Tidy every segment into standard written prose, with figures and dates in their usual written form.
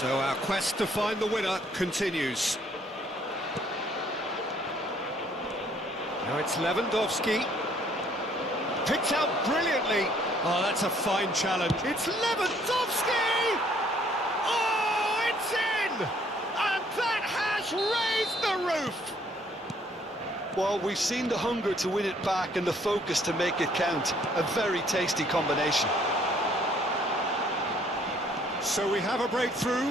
So our quest to find the winner continues. Now it's Lewandowski. Picked out brilliantly. Oh, that's a fine challenge. It's Lewandowski! Oh, it's in! And that has raised the roof! Well, we've seen the hunger to win it back and the focus to make it count. A very tasty combination. So we have a breakthrough.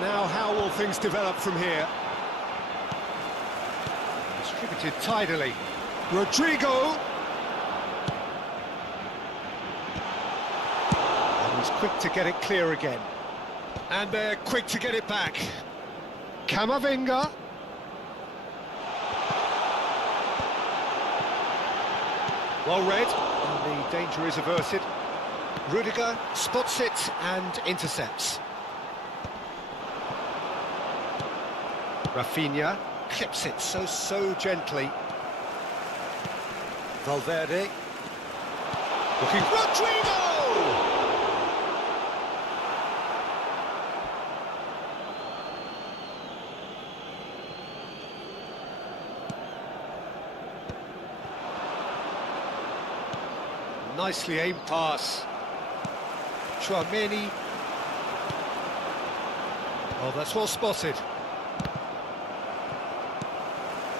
Now how will things develop from here? Distributed tidily. Rodrigo! And he's quick to get it clear again. And they're quick to get it back. Camavinga. Well read, and the danger is averted. Rudiger spots it and intercepts. Rafinha clips it so gently. Valverde. Looking... Rodrigo! Nicely aimed pass. Chouameni. Oh, that's well spotted.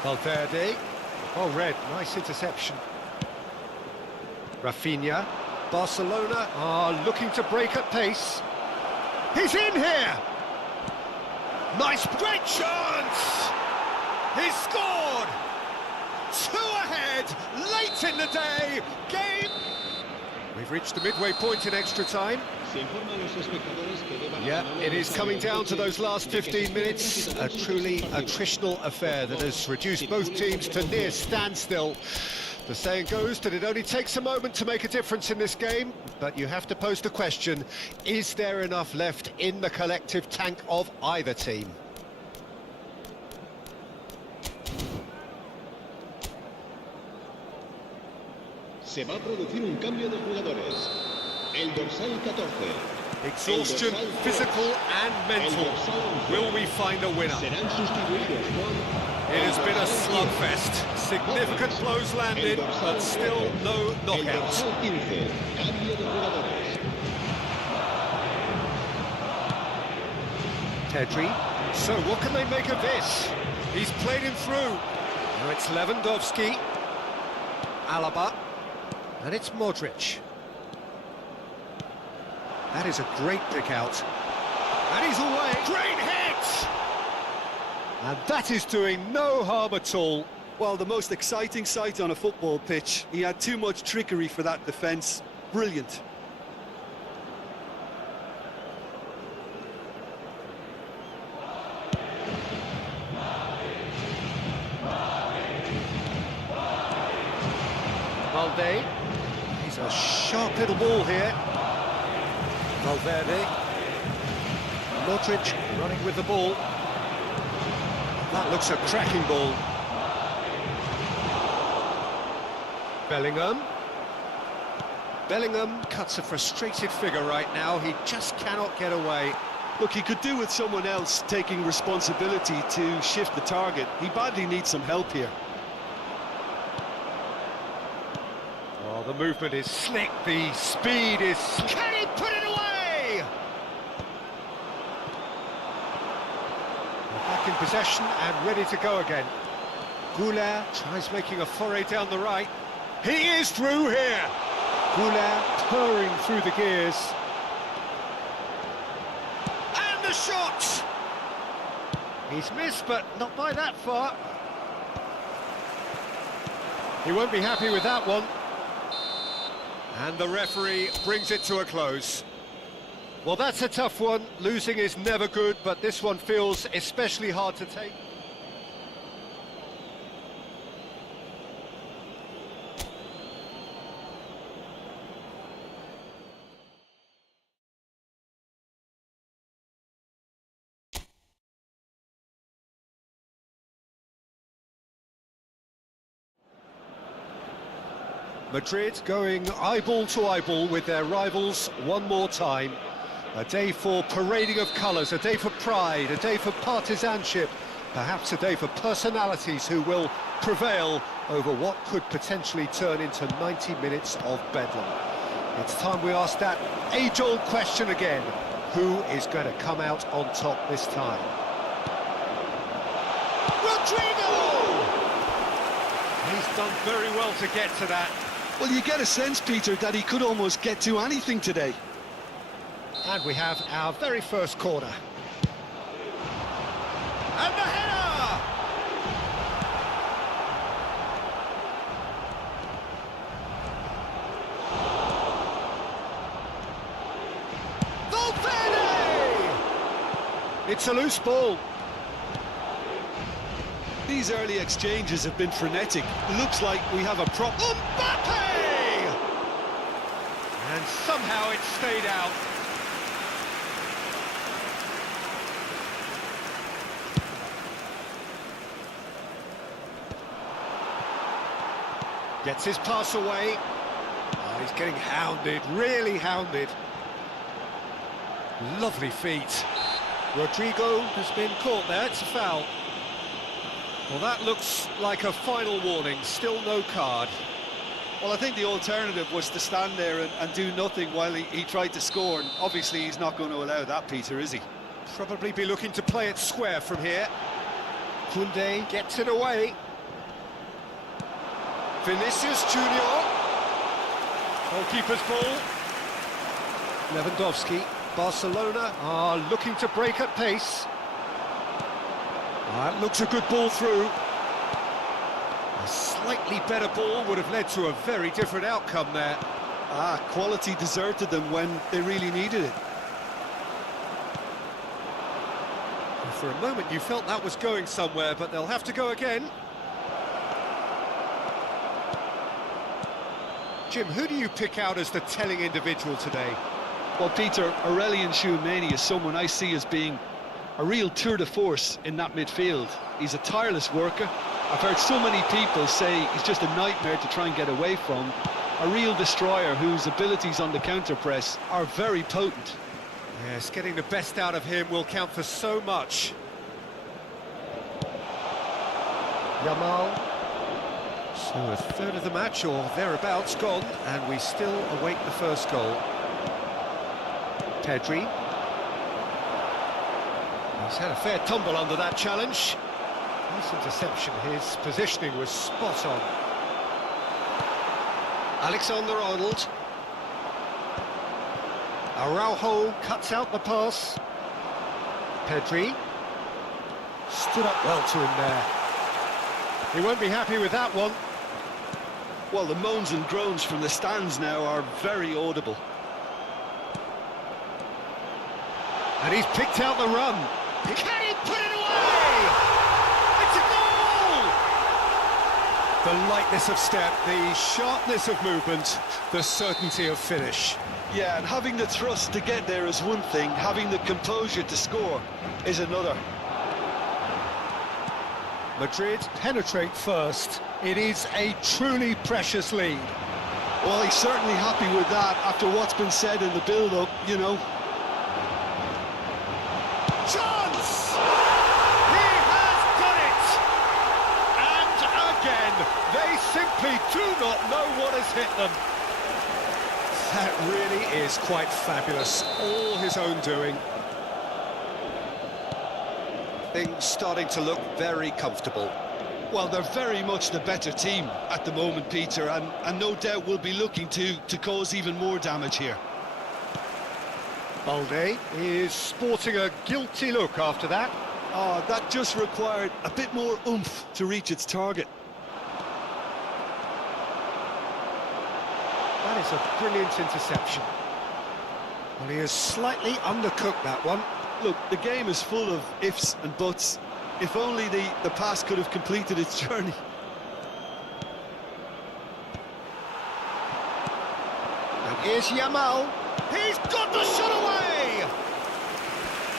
Valverde. Oh, red. Nice interception. Rafinha. Barcelona are looking to break at pace. He's in here! Nice, great chance! He's scored! 2 ahead, late in the day, game... We've reached the midway point in extra time. Yeah, it is coming down to those last 15 minutes. A truly attritional affair that has reduced both teams to near standstill. The saying goes that it only takes a moment to make a difference in this game, but you have to pose the question, is there enough left in the collective tank of either team? Se va a producir un cambio de jugadores. El dorsal 14. Exhaustion, physical and mental. Will we find a winner? Serán sustituidos por... It has been a slugfest. Significant blows landed, but still no knockout. El dorsal 15. Cambio de jugadores. Pedri. So what can they make of this? He's played him through. Now it's Lewandowski. Alaba. And it's Modric. That is a great pick out. And he's away. Great hit! And that is doing no harm at all. Well, the most exciting sight on a football pitch. He had too much trickery for that defence. Brilliant. Valde. He's a sharp little ball here. Valverde. Modric running with the ball. That looks a cracking ball. Bellingham. Bellingham cuts a frustrated figure right now. He just cannot get away. Look, he could do with someone else taking responsibility to shift the target. He badly needs some help here. Oh, the movement is slick, the speed is... Can he put it away? They're back in possession and ready to go again. Goulart tries making a foray down the right. He is through here! Goulart purring through the gears. And the shot! He's missed, but not by that far. He won't be happy with that one. And the referee brings it to a close. Well, that's a tough one. Losing is never good, but this one feels especially hard to take. Madrid going eyeball to eyeball with their rivals one more time. A day for parading of colours, a day for pride, a day for partisanship, perhaps a day for personalities who will prevail over what could potentially turn into 90 minutes of bedlam. It's time we ask that age-old question again. Who is going to come out on top this time? Rodrigo! He's done very well to get to that. Well, you get a sense, Peter, that he could almost get to anything today. And we have our very first corner. And the header! Valverde! It's a loose ball. These early exchanges have been frenetic. It looks like we have a problem. Mbappe! And somehow it stayed out. Gets his pass away. Oh, he's getting hounded, really hounded. Lovely feet. Rodrigo has been caught there, it's a foul. Well, that looks like a final warning, still no card. Well, I think the alternative was to stand there and do nothing while he tried to score, and obviously he's not going to allow that, Peter, is he? Probably be looking to play it square from here. Koundé gets it away. Vinicius Junior. Goalkeeper's ball. Lewandowski. Barcelona are looking to break at pace. That looks a good ball through. A slightly better ball would have led to a very different outcome there. Quality deserted them when they really needed it. For a moment you felt that was going somewhere, but they'll have to go again. Jim, who do you pick out as the telling individual today? Well, Peter, Aurelien Tchouameni is someone I see as being a real tour de force in that midfield. He's a tireless worker. I've heard so many people say he's just a nightmare to try and get away from. A real destroyer whose abilities on the counter-press are very potent. Yes, getting the best out of him will count for so much. Yamal. So a third of the match or thereabouts gone, and we still await the first goal. Pedri. He's had a fair tumble under that challenge. Nice interception, his positioning was spot on. Alexander-Arnold. Araujo cuts out the pass. Pedri. Stood up well to him there. He won't be happy with that one. Well, the moans and groans from the stands now are very audible. And he's picked out the run. Can he put it away? It's a goal! The lightness of step, the sharpness of movement, the certainty of finish. Yeah, and having the thrust to get there is one thing, having the composure to score is another. Madrid penetrate first. It is a truly precious lead. Well, he's certainly happy with that after what's been said in the build-up, you know. Chance! He has got it! And again, they simply do not know what has hit them. That really is quite fabulous. All his own doing. Things starting to look very comfortable. Well, they're very much the better team at the moment, Peter, and no doubt will be looking to cause even more damage here. Balde is sporting a guilty look after that. Oh, that just required a bit more oomph to reach its target. That is a brilliant interception. Well, he has slightly undercooked that one. Look, the game is full of ifs and buts. If only the pass could have completed its journey. And here's Yamal. He's got the shot away!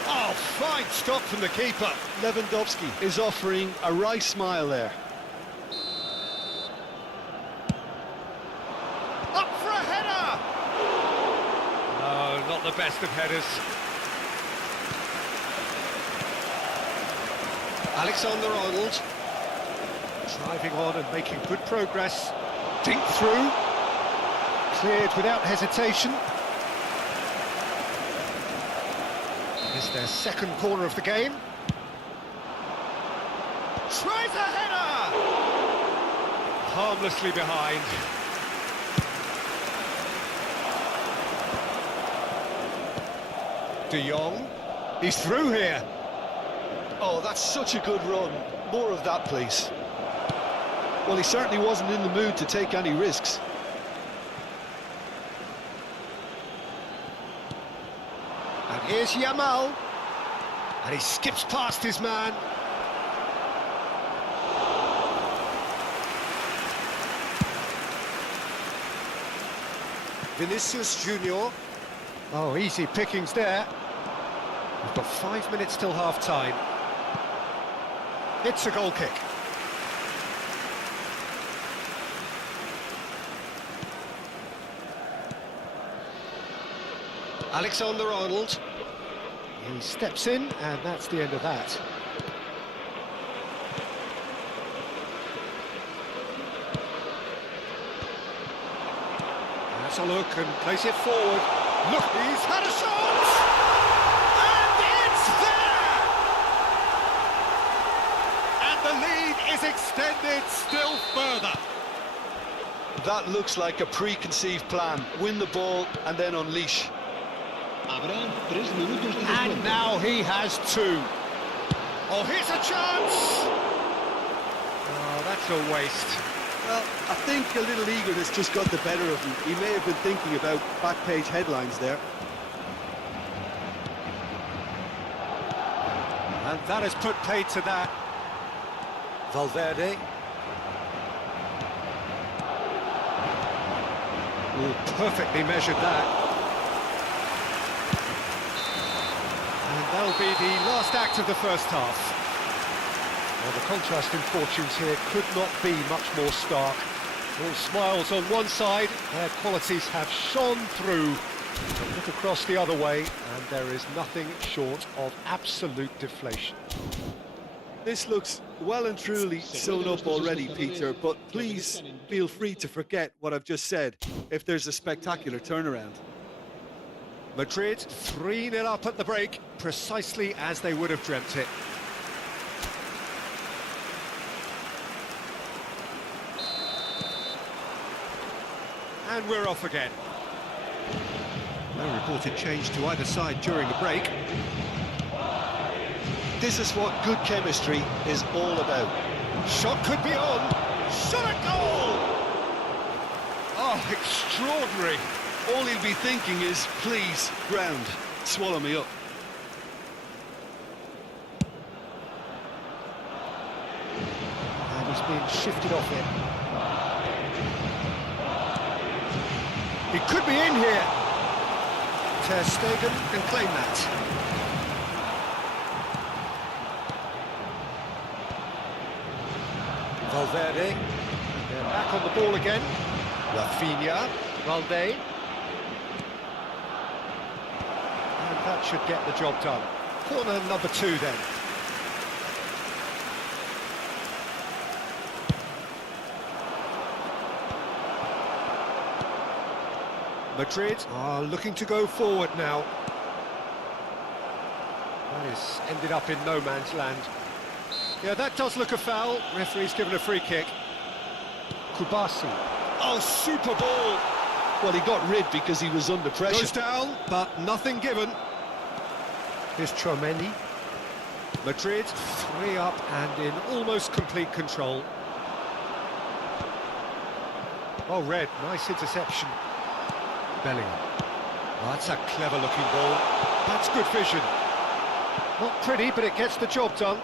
Oh, fine stop from the keeper. Lewandowski is offering a wry smile there. Up for a header! No, not the best of headers. Alexander-Arnold. Driving on and making good progress. Dink through. Cleared without hesitation. It's their second corner of the game. Tries a header! Harmlessly behind. De Jong. He's through here. Oh, that's such a good run. More of that, please. Well, he certainly wasn't in the mood to take any risks. And here's Yamal. And he skips past his man. Vinicius Junior. Oh, easy pickings there. We've got 5 minutes till half-time. It's a goal kick. Alexander-Arnold. He steps in, and that's the end of that. That's a look and place it forward. Look, he's had a shot! And it's there! And the lead is extended still further. That looks like a preconceived plan. Win the ball and then unleash. And now he has two. Oh, here's a chance! Oh, that's a waste. Well, I think a little eagerness just got the better of him. He may have been thinking about back-page headlines there. And that has put paid to that. Valverde. Ooh, perfectly measured that. And that'll be the last act of the first half. Well, the contrast in fortunes here could not be much more stark. All smiles on one side, their qualities have shone through. Look across the other way, and there is nothing short of absolute deflation. This looks well and truly sewn up already, Peter, but please feel free to forget what I've just said if there's a spectacular turnaround. Madrid 3-0 up at the break, precisely as they would have dreamt it. And we're off again. No reported change to either side during the break. This is what good chemistry is all about. Shot could be on. Shot a goal! Oh, extraordinary. All he'll be thinking is, please, ground, swallow me up. And he's being shifted off it. He could be in here. Ter Stegen can claim that. Valverde. They're back on the ball again. Rafinha. Valde. And that should get the job done. Corner number 2 then. Madrid are looking to go forward now. That is ended up in no man's land. Yeah, that does look a foul. Referee's given a free kick. Kubasi. Oh, super ball! Well, he got rid because he was under pressure. Goes down, but nothing given. Here's Chouameni. Madrid 3 up and in almost complete control. Oh, Red, nice interception. Bellingham. Oh, that's a clever-looking ball. That's good vision. Not pretty, but it gets the job done.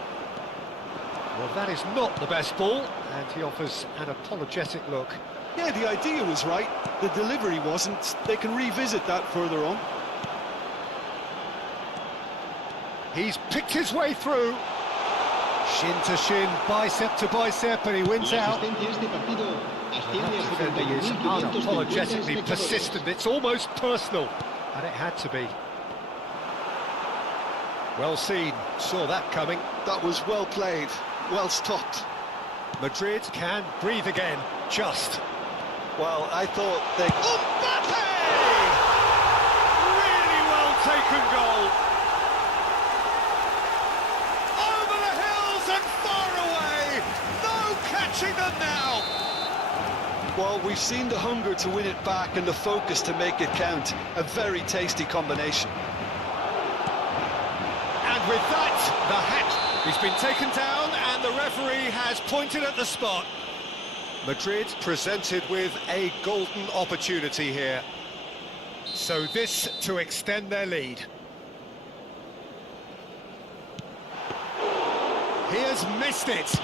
Well, that is not the best ball, and he offers an apologetic look. Yeah, the idea was right. The delivery wasn't. They can revisit that further on. He's picked his way through. Shin to shin, bicep to bicep, and he wins out. That defender is unapologetically persistent. It's almost personal. And it had to be. Well seen, saw that coming. That was well played, well stopped. Madrid can breathe again, just. Well, I thought they... Mbappe! Really well taken goal. Over the hills and far away. No catching them now. Well, we've seen the hunger to win it back and the focus to make it count. A very tasty combination. And with that, the hat. He's been taken down and the referee has pointed at the spot. Madrid presented with a golden opportunity here. So this to extend their lead. He has missed it.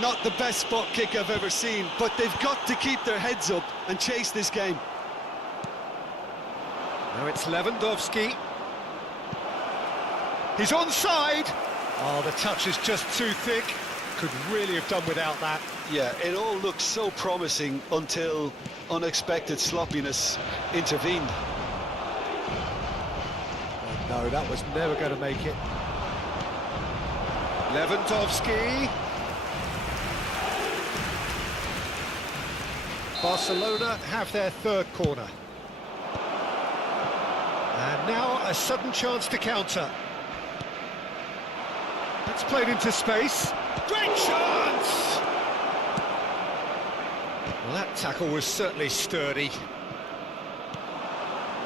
Not the best spot kick I've ever seen, but they've got to keep their heads up and chase this game. Now it's Lewandowski. He's onside. Oh, the touch is just too thick. Could really have done without that. Yeah, it all looked so promising until unexpected sloppiness intervened. Oh, no, that was never going to make it. Lewandowski. Barcelona have their third corner. And now a sudden chance to counter. It's played into space. Great chance! Well, that tackle was certainly sturdy.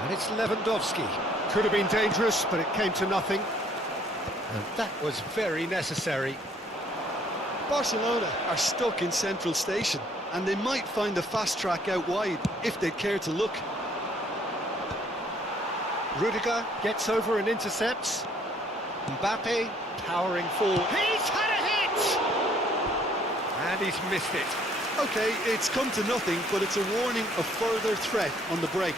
And it's Lewandowski. Could have been dangerous, but it came to nothing. And that was very necessary. Barcelona are stuck in Central Station, and they might find a fast track out wide if they care to look. Rudiger gets over and intercepts. Mbappe powering forward. He's had a hit! And he's missed it. Okay, it's come to nothing, but it's a warning of further threat on the break.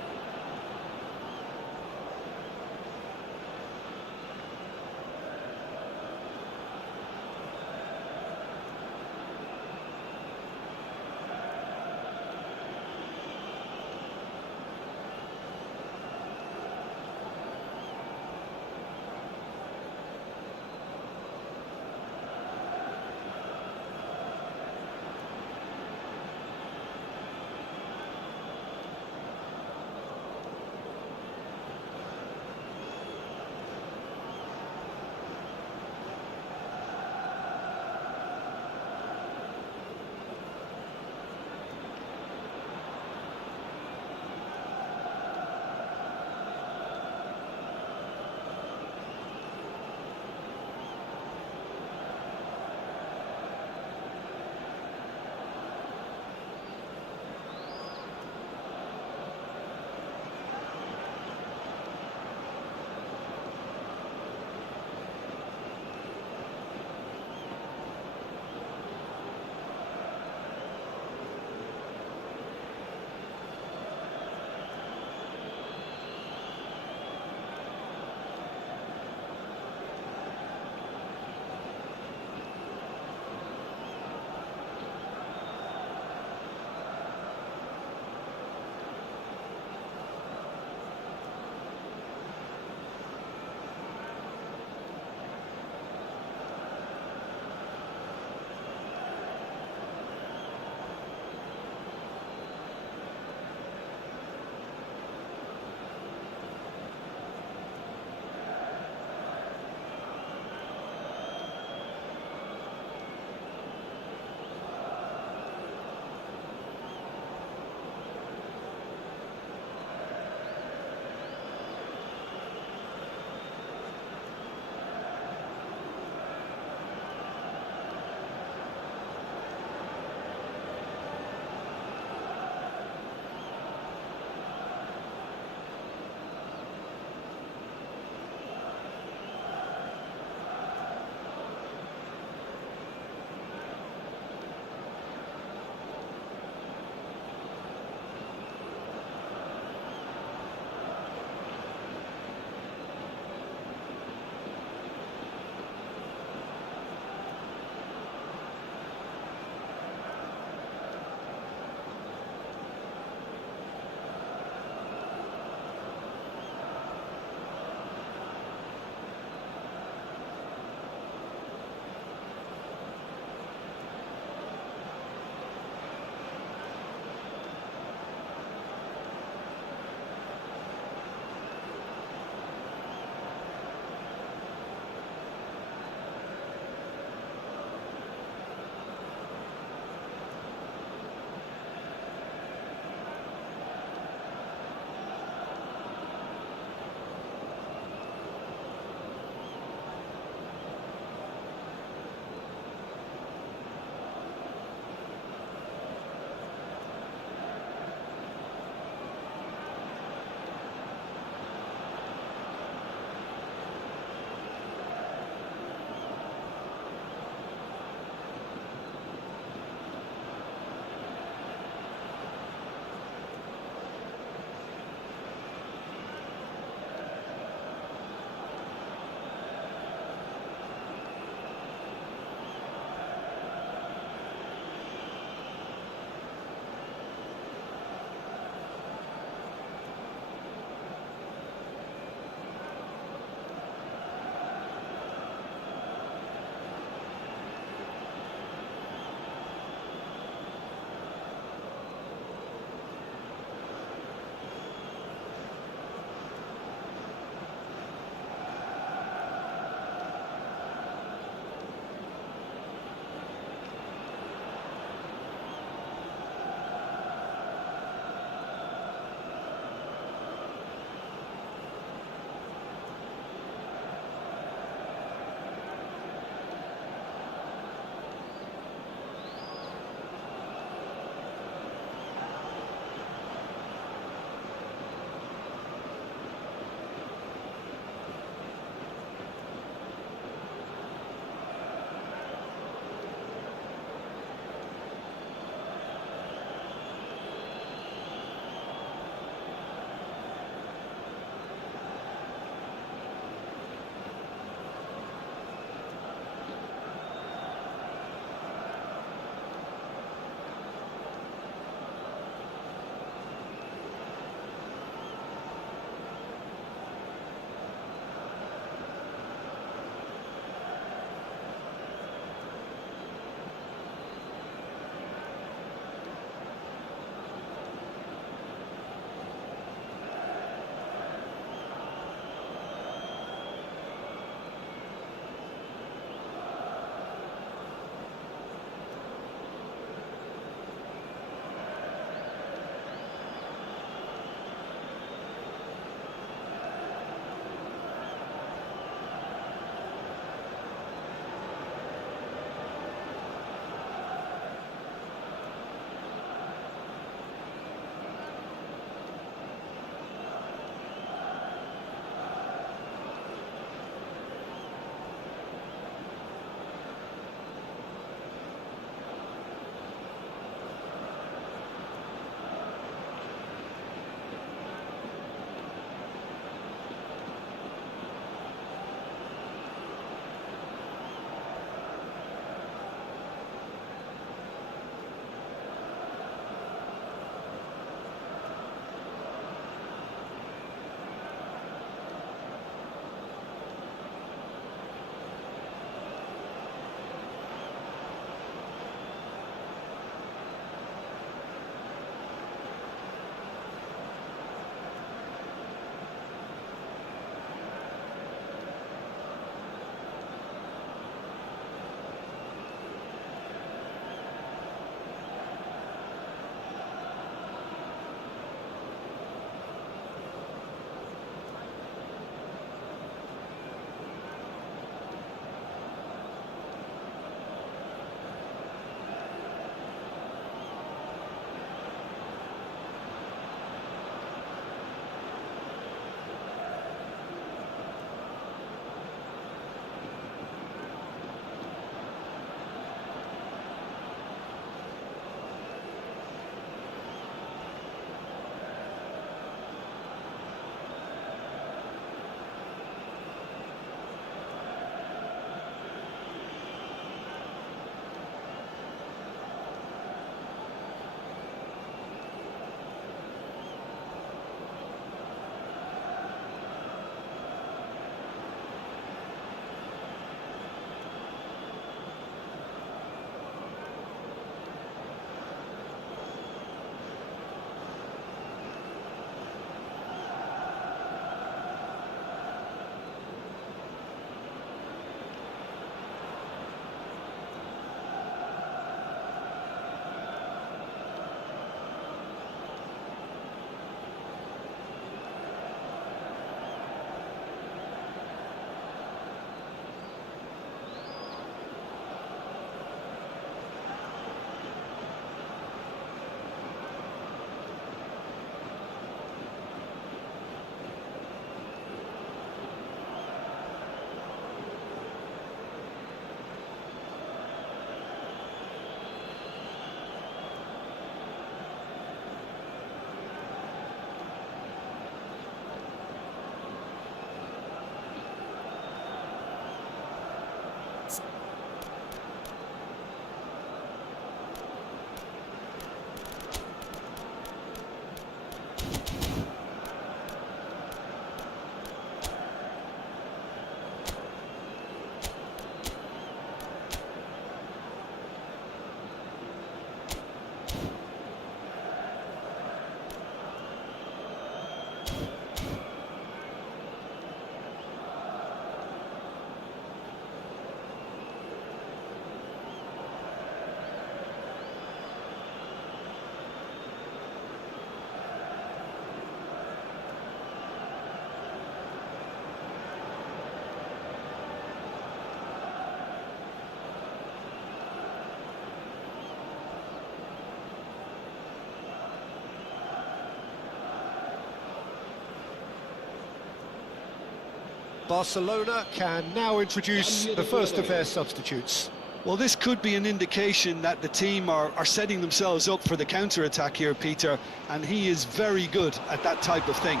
Barcelona can now introduce the first of their substitutes. Well, this could be an indication that the team are setting themselves up for the counter-attack here, Peter, and he is very good at that type of thing.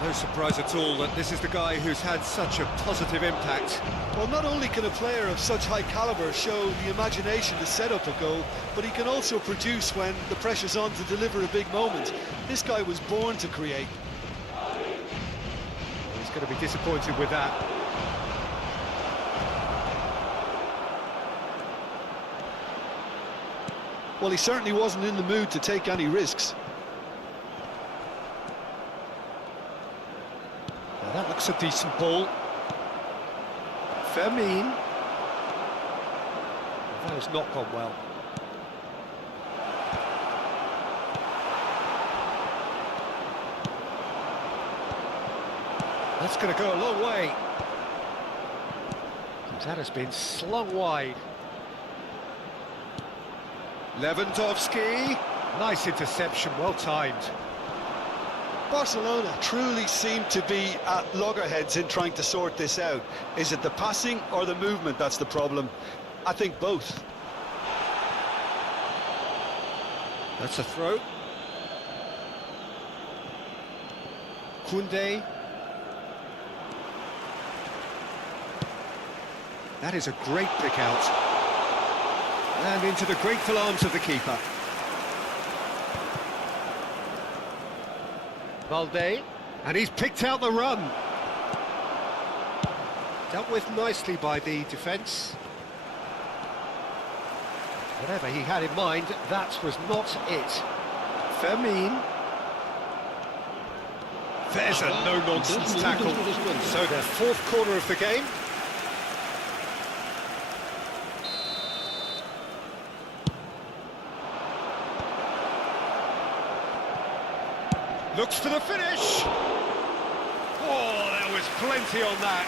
No surprise at all that this is the guy who's had such a positive impact. Well, not only can a player of such high calibre show the imagination to set up a goal, but he can also produce when the pressure's on to deliver a big moment. This guy was born to create. He's going to be disappointed with that. Well, he certainly wasn't in the mood to take any risks. Now that looks a decent ball. Fermin. That has not gone well. That's going to go a long way. That has been slung wide. Lewandowski. Nice interception, well timed. Barcelona truly seem to be at loggerheads in trying to sort this out. Is it the passing or the movement that's the problem? I think both. That's a throw. Koundé. That is a great pick out. And into the grateful arms of the keeper. Valde, and he's picked out the run. Dealt with nicely by the defence. Whatever he had in mind, that was not it. Fermin. There's a no-nonsense tackle. So their fourth corner of the game. Looks for the finish. Oh, there was plenty on that.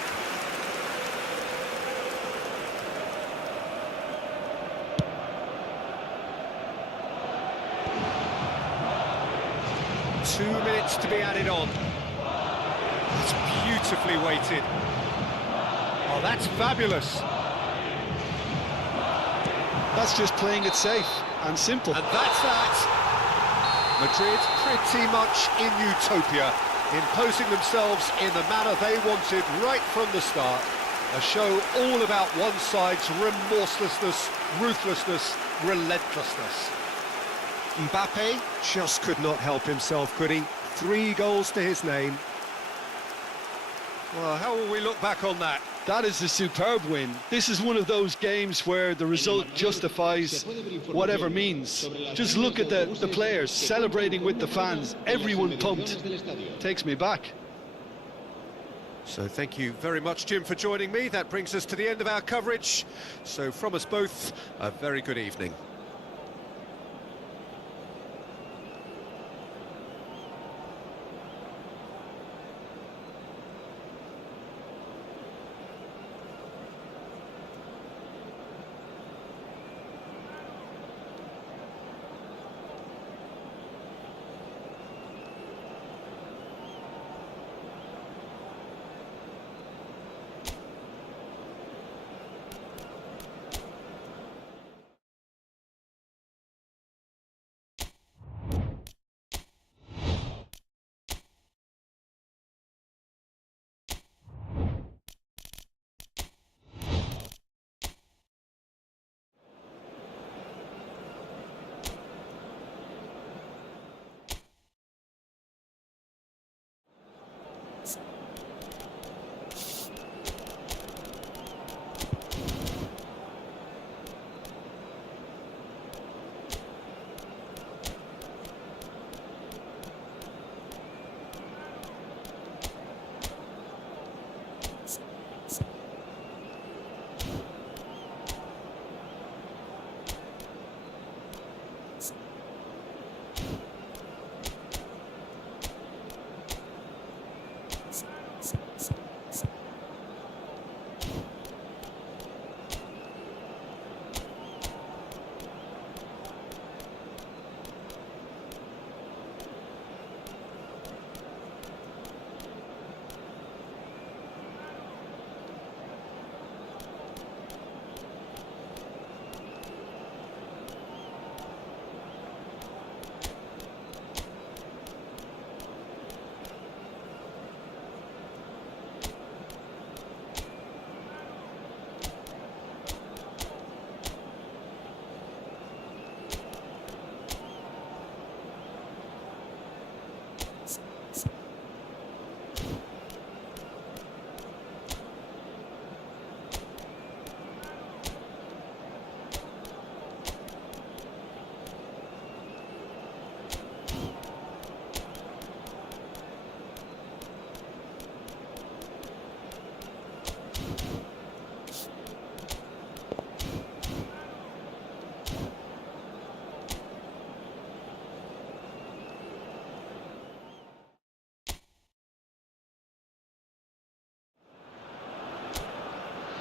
Two minutes to be added on. That's beautifully weighted. Oh, that's fabulous. That's just playing it safe and simple. And that's that. Madrid pretty much in utopia, imposing themselves in the manner they wanted right from the start. A show all about one side's remorselessness, ruthlessness, relentlessness. Mbappe just could not help himself, could he? 3 goals to his name. Well, how will we look back on that? That is a superb win. This is one of those games where the result justifies whatever means. Just look at the players celebrating with the fans. Everyone pumped. Takes me back. So thank you very much, Jim, for joining me. That brings us to the end of our coverage. So from us both, a very good evening.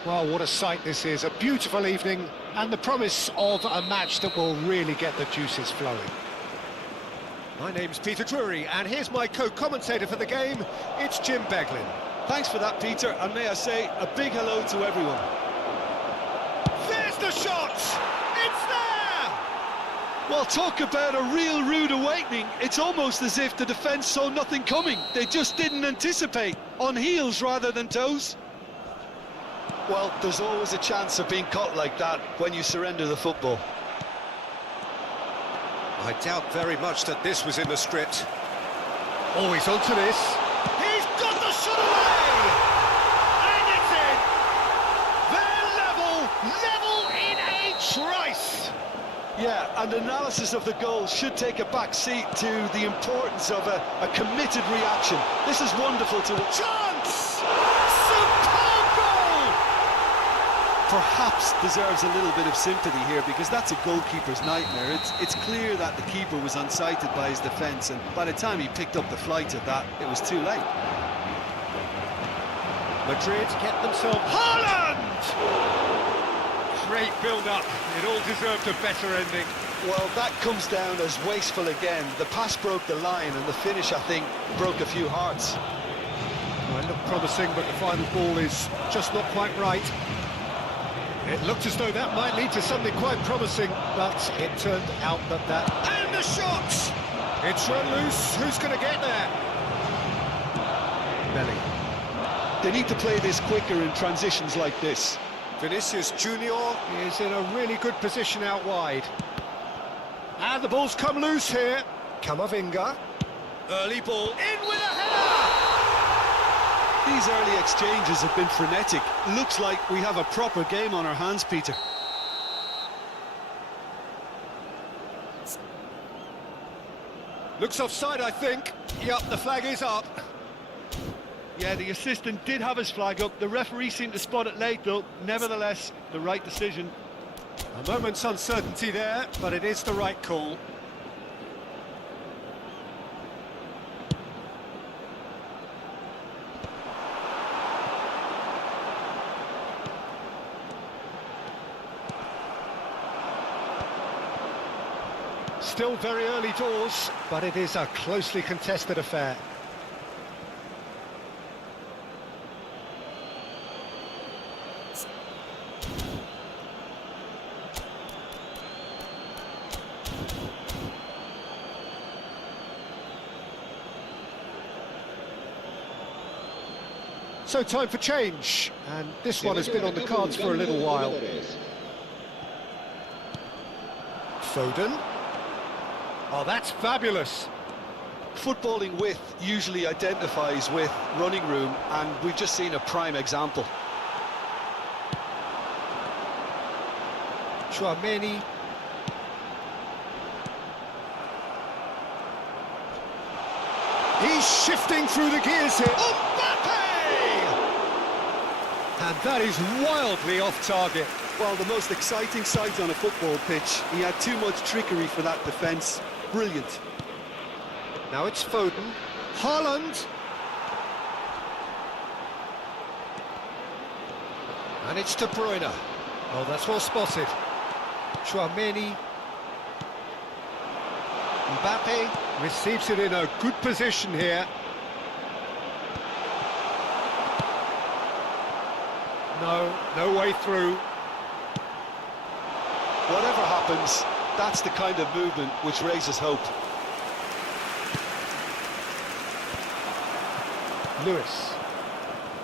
Well, what a sight this is. A beautiful evening and the promise of a match that will really get the juices flowing. My name's Peter Drury, and here's my co-commentator for the game. It's Jim Beglin. Thanks for that, Peter, and may I say a big hello to everyone. There's the shot! It's there! Well, talk about a real rude awakening. It's almost as if the defence saw nothing coming. They just didn't anticipate. On heels rather than toes. Well, there's always a chance of being caught like that when you surrender the football. I doubt very much that this was in the script. Oh, he's onto this. He's got the shot away! And it's in! They're level in a trice! Yeah, and analysis of the goal should take a back seat to the importance of a committed reaction. This is wonderful to watch. Chance! Superb goal! Perhaps deserves a little bit of sympathy here, because that's a goalkeeper's nightmare. It's clear that the keeper was unsighted by his defence, and by the time he picked up the flight of that, it was too late. Madrid get themselves... Haaland! Great build-up. It all deserved a better ending. Well, that comes down as wasteful again. The pass broke the line, and the finish, I think, broke a few hearts. Well, it looked promising, but the final ball is just not quite right. It looked as though that might lead to something quite promising, but it turned out that... And the shot! It's run loose. Who's going to get there? Belly. They need to play this quicker in transitions like this. Vinicius Junior is in a really good position out wide. And the ball's come loose here. Camavinga. Early ball. In with a header! These early exchanges have been frenetic. Looks like we have a proper game on our hands, Peter. Looks offside, I think. Yep, the flag is up. Yeah, the assistant did have his flag up. The referee seemed to spot it late, though. Nevertheless, the right decision. A moment's uncertainty there, but it is the right call. Still very early doors, but it is a closely contested affair. So time for change, and this one has been on the cards for a little while. Foden. Oh, that's fabulous. Footballing width usually identifies with running room, and we've just seen a prime example. Chouameni. He's shifting through the gears here. Mbappe! And that is wildly off target. Well, the most exciting sight on a football pitch. He had too much trickery for that defence. Brilliant. Now it's Foden. Haaland. And it's De Bruyne. Oh, that's well spotted. Chouameni. Mbappe receives it in a good position here. No way through. Whatever happens, that's the kind of movement which raises hope. Lewis.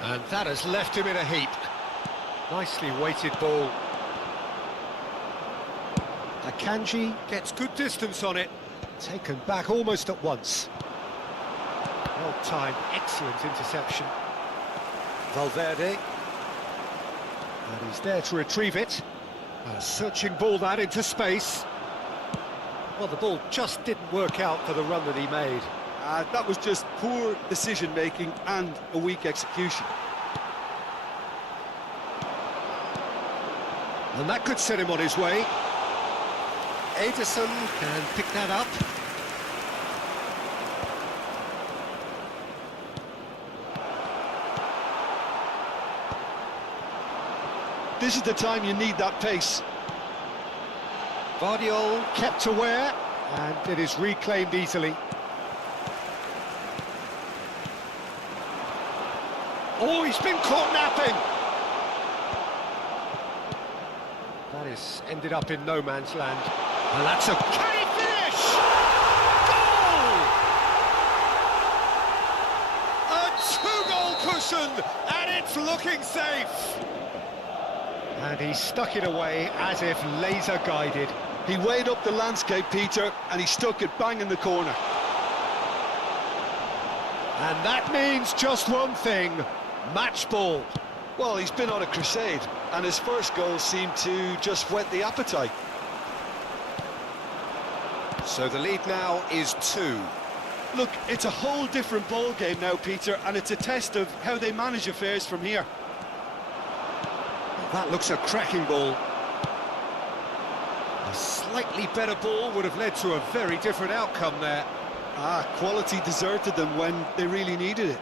And that has left him in a heap. Nicely weighted ball. Akanji gets good distance on it. Taken back almost at once. Well timed, excellent interception. Valverde. And he's there to retrieve it. A searching ball that into space. Well, the ball just didn't work out for the run that he made. That was just poor decision-making and a weak execution. And that could set him on his way. Ederson can pick that up. This is the time you need that pace. Guardiola kept aware, and it is reclaimed easily. Oh, he's been caught napping! That is ended up in no man's land. And that's a... Can he finish? Goal! A two-goal cushion, and it's looking safe. And he stuck it away as if laser-guided. He weighed up the landscape, Peter, and he stuck it bang in the corner. And that means just one thing, match ball. Well, he's been on a crusade, and his first goal seemed to just whet the appetite. So the lead now is 2. Look, it's a whole different ball game now, Peter, and it's a test of how they manage affairs from here. That looks a cracking ball. A slightly better ball would have led to a very different outcome there. Quality deserted them when they really needed it.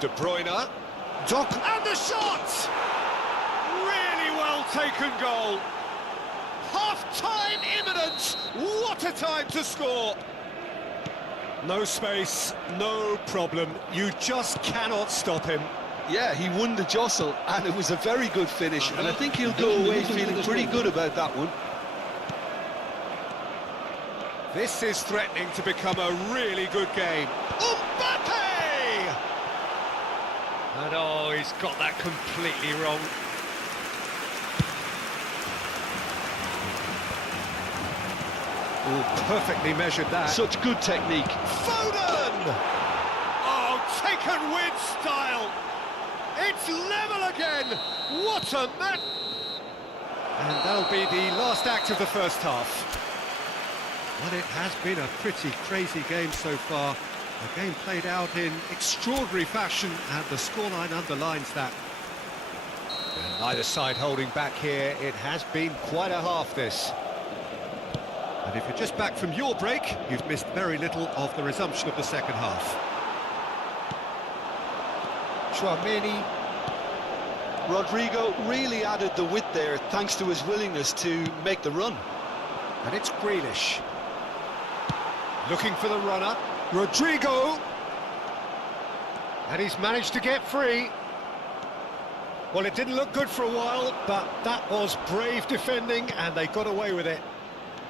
De Bruyne. Doc, and the shot! Really well taken goal. Half-time imminent. What a time to score. No space, no problem. You just cannot stop him. Yeah, he won the jostle, and it was a very good finish, and I think he'll go away feeling pretty good about that one. This is threatening to become a really good game. Mbappe! And oh, he's got that completely wrong. Oh, perfectly measured that. Such good technique. Foden! Oh, taken with style. It's level again. What a man! And that'll be the last act of the first half. Well, it has been a pretty crazy game so far. A game played out in extraordinary fashion, and the scoreline underlines that. And neither side holding back here. It has been quite a half, this. And if you're just back from your break, you've missed very little of the resumption of the second half. Chouameni. Rodrigo really added the width there thanks to his willingness to make the run. And it's Grealish. Looking for the runner. Rodrigo! And he's managed to get free. Well, it didn't look good for a while, but that was brave defending, and they got away with it.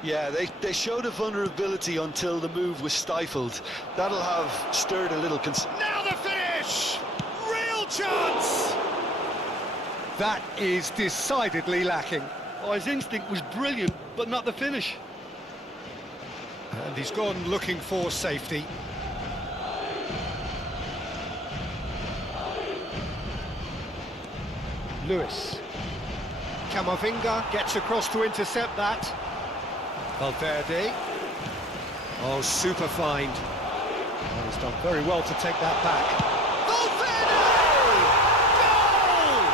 Yeah, they showed a vulnerability until the move was stifled. That'll have stirred a little concern. Now the finish! Real chance! That is decidedly lacking. Oh, his instinct was brilliant, but not the finish. And he's gone looking for safety. Lewis. Camavinga gets across to intercept that. Valverde. Oh, super find. Oh, he's done very well to take that back. Valverde! Goal!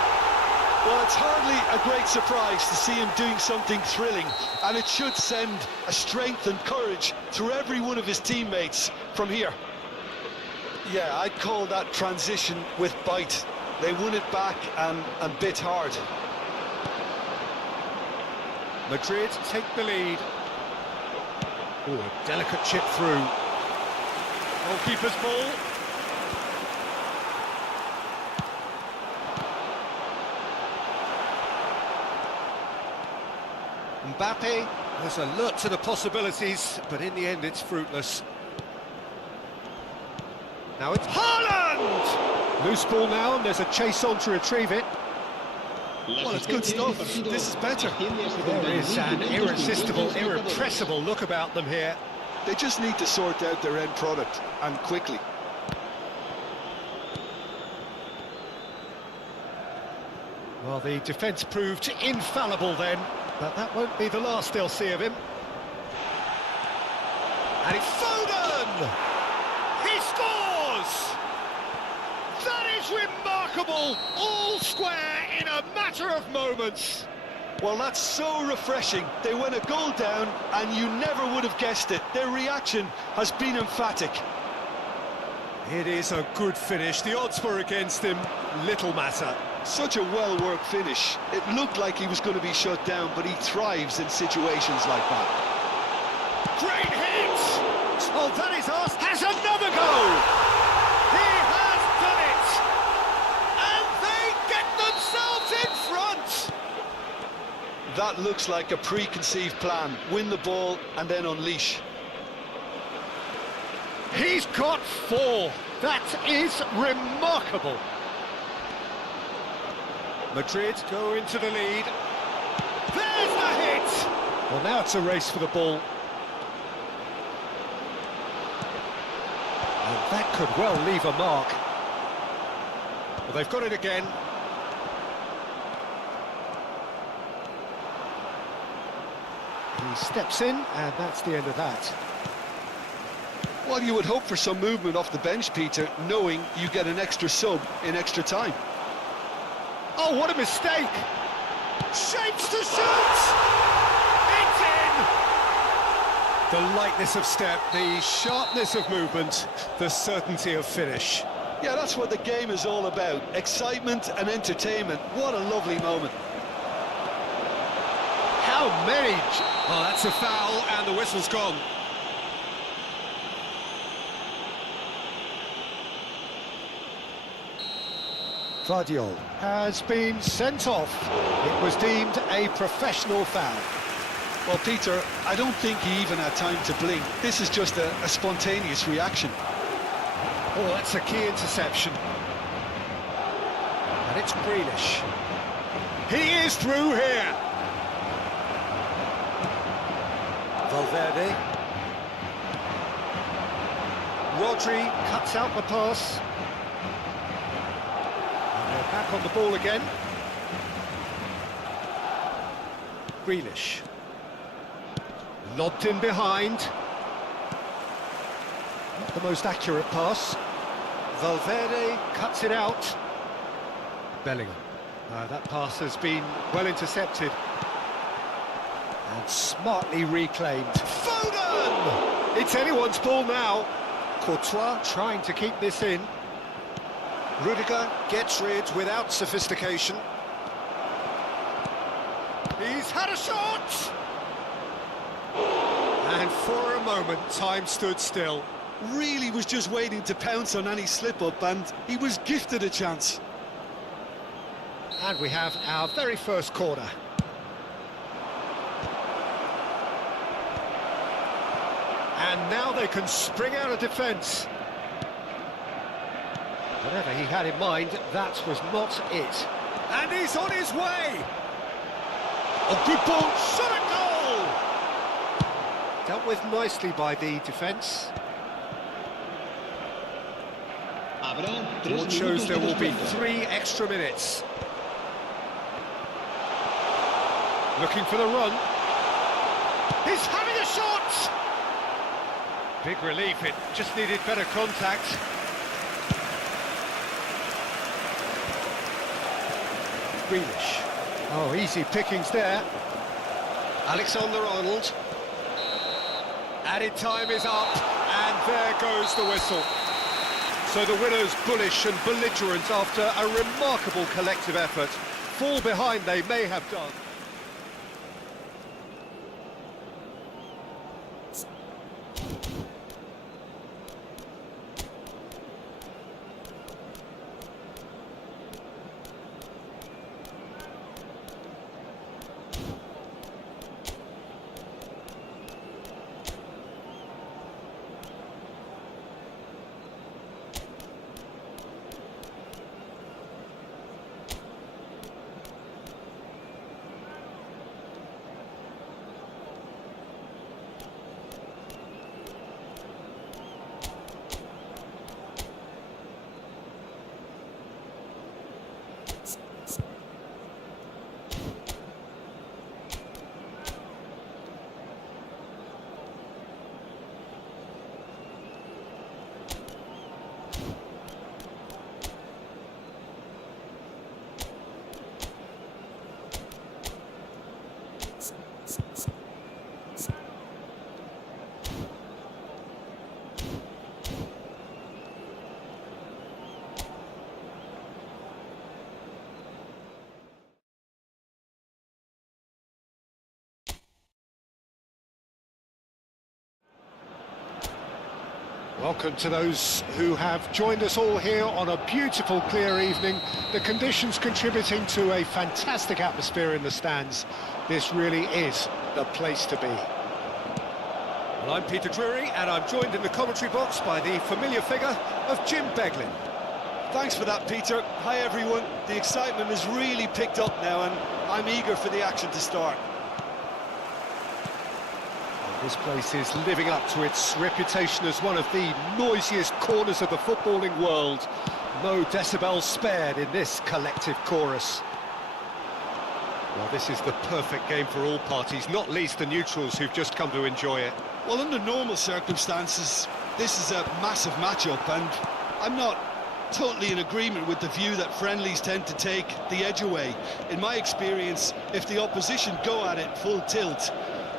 Well, it's hardly a great surprise to see him doing something thrilling, and it should send a strength and courage through every one of his teammates from here. Yeah, I'd call that transition with bite. They won it back and bit hard. Madrid take the lead. Oh, a delicate chip through. Goalkeeper's ball. Mbappe was alert to the possibilities, but in the end it's fruitless. Now it's Haaland! Loose ball now, and there's a chase on to retrieve it. Well, it's good stuff. This is better. There is an irresistible, irrepressible look about them here. They just need to sort out their end product, and quickly. Well, the defence proved infallible then, but that won't be the last they'll see of him. And it's Foden! He scores! That is remarkable! All square in a matter of moments. Well, that's so refreshing. They went a goal down, and you never would have guessed it. Their reaction has been emphatic. It is a good finish. The odds were against him. Little matter. Such a well-worked finish. It looked like he was going to be shut down, but he thrives in situations like that. Great hit! Oh, that is us. Has another goal! He has done it! And they get themselves in front! That looks like a preconceived plan. Win the ball and then unleash. He's got 4. That is remarkable. Madrid go into the lead. There's the hit! Well, now it's a race for the ball. And that could well leave a mark. Well, they've got it again. He steps in, and that's the end of that. Well, you would hope for some movement off the bench, Peter, knowing you get an extra sub in extra time. Oh, what a mistake! Shapes to shoot! It's in! The lightness of step, the sharpness of movement, the certainty of finish. Yeah, that's what the game is all about. Excitement and entertainment. What a lovely moment. How many... Oh, that's a foul, and the whistle's gone. Duel has been sent off. It was deemed a professional foul. Well, Peter, I don't think he even had time to blink. This is just a spontaneous reaction. Oh, that's a key interception. And it's Grealish. He is through here. Valverde. Rodri cuts out the pass. Back on the ball again. Grealish. Lobbed in behind. Not the most accurate pass. Valverde cuts it out. Bellingham. That pass has been well intercepted. And smartly reclaimed. Foden! It's anyone's ball now. Courtois trying to keep this in. Rudiger gets rid without sophistication. He's had a shot! And for a moment, time stood still. Really was just waiting to pounce on any slip-up, and he was gifted a chance. And we have our very first corner. And now they can spring out of defence. Whatever he had in mind, that was not it. And he's on his way! A good ball, shot a goal! Dealt with nicely by the defence. It shows there will be 3 extra minutes. Looking for the run. He's having a shot! Big relief, it just needed better contact. Grealish. Oh, easy pickings there. Alexander-Arnold. Added time is up, and there goes the whistle. So the winners, bullish and belligerent after a remarkable collective effort. Fall behind they may have done. Welcome to those who have joined us all here on a beautiful, clear evening. The conditions contributing to a fantastic atmosphere in the stands. This really is the place to be. Well, I'm Peter Drury, and I'm joined in the commentary box by the familiar figure of Jim Beglin. Thanks for that, Peter. Hi, everyone. The excitement has really picked up now, and I'm eager for the action to start. This place is living up to its reputation as one of the noisiest corners of the footballing world. No decibels spared in this collective chorus. Well, this is the perfect game for all parties, not least the neutrals who've just come to enjoy it. Well, under normal circumstances, this is a massive matchup, and I'm not totally in agreement with the view that friendlies tend to take the edge away. In my experience, if the opposition go at it full tilt,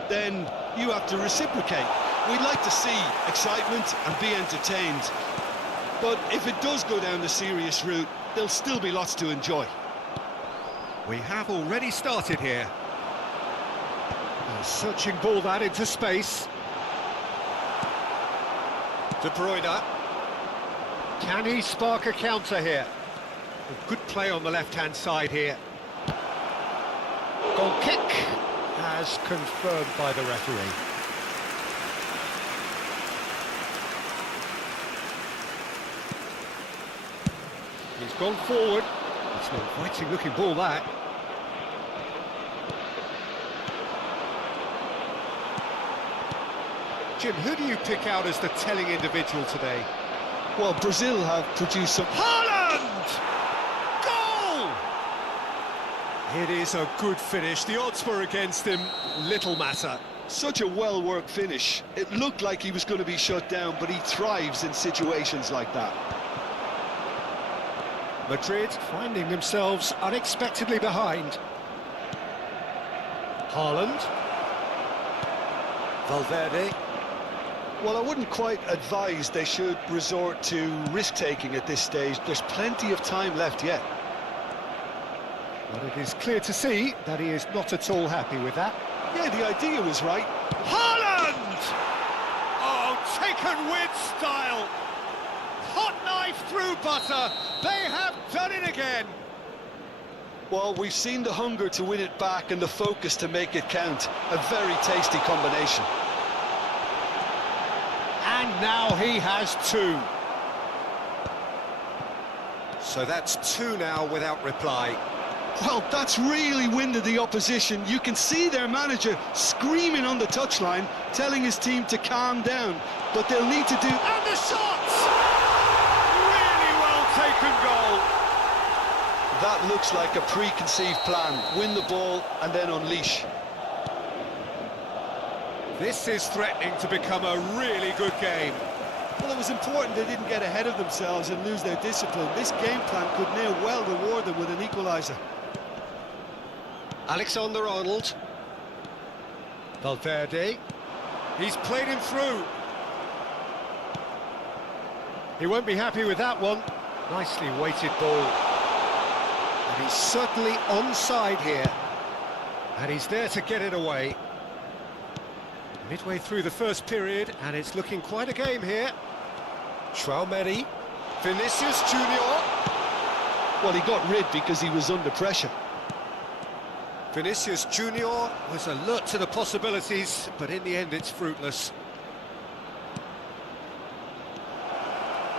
then you have to reciprocate. We'd like to see excitement and be entertained, but if it does go down the serious route, there'll still be lots to enjoy. We have already started here. A searching ball that into space. De Bruyne. Can he spark a counter here? A good play on the left-hand side here. Goal kick, as confirmed by the referee. He's gone forward. It's an inviting looking ball, that. Jim, who do you pick out as the telling individual today? Well, Brazil have produced some... Haaland! Goal! It is a good finish. The odds were against him. Little matter. Such a well-worked finish. It looked like he was going to be shut down, but he thrives in situations like that. Madrid finding themselves unexpectedly behind. Haaland. Valverde. Well, I wouldn't quite advise they should resort to risk-taking at this stage. There's plenty of time left yet. But it is clear to see that he is not at all happy with that. Yeah, the idea was right. Haaland! Oh, taken with style! Hot knife through butter! They have done it again! Well, we've seen the hunger to win it back and the focus to make it count. A very tasty combination. And now he has two. So that's two now without reply. Well, that's really winded the opposition. You can see their manager screaming on the touchline, telling his team to calm down. But they'll need to do... And the shot! Really well taken goal. That looks like a preconceived plan. Win the ball and then unleash. This is threatening to become a really good game. Well, it was important they didn't get ahead of themselves and lose their discipline. This game plan could now well reward them with an equaliser. Alexander-Arnold. Valverde. He's played him through. He won't be happy with that one. Nicely weighted ball. And he's certainly onside here. And he's there to get it away. Midway through the first period, and it's looking quite a game here. Traumeri. Vinicius Junior. Well, he got rid because he was under pressure. Vinicius Junior was alert to the possibilities, but in the end it's fruitless.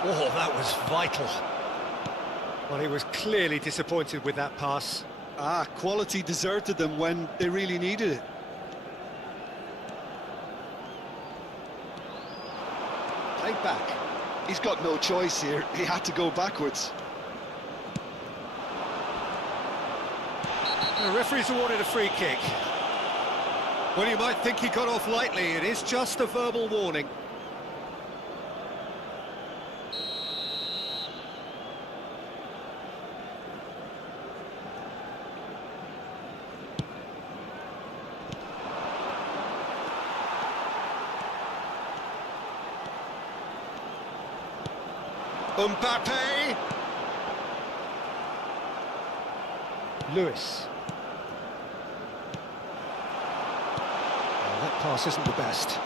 Oh, that was vital. Well, he was clearly disappointed with that pass. Quality deserted them when they really needed it. Played back. He's got no choice here. He had to go backwards. The referee's awarded a free kick. Well, you might think he got off lightly. It is just a verbal warning. Mbappe. Lewis. Well, that pass isn't the best.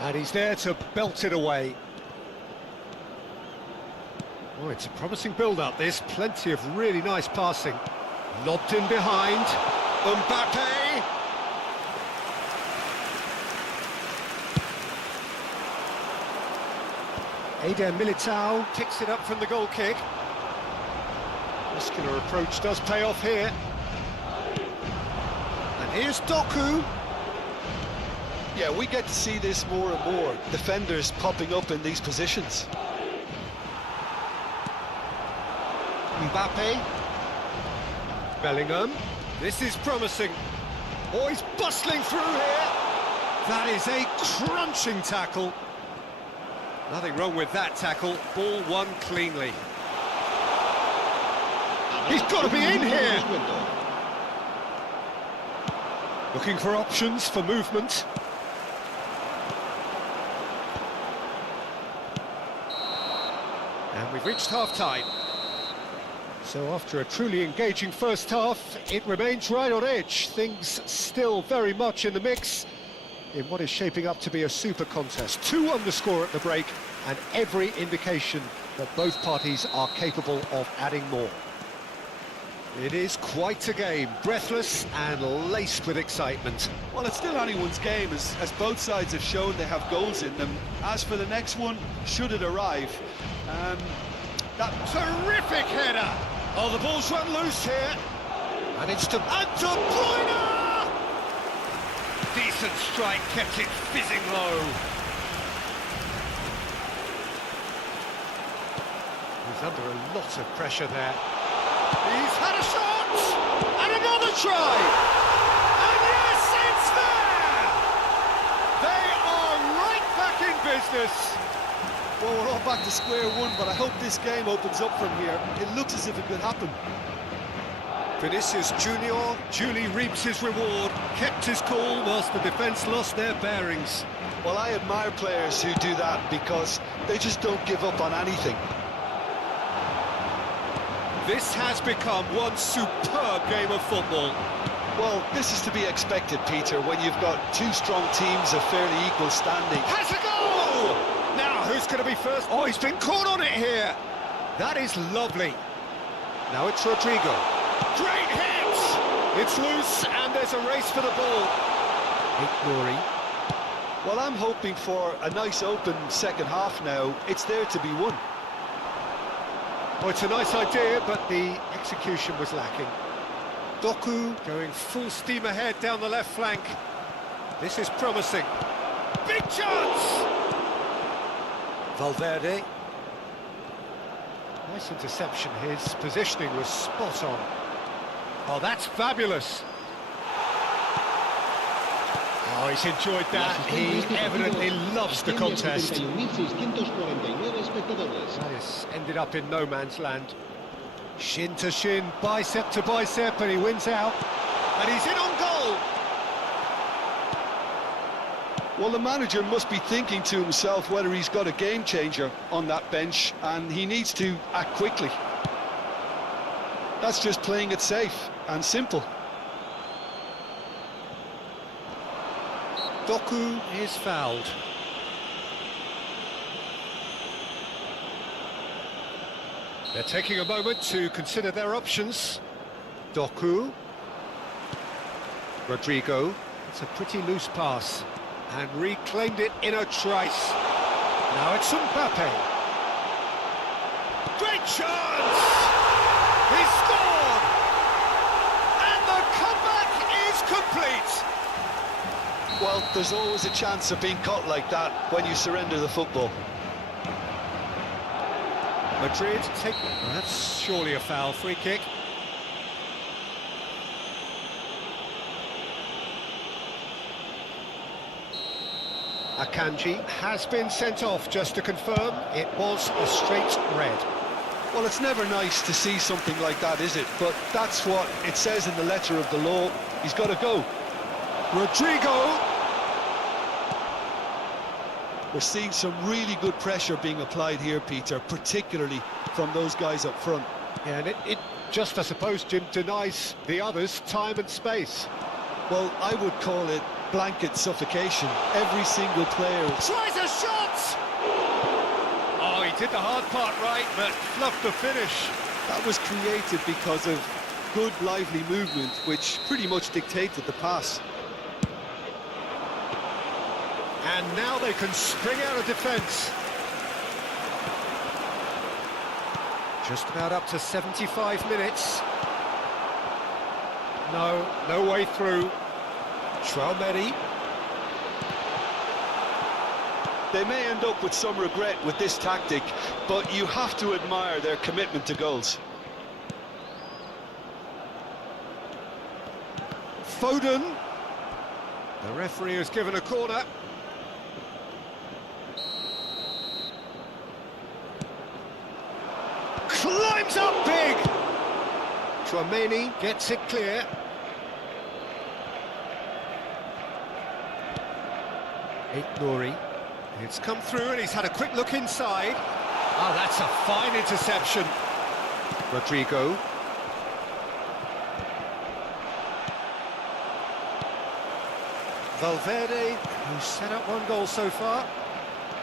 And he's there to belt it away. Oh, it's a promising build-up, this. Plenty of really nice passing. Lobbed in behind. Mbappe! Eder Militao kicks it up from the goal kick. Muscular approach does pay off here. And here's Doku. Yeah, we get to see this more and more. Defenders popping up in these positions. Mbappe. Bellingham. This is promising. Oh, he's bustling through here. That is a crunching tackle. Nothing wrong with that tackle. Ball won cleanly. He's got to be in here. Looking for options for movement. And we've reached half-time. So after a truly engaging first half, it remains right on edge. Things still very much in the mix in what is shaping up to be a super contest. 2-1 the score at the break, and every indication that both parties are capable of adding more. It is quite a game, breathless and laced with excitement. Well, it's still anyone's game, as both sides have shown they have goals in them. As for the next one, should it arrive, that terrific header! Oh, the ball's run loose here. And it's to De Bruyne! Decent strike, kept it fizzing low. He's under a lot of pressure there. He's had a shot! And another try! And yes, it's there! They are right back in business. well, we're all back to square one, but I hope this game opens up from here. It looks as if it could happen. Vinicius Junior duly reaps his reward, kept his cool whilst the defence lost their bearings. Well, I admire players who do that because they just don't give up on anything. This has become one superb game of football. Well, this is to be expected, Peter, when you've got two strong teams of fairly equal standing. Has a goal! Now, who's going to be first? Oh, he's been caught on it here. That is lovely. Now it's Rodrigo. Great hit! It's loose, and there's a race for the ball. Ignoring. Well, I'm hoping for a nice open second half now. It's there to be won. Oh, it's a nice idea, but the execution was lacking. Doku going full steam ahead down the left flank. This is promising. Big chance! Valverde. Nice interception. His positioning was spot on. Oh, that's fabulous. Oh, he's enjoyed that. He evidently loves the contest. That has ended up in no man's land. Shin to shin, bicep to bicep, and he wins out. And he's in on goal. Well, the manager must be thinking to himself whether he's got a game changer on that bench, and he needs to act quickly. That's just playing it safe and simple. Doku is fouled. They're taking a moment to consider their options. Doku. Rodrigo. It's a pretty loose pass. And reclaimed it in a trice. Now it's Mbappe. Great chance! He scored! And the comeback is complete! Well, there's always a chance of being caught like that when you surrender the football. Madrid take... Well, that's surely a foul. Free kick. Akanji has been sent off, just to confirm. It was a straight red. Well, it's never nice to see something like that, is it? But that's what it says in the letter of the law. He's got to go. Rodrigo! We're seeing some really good pressure being applied here, Peter, particularly from those guys up front. Yeah, and it just, I suppose, Jim, denies the others time and space. Well, I would call it blanket suffocation. Every single player... Tries a shot! Oh, he did the hard part right, but fluffed the finish. That was created because of good, lively movement, which pretty much dictated the pass. And now they can spring out of defence. Just about up to 75 minutes. No way through. Traumedi. They may end up with some regret with this tactic, but you have to admire their commitment to goals. Foden. The referee has given a corner. Climbs up big! Traumedi gets it clear. Nouri. It's come through and he's had a quick look inside. Ah, that's a fine interception. Rodrigo. Valverde, who's set up one goal so far.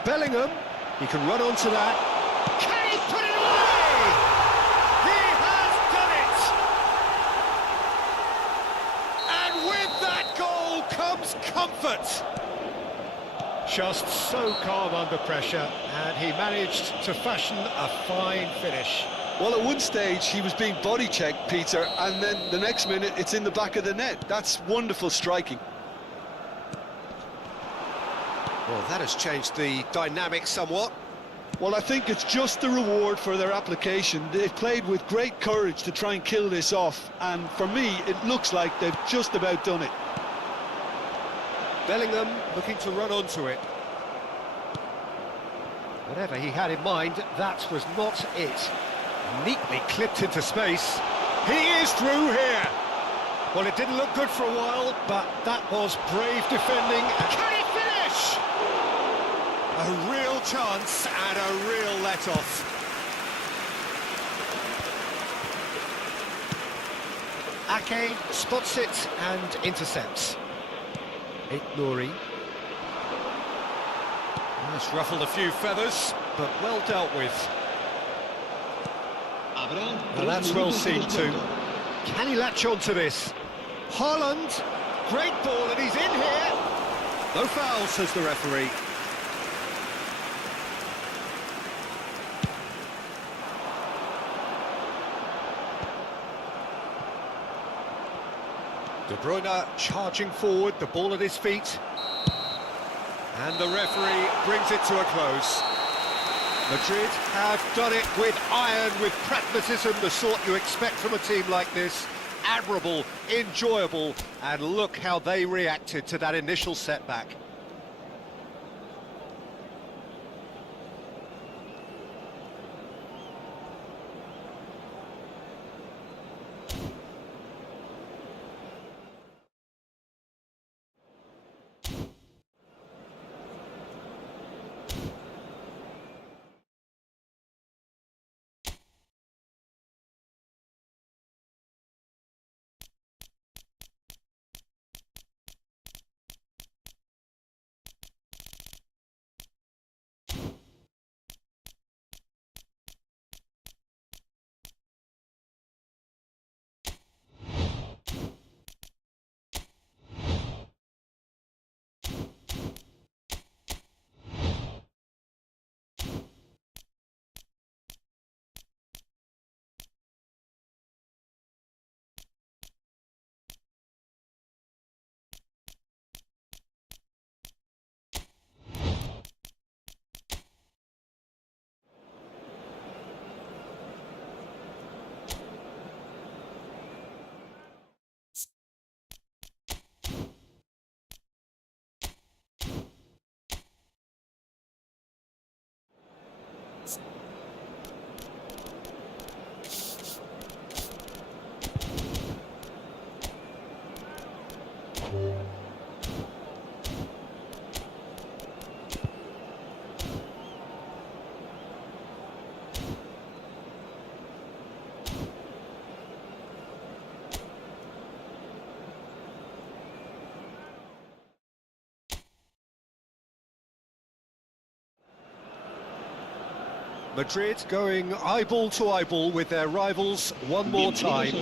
Bellingham, he can run onto that. Can he put it away? He has done it! And with that goal comes comfort. Just so calm under pressure, and he managed to fashion a fine finish. Well, at one stage he was being body checked, Peter, and then the next minute it's in the back of the net. That's wonderful striking. Well, that has changed the dynamic somewhat. Well, I think it's just the reward for their application. They've played with great courage to try and kill this off, and for me it looks like they've just about done it. Bellingham looking to run onto it. Whatever he had in mind, that was not it. Neatly clipped into space. He is through here. Well, it didn't look good for a while, but that was brave defending. Can he finish? A real chance and a real let-off. Ake spots it and intercepts. Nouri. That's ruffled a few feathers, but well dealt with. Well, that's well seen too. Can he latch on to this? Haaland, great ball, and he's in here. No foul, says the referee. De Bruyne charging forward, the ball at his feet. And the referee brings it to a close. Madrid have done it with iron, with pragmatism, the sort you expect from a team like this. Admirable, enjoyable, and look how they reacted to that initial setback. Madrid going eyeball to eyeball with their rivals one more time.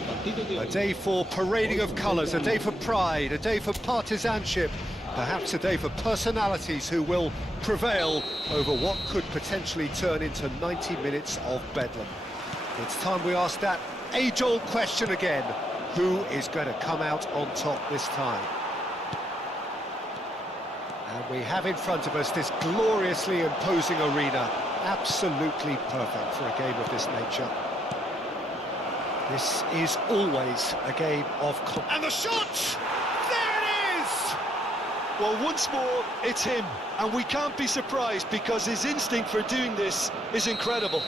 A day for parading of colours, a day for pride, a day for partisanship, perhaps a day for personalities who will prevail over what could potentially turn into 90 minutes of bedlam. It's time we ask that age-old question again. Who is going to come out on top this time? And we have in front of us this gloriously imposing arena. Absolutely perfect for a game of this nature. This is always a game of... And the shot! There it is! Well, once more, it's him. And we can't be surprised because his instinct for doing this is incredible.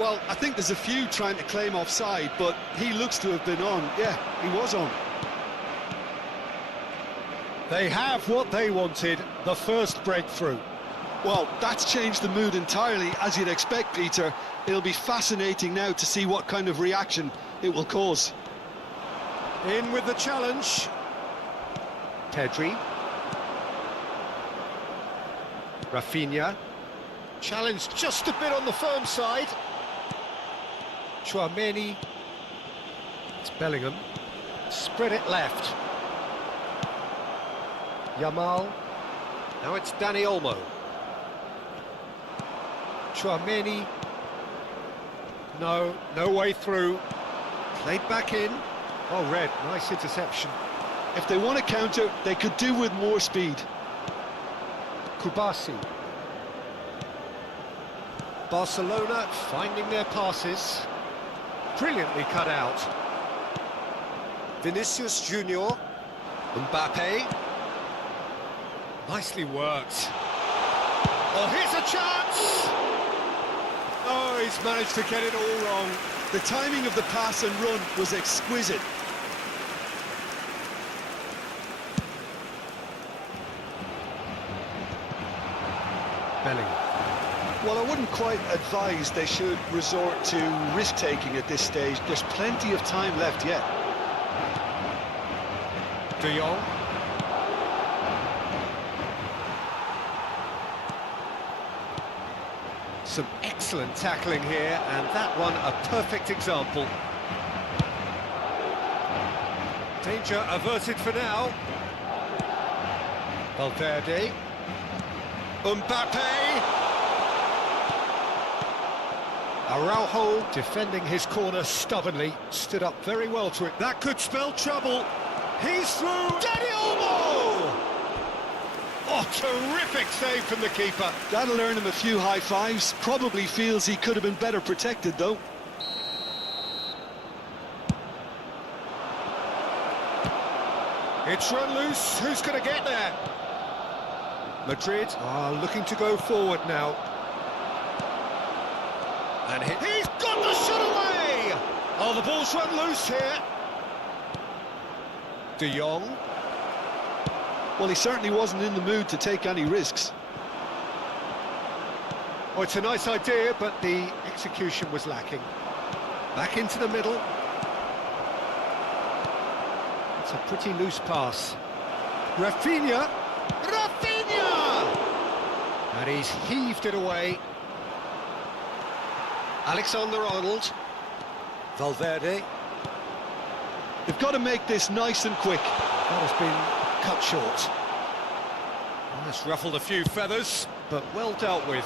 Well, I think there's a few trying to claim offside, but he looks to have been on. Yeah, he was on. They have what they wanted, the first breakthrough. Well, that's changed the mood entirely, as you'd expect, Peter. It'll be fascinating now to see what kind of reaction it will cause. In with the challenge. Pedri. Rafinha. Challenge just a bit on the firm side. Tchouaméni. It's Bellingham. Spread it left. Yamal. Now it's Dani Olmo. Tchouaméni. No way through. Played back in. Oh, Red, nice interception. If they want to counter, they could do with more speed. Kubasi. Barcelona finding their passes. Brilliantly cut out. Vinicius Junior. Mbappe. Nicely worked. Oh, here's a chance! Oh, he's managed to get it all wrong. The timing of the pass and run was exquisite. Bellingham. Well, I wouldn't quite advise they should resort to risk-taking at this stage. There's plenty of time left yet. De Jong. Some excellent tackling here, and that one a perfect example. Danger averted for now. Valverde. Mbappe. Araujo defending his corner stubbornly, stood up very well to it. That could spell trouble. He's through. Dani Olmo! Oh, terrific save from the keeper. That'll earn him a few high fives. Probably feels he could have been better protected, though. It's run loose. Who's going to get there? Madrid are looking to go forward now. And he's got the shot away! Oh, the ball's run loose here. De Jong. Well, he certainly wasn't in the mood to take any risks. Oh, it's a nice idea, but the execution was lacking. Back into the middle. It's a pretty loose pass. Rafinha! Rafinha! And he's heaved it away. Alexander-Arnold. Valverde. They've got to make this nice and quick. That has been cut short. Well, that's ruffled a few feathers, but well dealt with.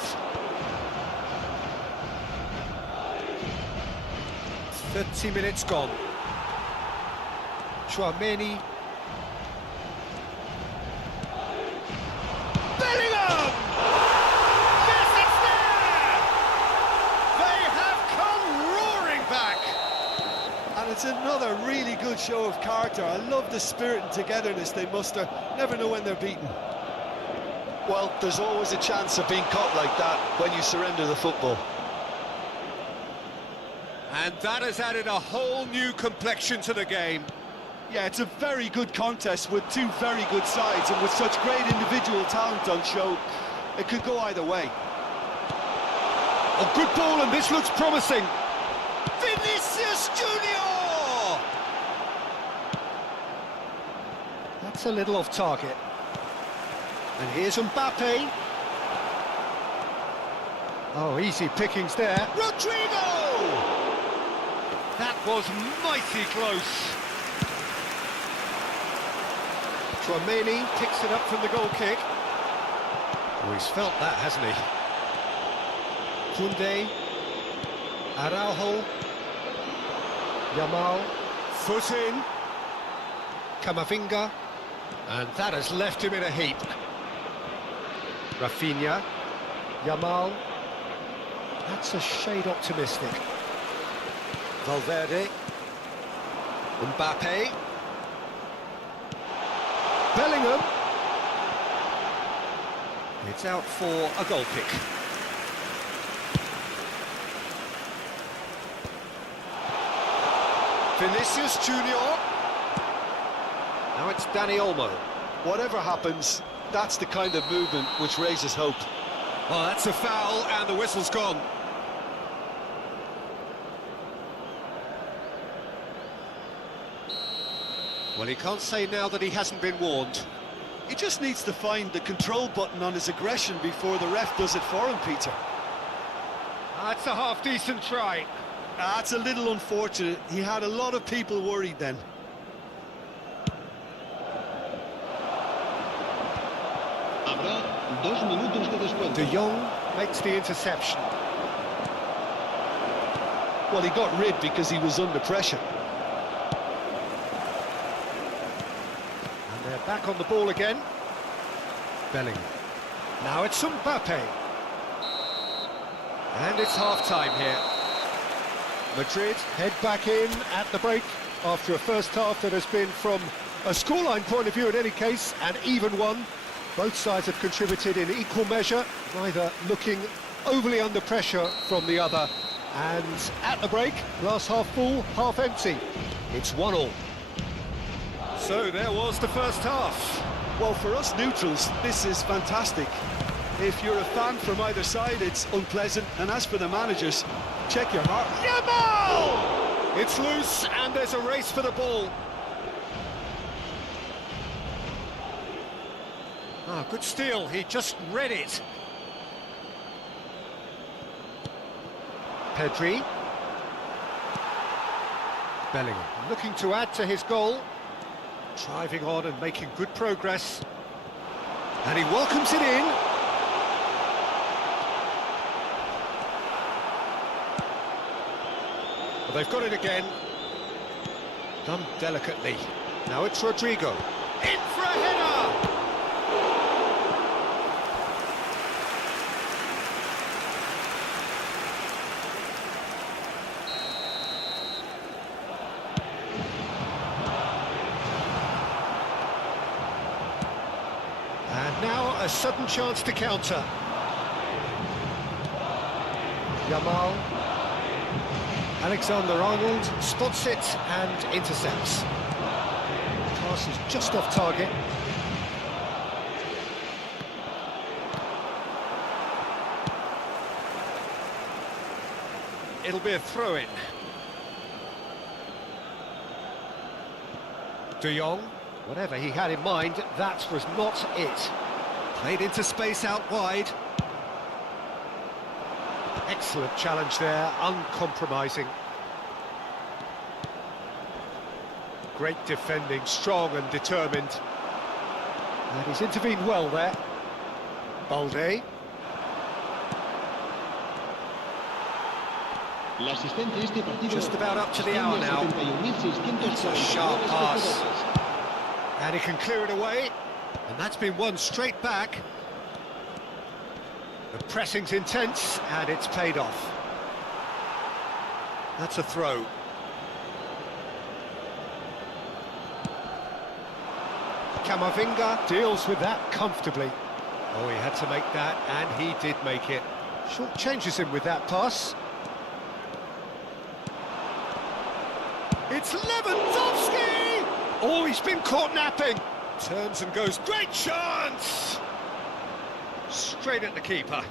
30 minutes gone. Tchouaméni. Bellingham! Yes, it's there! They have come roaring back! And it's another really good show of character. I love the spirit and togetherness they muster. Never know when they're beaten. Well, there's always a chance of being caught like that when you surrender the football. And that has added a whole new complexion to the game. Yeah, it's a very good contest with two very good sides, and with such great individual talent on show, it could go either way. A good ball, and this looks promising. Vinicius Junior! That's a little off target. And here's Mbappe. Oh, easy pickings there. Rodrigo! That was mighty close. Tchouaméni picks it up from the goal kick. Oh, he's felt that, hasn't he? Koundé. Araujo. Yamal. Foot in. Camavinga. And that has left him in a heap. Rafinha. Yamal. That's a shade optimistic. Valverde. Mbappe. Bellingham. It's out for a goal kick. Vinicius Junior. Now it's Dani Olmo. Whatever happens, that's the kind of movement which raises hope. Oh, that's a foul, and the whistle's gone. Well, he can't say now that he hasn't been warned. He just needs to find the control button on his aggression before the ref does it for him, Peter. That's a half-decent try. That's a little unfortunate. He had a lot of people worried then. Habrá 2 minutos de descuento. De Jong makes the interception. Well, he got rid because he was under pressure. And they're back on the ball again. Bellingham. Now it's Mbappe. And it's half-time here. Madrid head back in at the break after a first half that has been, from a scoreline point of view in any case, an even one. Both sides have contributed in equal measure, neither looking overly under pressure from the other. And at the break, glass half full, half empty. It's 1-1. So there was the first half. Well, for us neutrals, this is fantastic. If you're a fan from either side, it's unpleasant. And as for the managers, check your heart. Yamal! It's loose, and there's a race for the ball. Ah, good steal, he just read it. Pedri. Bellingham looking to add to his goal. Driving on and making good progress. And he welcomes it in. Well, they've got it again. Done delicately. Now it's Rodrigo. In for a header! And now a sudden chance to counter. Yamal. Alexander-Arnold spots it and intercepts. Pass is just off target. It'll be a throw-in. De Jong, whatever he had in mind, that was not it. Played into space out wide. Excellent challenge there, uncompromising. Great defending, strong and determined. And he's intervened well there. Balde. Just about up to the hour now. It's a sharp pass. And he can clear it away. And that's been won straight back. The pressing's intense, and it's paid off. That's a throw. Camavinga deals with that comfortably. Oh, he had to make that, and he did make it. Short changes him with that pass. It's Lewandowski! Oh, he's been caught napping. Turns and goes, great chance! Straight at the keeper.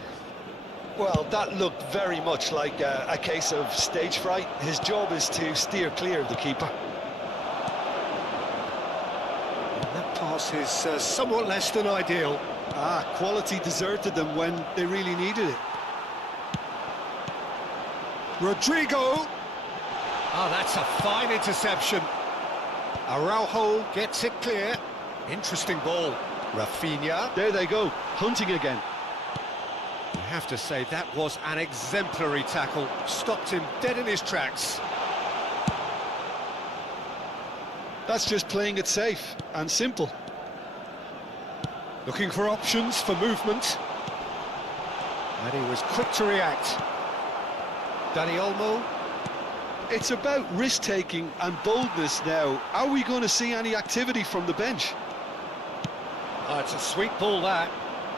Well, that looked very much like a case of stage fright. His job is to steer clear of the keeper. And that pass is somewhat less than ideal. Quality deserted them when they really needed it. Rodrigo. Oh, that's a fine interception. Araujo gets it clear. Interesting ball. Rafinha. There they go, hunting again. I have to say, that was an exemplary tackle. Stopped him dead in his tracks. That's just playing it safe and simple. Looking for options for movement. And he was quick to react. Dani Olmo. It's about risk-taking and boldness now. Are we going to see any activity from the bench? Oh, it's a sweet ball, that.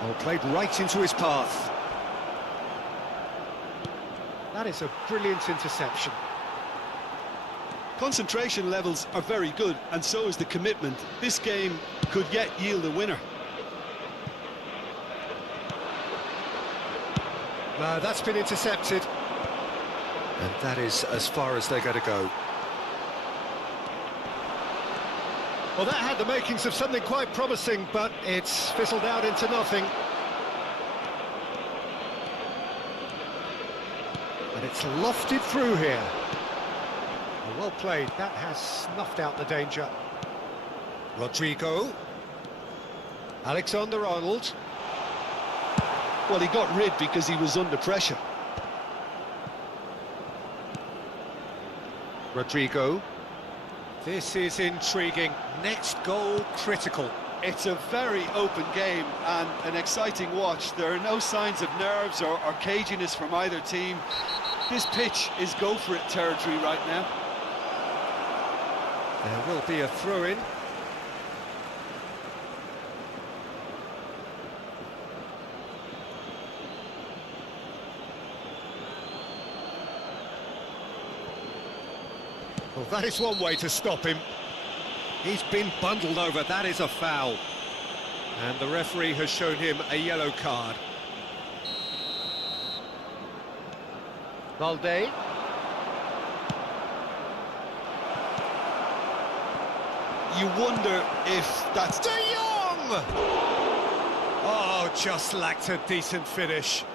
Oh, played right into his path. That is a brilliant interception. Concentration levels are very good, and so is the commitment. This game could yet yield a winner. No, that's been intercepted. And that is as far as they're going to go. Well, that had the makings of something quite promising, but it's fizzled out into nothing. And it's lofted through here. Well played, that has snuffed out the danger. Rodrigo. Alexander-Arnold. Well, he got rid because he was under pressure. Rodrigo. This is intriguing. Next goal critical. It's a very open game and an exciting watch. There are no signs of nerves or caginess from either team. This pitch is go-for-it territory right now. There will be a throw-in. Well, that is one way to stop him. He's been bundled over, that is a foul. And the referee has shown him a yellow card. Valde. You wonder if that's... De Jong! Oh, just lacked a decent finish.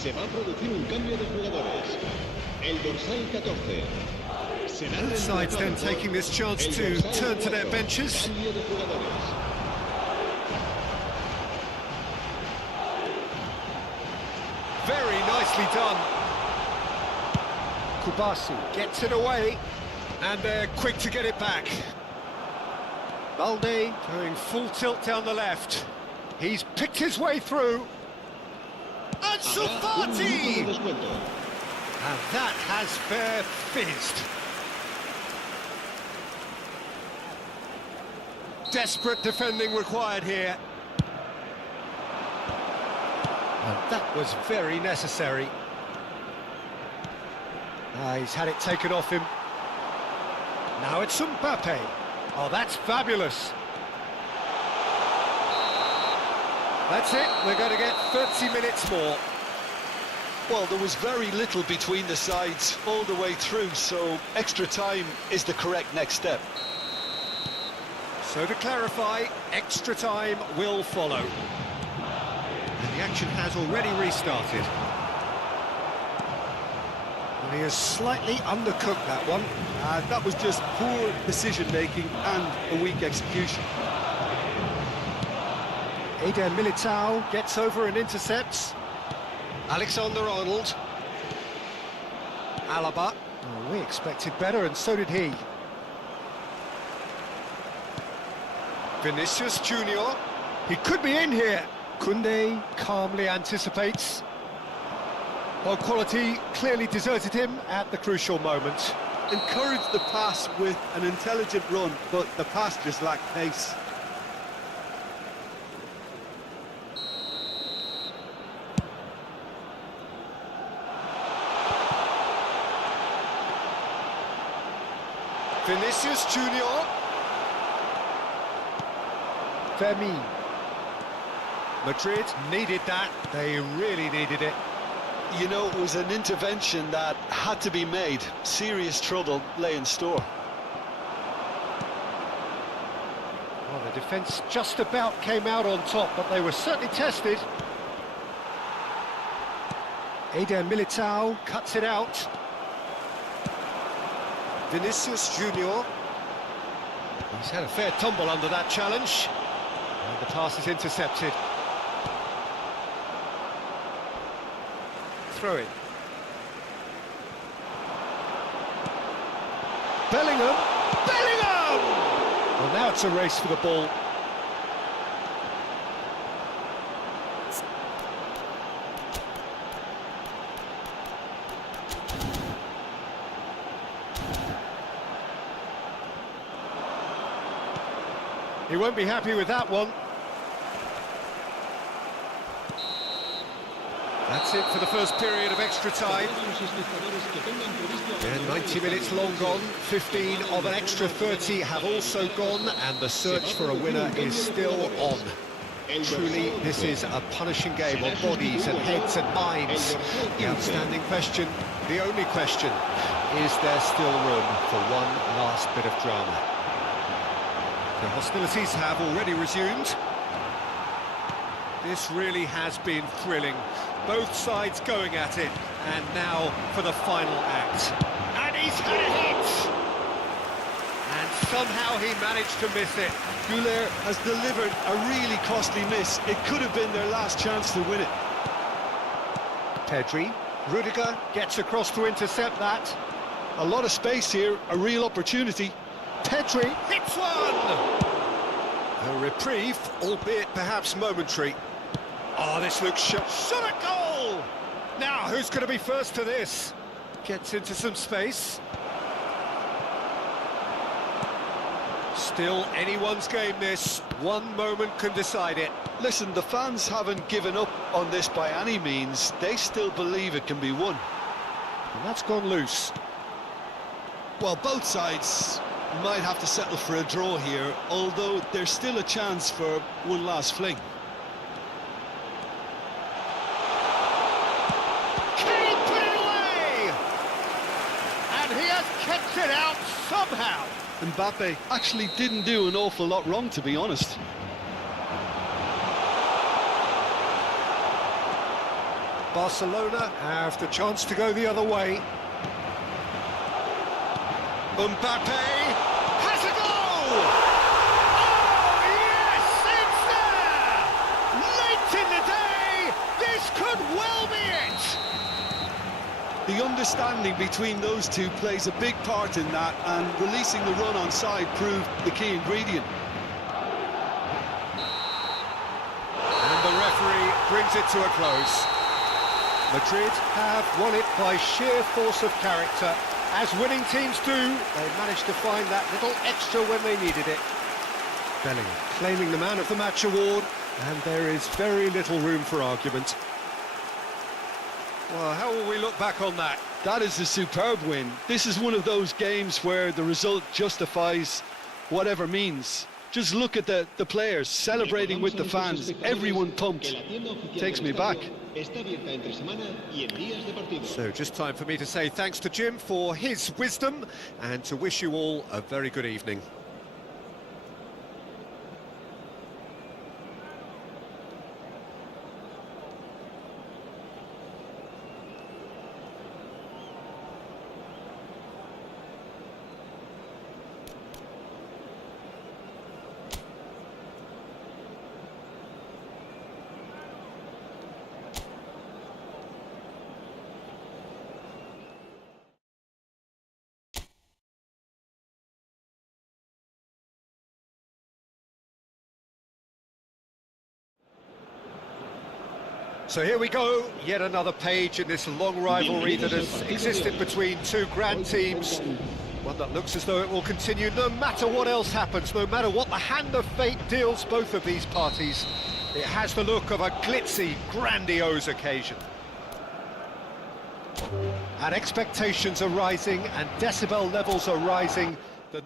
Se va a producir un cambio de jugadores. El dorsal 14. Será Both sides then taking this chance to turn to their benches. Cambio de jugadores. Very nicely done. Kubasi gets it away, and they're quick to get it back. Balde going full tilt down the left. He's picked his way through. And Sufati! And that has fair fizzed. Desperate defending required here. And that was very necessary. He's had it taken off him. Now it's Mbappe. Oh, that's fabulous. That's it, we're going to get 30 minutes more. Well, there was very little between the sides all the way through, so extra time is the correct next step. So to clarify, extra time will follow. And the action has already restarted. And he has slightly undercooked that one. That was just poor decision-making and a weak execution. Eder Militao gets over and intercepts. Alexander-Arnold. Alaba. Oh, we expected better, and so did he. Vinicius Junior. He could be in here. Koundé calmly anticipates. Well, quality clearly deserted him at the crucial moment. Encouraged the pass with an intelligent run, but the pass just lacked pace. Vinicius Junior. Fermin. Madrid needed that. They really needed it. You know, it was an intervention that had to be made. Serious trouble lay in store. Well, the defence just about came out on top, but they were certainly tested. Eder Militao cuts it out. Vinicius Junior. He's had a fair tumble under that challenge. And the pass is intercepted. Throw in. Bellingham! Bellingham! Well, now it's a race for the ball. He won't be happy with that one. That's it for the first period of extra time. Yeah, 90 minutes long gone, 15 of an extra 30 have also gone, and the search for a winner is still on. Truly, this is a punishing game of bodies and heads and minds. The outstanding question, the only question, is there still room for one last bit of drama? The hostilities have already resumed. This really has been thrilling. Both sides going at it, and now for the final act. And he's had a hit! And somehow he managed to miss it. Duel has delivered a really costly miss. It could have been their last chance to win it. Pedri, Rudiger gets across to intercept that. A lot of space here, a real opportunity. Pedri hits one! A reprieve, albeit perhaps momentary. Oh, this looks shot at goal! Now, who's going to be first to this? Gets into some space. Still anyone's game, this. One moment can decide it. Listen, the fans haven't given up on this by any means. They still believe it can be won. And that's gone loose. Well, both sides might have to settle for a draw here, although there's still a chance for one last fling. Can he put it away? And he has kept it out somehow. Mbappe actually didn't do an awful lot wrong, to be honest. Barcelona have the chance to go the other way. Mbappe has a goal! Oh, yes, it's there! Late in the day, this could well be it! The understanding between those two plays a big part in that, and releasing the run on side proved the key ingredient. And the referee brings it to a close. Madrid have won it by sheer force of character. As winning teams do, they managed to find that little extra when they needed it. Bellingham claiming the Man of the Match award, and there is very little room for argument. Well, how will we look back on that? That is a superb win. This is one of those games where the result justifies whatever means. Just look at the players celebrating with the fans, everyone pumped. Takes me back. So just time for me to say thanks to Jim for his wisdom, and to wish you all a very good evening. So here we go, yet another page in this long rivalry that has existed between two grand teams. One that looks as though it will continue no matter what else happens, no matter what the hand of fate deals both of these parties. It has the look of a glitzy, grandiose occasion. And expectations are rising and decibel levels are rising. The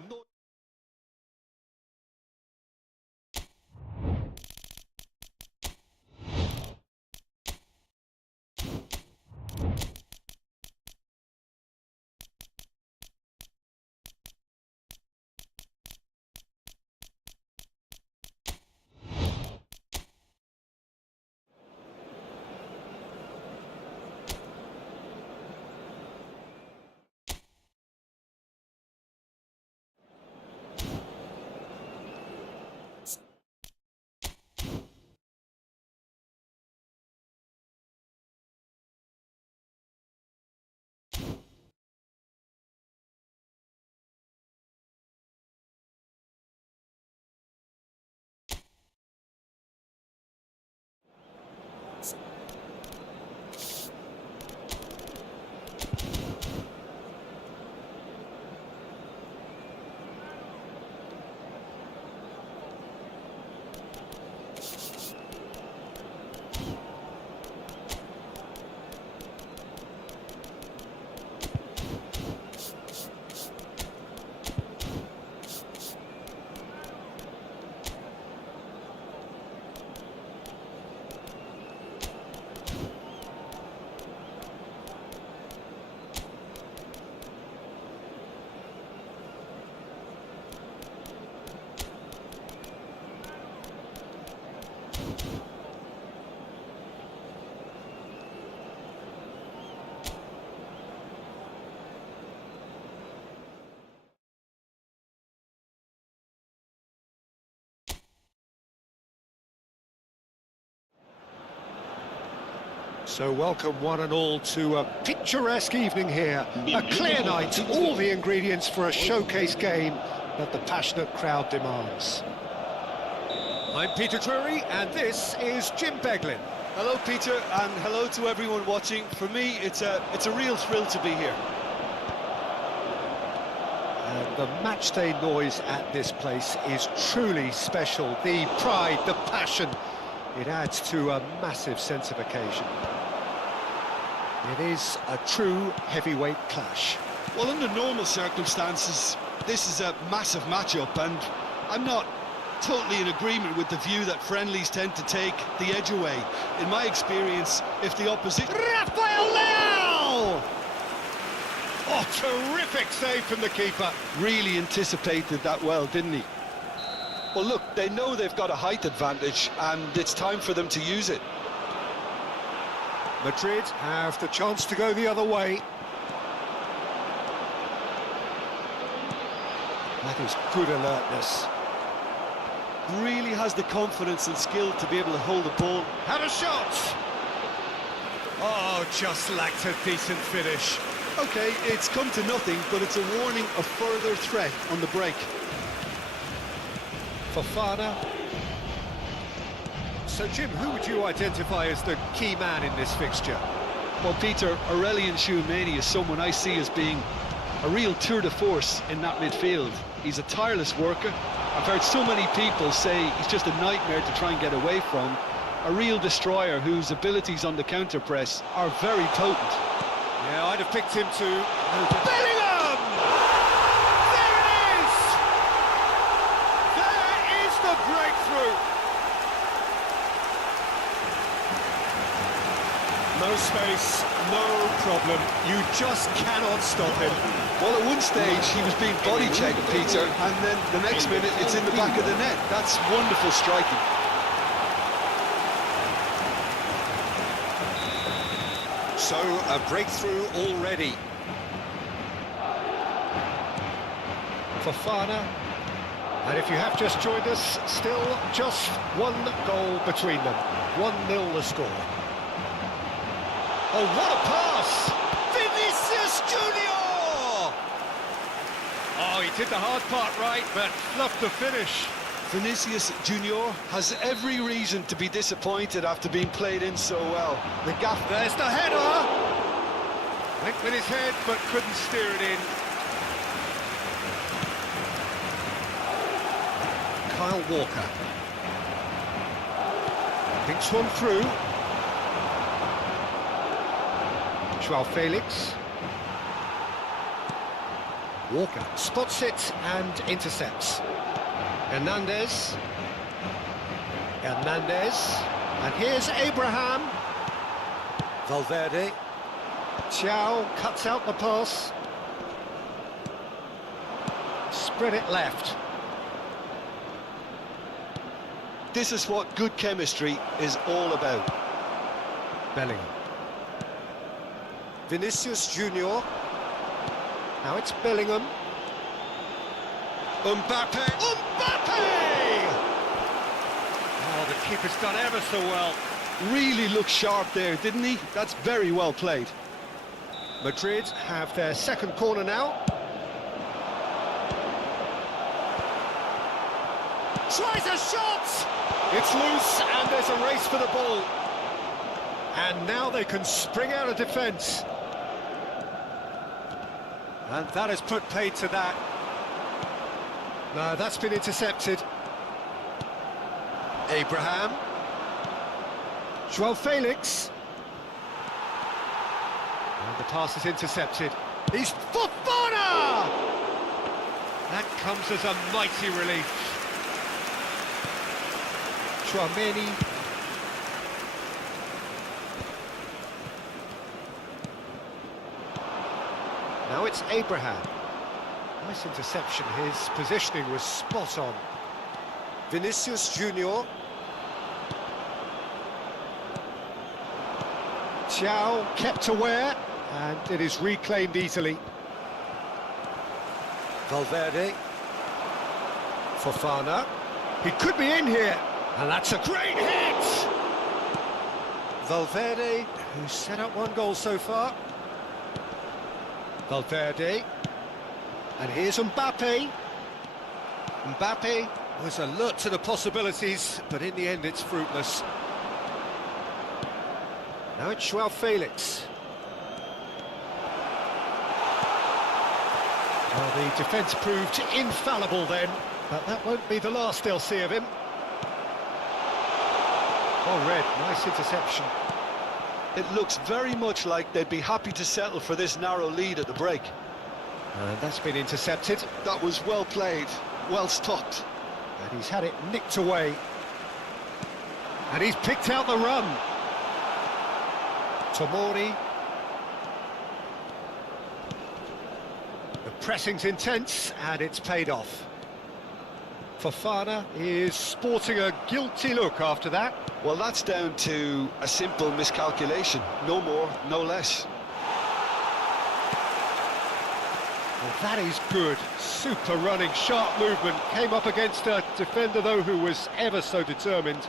So welcome one and all to a picturesque evening here, a clear night, all the ingredients for a showcase game that the passionate crowd demands. I'm Peter Drury and this is Jim Beglin. Hello, Peter, and hello to everyone watching. For me, it's a real thrill to be here. And the matchday noise at this place is truly special. The pride, the passion, it adds to a massive sense of occasion. It is a true heavyweight clash. Well, under normal circumstances, this is a massive matchup, and I'm not totally in agreement with the view that friendlies tend to take the edge away. In my experience, if the opposition... Rafael Leao! Oh, terrific save from the keeper. Really anticipated that well, didn't he? Well, look, they know they've got a height advantage, and it's time for them to use it. Madrid have the chance to go the other way. That is good alertness. Really has the confidence and skill to be able to hold the ball. Had a shot! Oh, just lacked a decent finish. OK, it's come to nothing, but it's a warning of further threat on the break. Fofana. So, Jim, who would you identify as the key man in this fixture? Well, Peter, Aurelien Tchouameni is someone I see as being a real tour de force in that midfield. He's a tireless worker. I've heard so many people say he's just a nightmare to try and get away from. A real destroyer whose abilities on the counter-press are very potent. Yeah, I'd have picked him to... Bellingham! There it is! There is the breakthrough! No space, no problem. You just cannot stop him. Well, at one stage he was being body checked, Peter, and then the next minute it's in the back of the net. That's wonderful striking. So, a breakthrough already. Fofana. And if you have just joined us, still just one goal between them. 1-0 the score. Oh, what a pass! Vinicius Junior! Oh, he did the hard part right, but fluffed the finish. Vinicius Junior has every reason to be disappointed after being played in so well. The gaff, there's the header! Went with his head, but couldn't steer it in. Kyle Walker. Thinks one through. Joao Felix. Walker spots it and intercepts. Hernandez. And here's Abraham. Valverde. Thiaw cuts out the pass. Spread it left. This is what good chemistry is all about. Bellingham. Vinicius Junior. Now it's Bellingham. Mbappe! Oh, the keeper's done ever so well. Really looked sharp there, didn't he? That's very well played. Madrid have their second corner now. Tries a shot! It's loose and there's a race for the ball. And now they can spring out of defence. And that has put paid to that. No, that's been intercepted. Abraham. Joao Felix. And the pass is intercepted. He's Fofana! That comes as a mighty relief. Chouameni. Now it's Abraham. Nice interception, his positioning was spot on. Vinicius Junior. Thiaw kept aware, and it is reclaimed easily. Valverde. Fofana. He could be in here, and that's a great hit! Valverde, who's set up one goal so far. Valverde. And here's Mbappe. Mbappe was alert to the possibilities, but in the end it's fruitless. Now it's Joao Felix. Well, the defence proved infallible then, but that won't be the last they'll see of him. Oh, Red, nice interception. It looks very much like they'd be happy to settle for this narrow lead at the break. And that's been intercepted. That was well played, well stopped. And he's had it nicked away. And he's picked out the run. Tomori. The pressing's intense, and it's paid off. Fofana is sporting a guilty look after that. Well, that's down to a simple miscalculation. No more, no less. Well, that is good. Super running, sharp movement. Came up against a defender, though, who was ever so determined.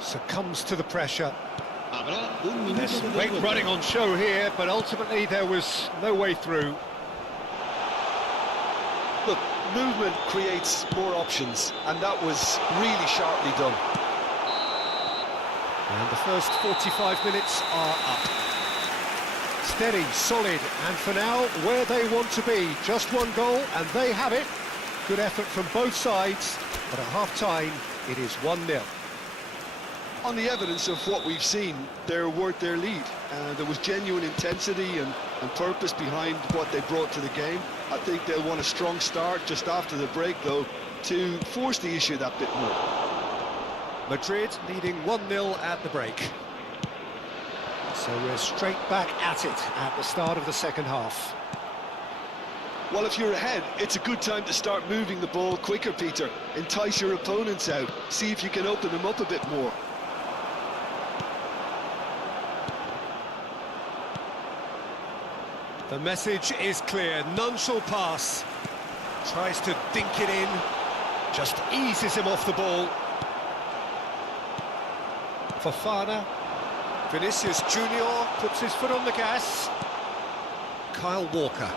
Succumbs to the pressure. There's great running on show here, but ultimately there was no way through. Look, movement creates more options, and that was really sharply done. And the first 45 minutes are up. Steady, solid, and for now, where they want to be. Just one goal, and they have it. Good effort from both sides, but at half-time, it is 1-0. On the evidence of what we've seen, they're worth their lead. There was genuine intensity and purpose behind what they brought to the game. I think they'll want a strong start just after the break, though, to force the issue that bit more. Madrid leading 1-0 at the break. So we're straight back at it at the start of the second half. Well, if you're ahead, it's a good time to start moving the ball quicker, Peter. Entice your opponents out. See if you can open them up a bit more. The message is clear, none shall pass. Tries to dink it in, just eases him off the ball. Fofana, Vinicius Junior puts his foot on the gas. Kyle Walker,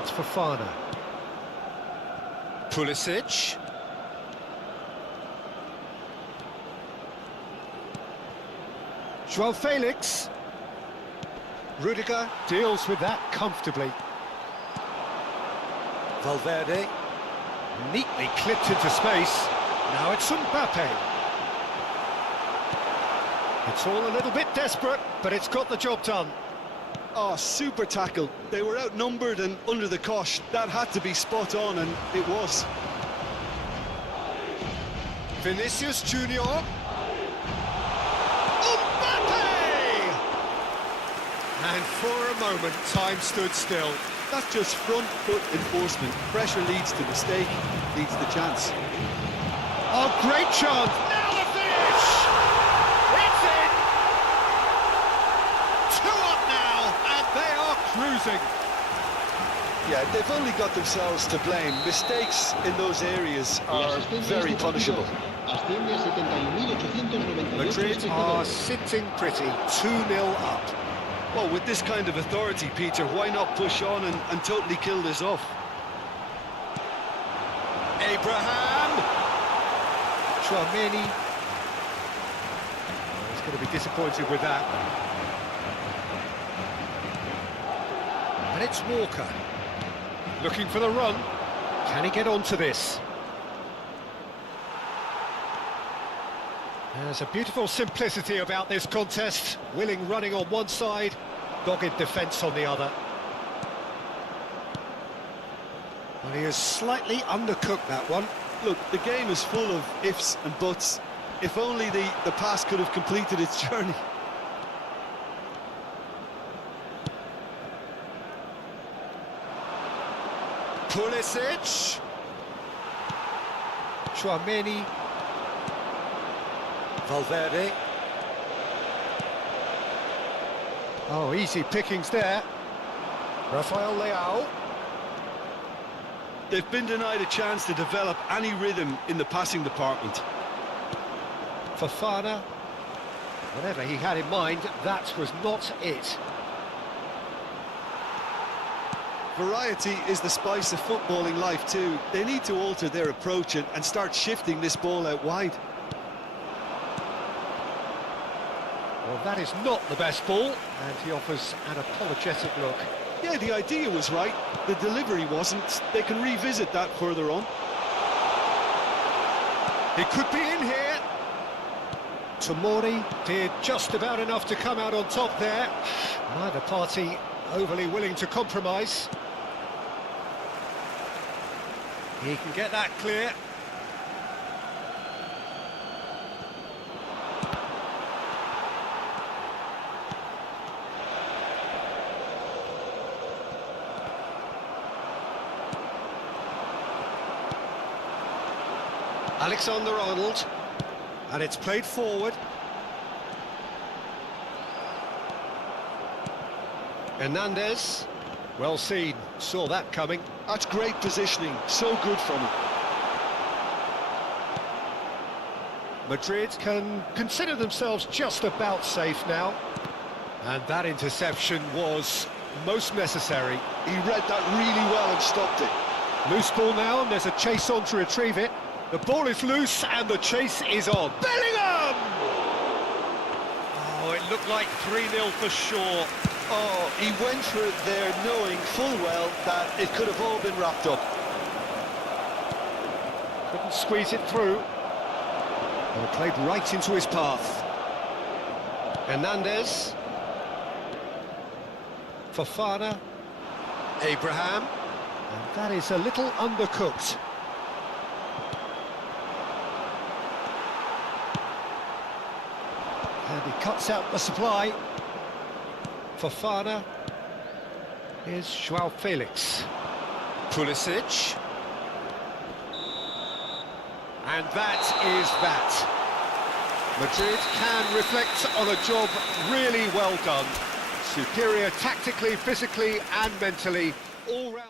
it's Fofana. Pulisic. Joao Felix. Rudiger deals with that comfortably. Valverde. Neatly clipped into space. Now it's Mbappe. It's all a little bit desperate, but it's got the job done. Oh, super tackle. They were outnumbered and under the cosh. That had to be spot on, and it was. Vinicius Junior. Mbappe! And for a moment, time stood still. That's just front foot enforcement. Pressure leads to mistake, leads to chance. Oh, great chance! Now the finish! It's in! 2 up now, and they are cruising. Yeah, they've only got themselves to blame. Mistakes in those areas are very punishable. Asciende a 71.898 Madrid are sitting pretty, 2-0 up. Well, with this kind of authority, Peter, why not push on and totally kill this off? Abraham! Tchouaméni. He's going to be disappointed with that. And it's Walker. Looking for the run. Can he get onto this? There's a beautiful simplicity about this contest. Willing running on one side, dogged defence on the other. Well, he has slightly undercooked that one. Look, the game is full of ifs and buts. If only the pass could have completed its journey. Pulisic. Tchouaméni. Valverde. Oh, easy pickings there. Rafael Leao. They've been denied a chance to develop any rhythm in the passing department. Fofana. Whatever he had in mind, that was not it. Variety is the spice of footballing life too. They need to alter their approach and start shifting this ball out wide. Well, that is not the best ball, and he offers an apologetic look. Yeah, the idea was right, the delivery wasn't. They can revisit that further on. He could be in here. Tomori did just about enough to come out on top there. Neither party overly willing to compromise. He can get that clear. Alexander-Arnold, and it's played forward. Hernandez, well seen, saw that coming. That's great positioning, so good from him. Madrid can consider themselves just about safe now. And that interception was most necessary. He read that really well and stopped it. Loose ball now, and there's a chase on to retrieve it. The ball is loose, and the chase is on. Bellingham! Oh, it looked like 3-0 for sure. Oh, he went for it there knowing full well that it could have all been wrapped up. Couldn't squeeze it through. Well, played right into his path. Hernandez. Fofana. Abraham. And that is a little undercooked. And he cuts out the supply. Fofana. Here's Joao Felix. Pulisic. And that is that. Madrid can reflect on a job really well done. Superior tactically, physically and mentally, all round.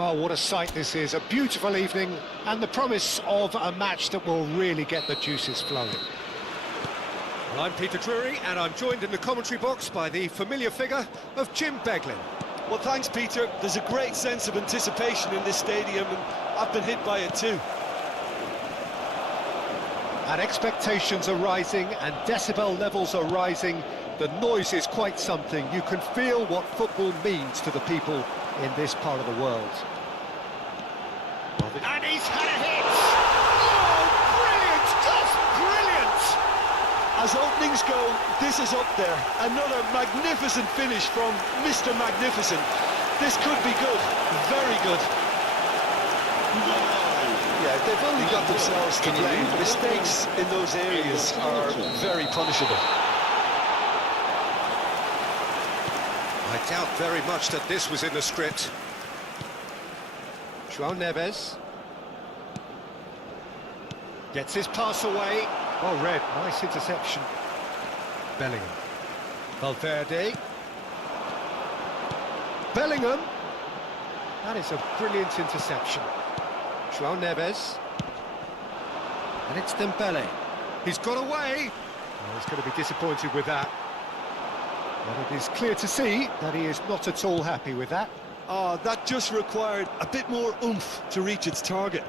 Well, what a sight this is. A beautiful evening and the promise of a match that will really get the juices flowing. Well, I'm Peter Drury, and I'm joined in the commentary box by the familiar figure of Jim Beglin. Well, thanks, Peter. There's a great sense of anticipation in this stadium, and I've been hit by it too. And expectations are rising, and decibel levels are rising. The noise is quite something. You can feel what football means to the people in this part of the world. And he's had a hit! Oh, brilliant! Just brilliant! As openings go, this is up there. Another magnificent finish from Mr. Magnificent. This could be good, very good. Yeah, they've only got themselves to blame. Mistakes in those areas are very punishable. I doubt very much that this was in the script. João Neves gets his pass away. Well read, nice interception. Bellingham. Valverde. Bellingham. That is a brilliant interception. João Neves. And it's Dembele. He's got away. Oh, he's going to be disappointed with that. But it is clear to see that he is not at all happy with that. Oh, that just required a bit more oomph to reach its target.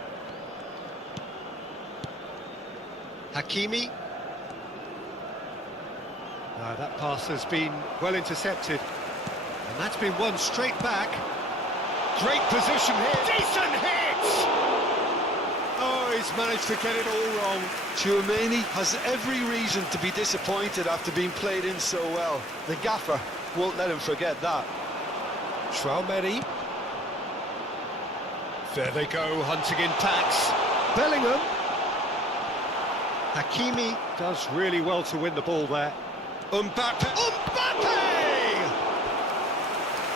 Hakimi. That pass has been well intercepted. And that's been won straight back. Great position here. Decent hit! Oh, he's managed to get it all wrong. Tchouaméni has every reason to be disappointed after being played in so well. The gaffer won't let him forget that. Tchouaméni. There they go, hunting in packs. Bellingham. Hakimi does really well to win the ball there. Mbappe.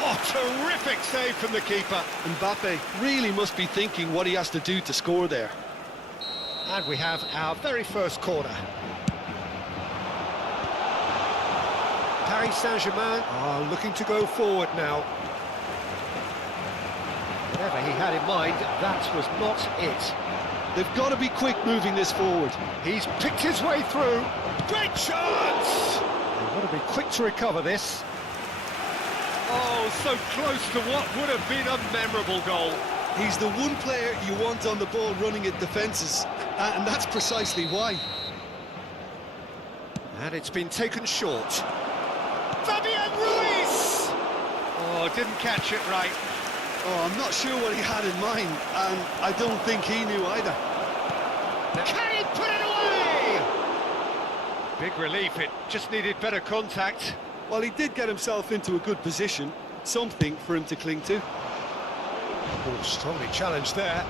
Oh, terrific save from the keeper. Mbappe really must be thinking what he has to do to score there. And we have our very first corner. Paris Saint-Germain are looking to go forward now. Whatever he had in mind, that was not it. They've got to be quick moving this forward. He's picked his way through. Great chance! They've got to be quick to recover this. Oh, so close to what would have been a memorable goal. He's the one player you want on the ball running at defences, and that's precisely why. And it's been taken short. Fabian Ruiz! Oh, didn't catch it right. Oh, I'm not sure what he had in mind, and I don't think he knew either. Can he put it away? Big relief, it just needed better contact. Well, he did get himself into a good position, something for him to cling to. Oh, strongly challenged there.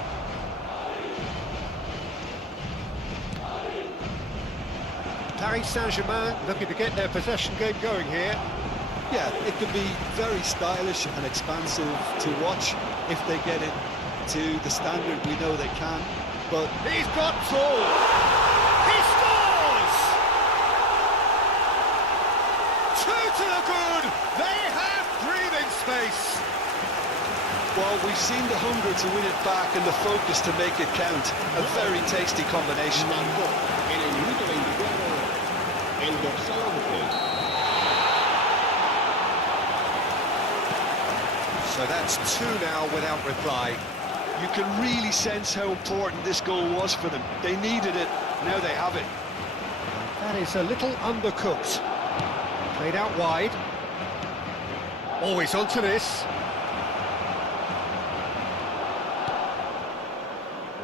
Paris Saint-Germain looking to get their possession game going here. Yeah, it could be very stylish and expansive to watch if they get it to the standard we know they can. But he's got full. He scores! 2 to the good. They have breathing space. Well, we've seen the hunger to win it back and the focus to make it count. A very tasty combination. Marcó en el minuto 24 el dorsal 11. So that's 2 now without reply. You can really sense how important this goal was for them. They needed it, now they have it. That is a little undercooked. Played out wide. Always onto this.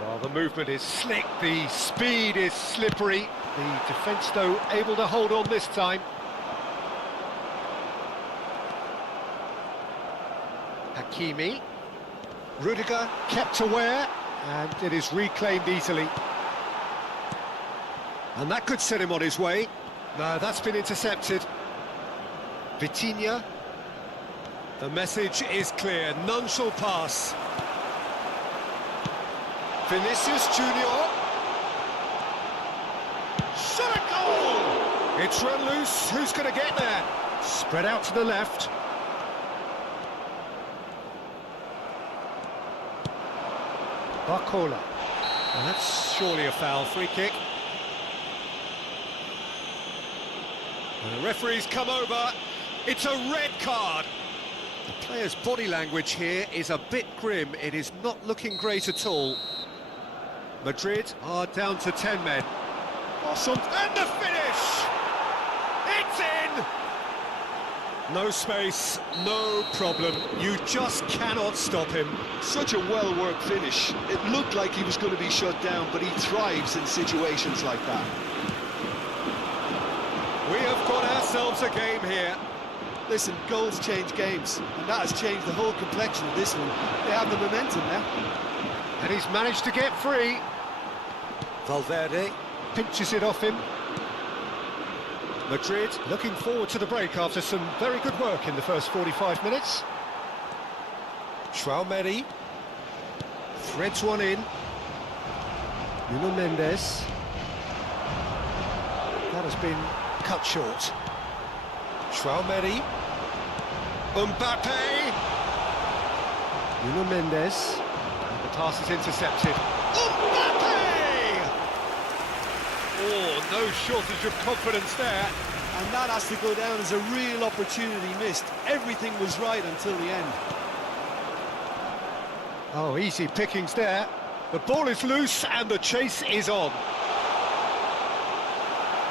Well, the movement is slick, the speed is slippery. The defence, though, able to hold on this time. Hakimi. Rudiger kept aware, and it is reclaimed easily. And that could set him on his way. No, that's been intercepted. Vitinha. The message is clear, none shall pass. Vinicius Junior. Shot a goal! It's run loose, who's going to get there? Spread out to the left. Barcola. And that's surely a foul. Free kick. And the referee's come over. It's a red card. The player's body language here is a bit grim. It is not looking great at all. Madrid are down to 10 men. Awesome. And the finish! It's in! No space, no problem. You just cannot stop him. Such a well-worked finish. It looked like he was going to be shut down, but he thrives in situations like that. We have got ourselves a game here. Listen, goals change games, and that has changed the whole complexion of this one. They have the momentum now. And he's managed to get free. Valverde pinches it off him. Madrid looking forward to the break after some very good work in the first 45 minutes. Traumeri threads one in. Nuno Mendes. That has been cut short. Traumeri. Mbappe. Nuno Mendes. And the pass is intercepted. Mbappe! Oh, no shortage of confidence there. And that has to go down as a real opportunity missed. Everything was right until the end. Oh, easy pickings there. The ball is loose and the chase is on.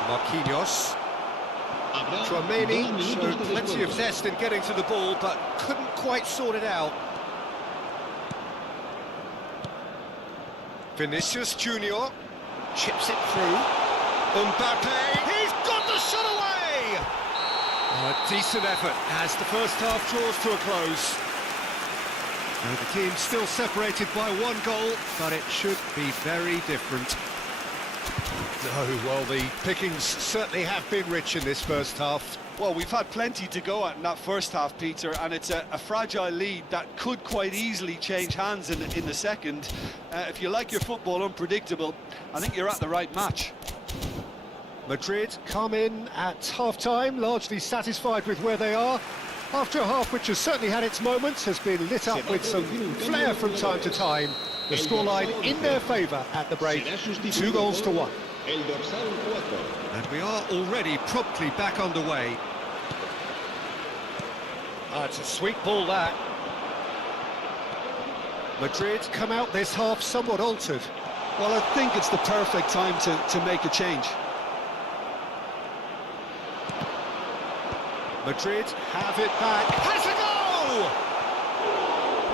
Marquinhos. Traumeri showed plenty of zest in getting to the ball, but couldn't quite sort it out. Vinicius Junior chips it through. Mbappe, he's got the shot away! A decent effort as the first half draws to a close. Now the team's still separated by one goal, but it should be very different. No, well, the pickings certainly have been rich in this first half. Well, we've had plenty to go at in that first half, Peter, and it's a fragile lead that could quite easily change hands in the second. If you like your football unpredictable, I think you're at the right match. Madrid come in at half-time, largely satisfied with where they are. After a half which has certainly had its moments, has been lit up with some flair from time to time. The scoreline in their favour at the break, 2-1. And we are already promptly back underway. It's a sweet ball, that. Madrid come out this half somewhat altered. Well, I think it's the perfect time to make a change. Madrid have it back. Has a goal!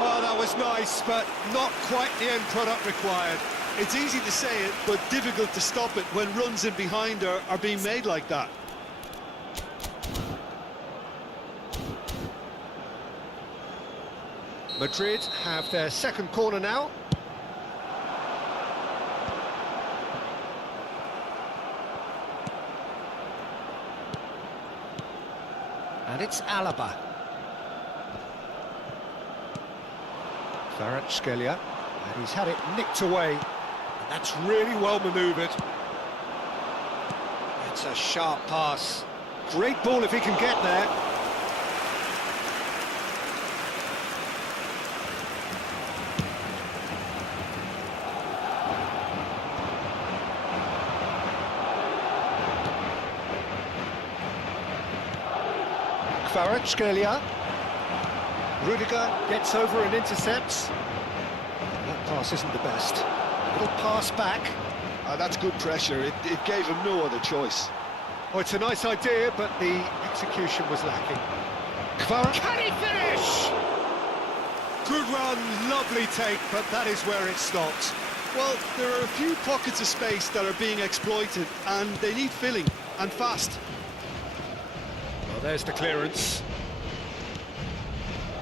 Oh, that was nice, but not quite the end product required. It's easy to say it, but difficult to stop it when runs in behind are being made like that. Madrid have their second corner now. And it's Alaba. Kvaratskhelia, and he's had it nicked away. And that's really well manoeuvred. It's a sharp pass. Great ball if he can get there. Kvaratskhelia. Rudiger gets over and intercepts. That pass isn't the best. Little pass back. That's good pressure. It gave him no other choice. Oh, it's a nice idea, but the execution was lacking. Can he finish? Good run, lovely take, but that is where it stopped. Well, there are a few pockets of space that are being exploited, and they need filling, and fast. Well, there's the clearance.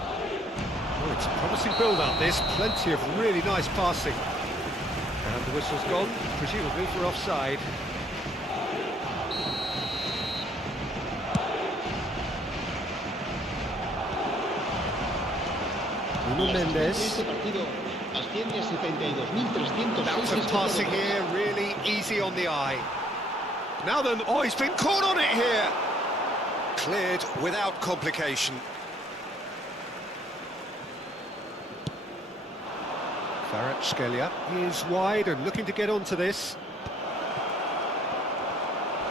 Oh, it's a promising build-up. There's plenty of really nice passing. And the whistle's gone, presumably for offside. Nuno Mendes. Lots of passing here, really easy on the eye. Now then, oh, he's been caught on it here. Cleared without complication. Kvaratskhelia is wide and looking to get onto this.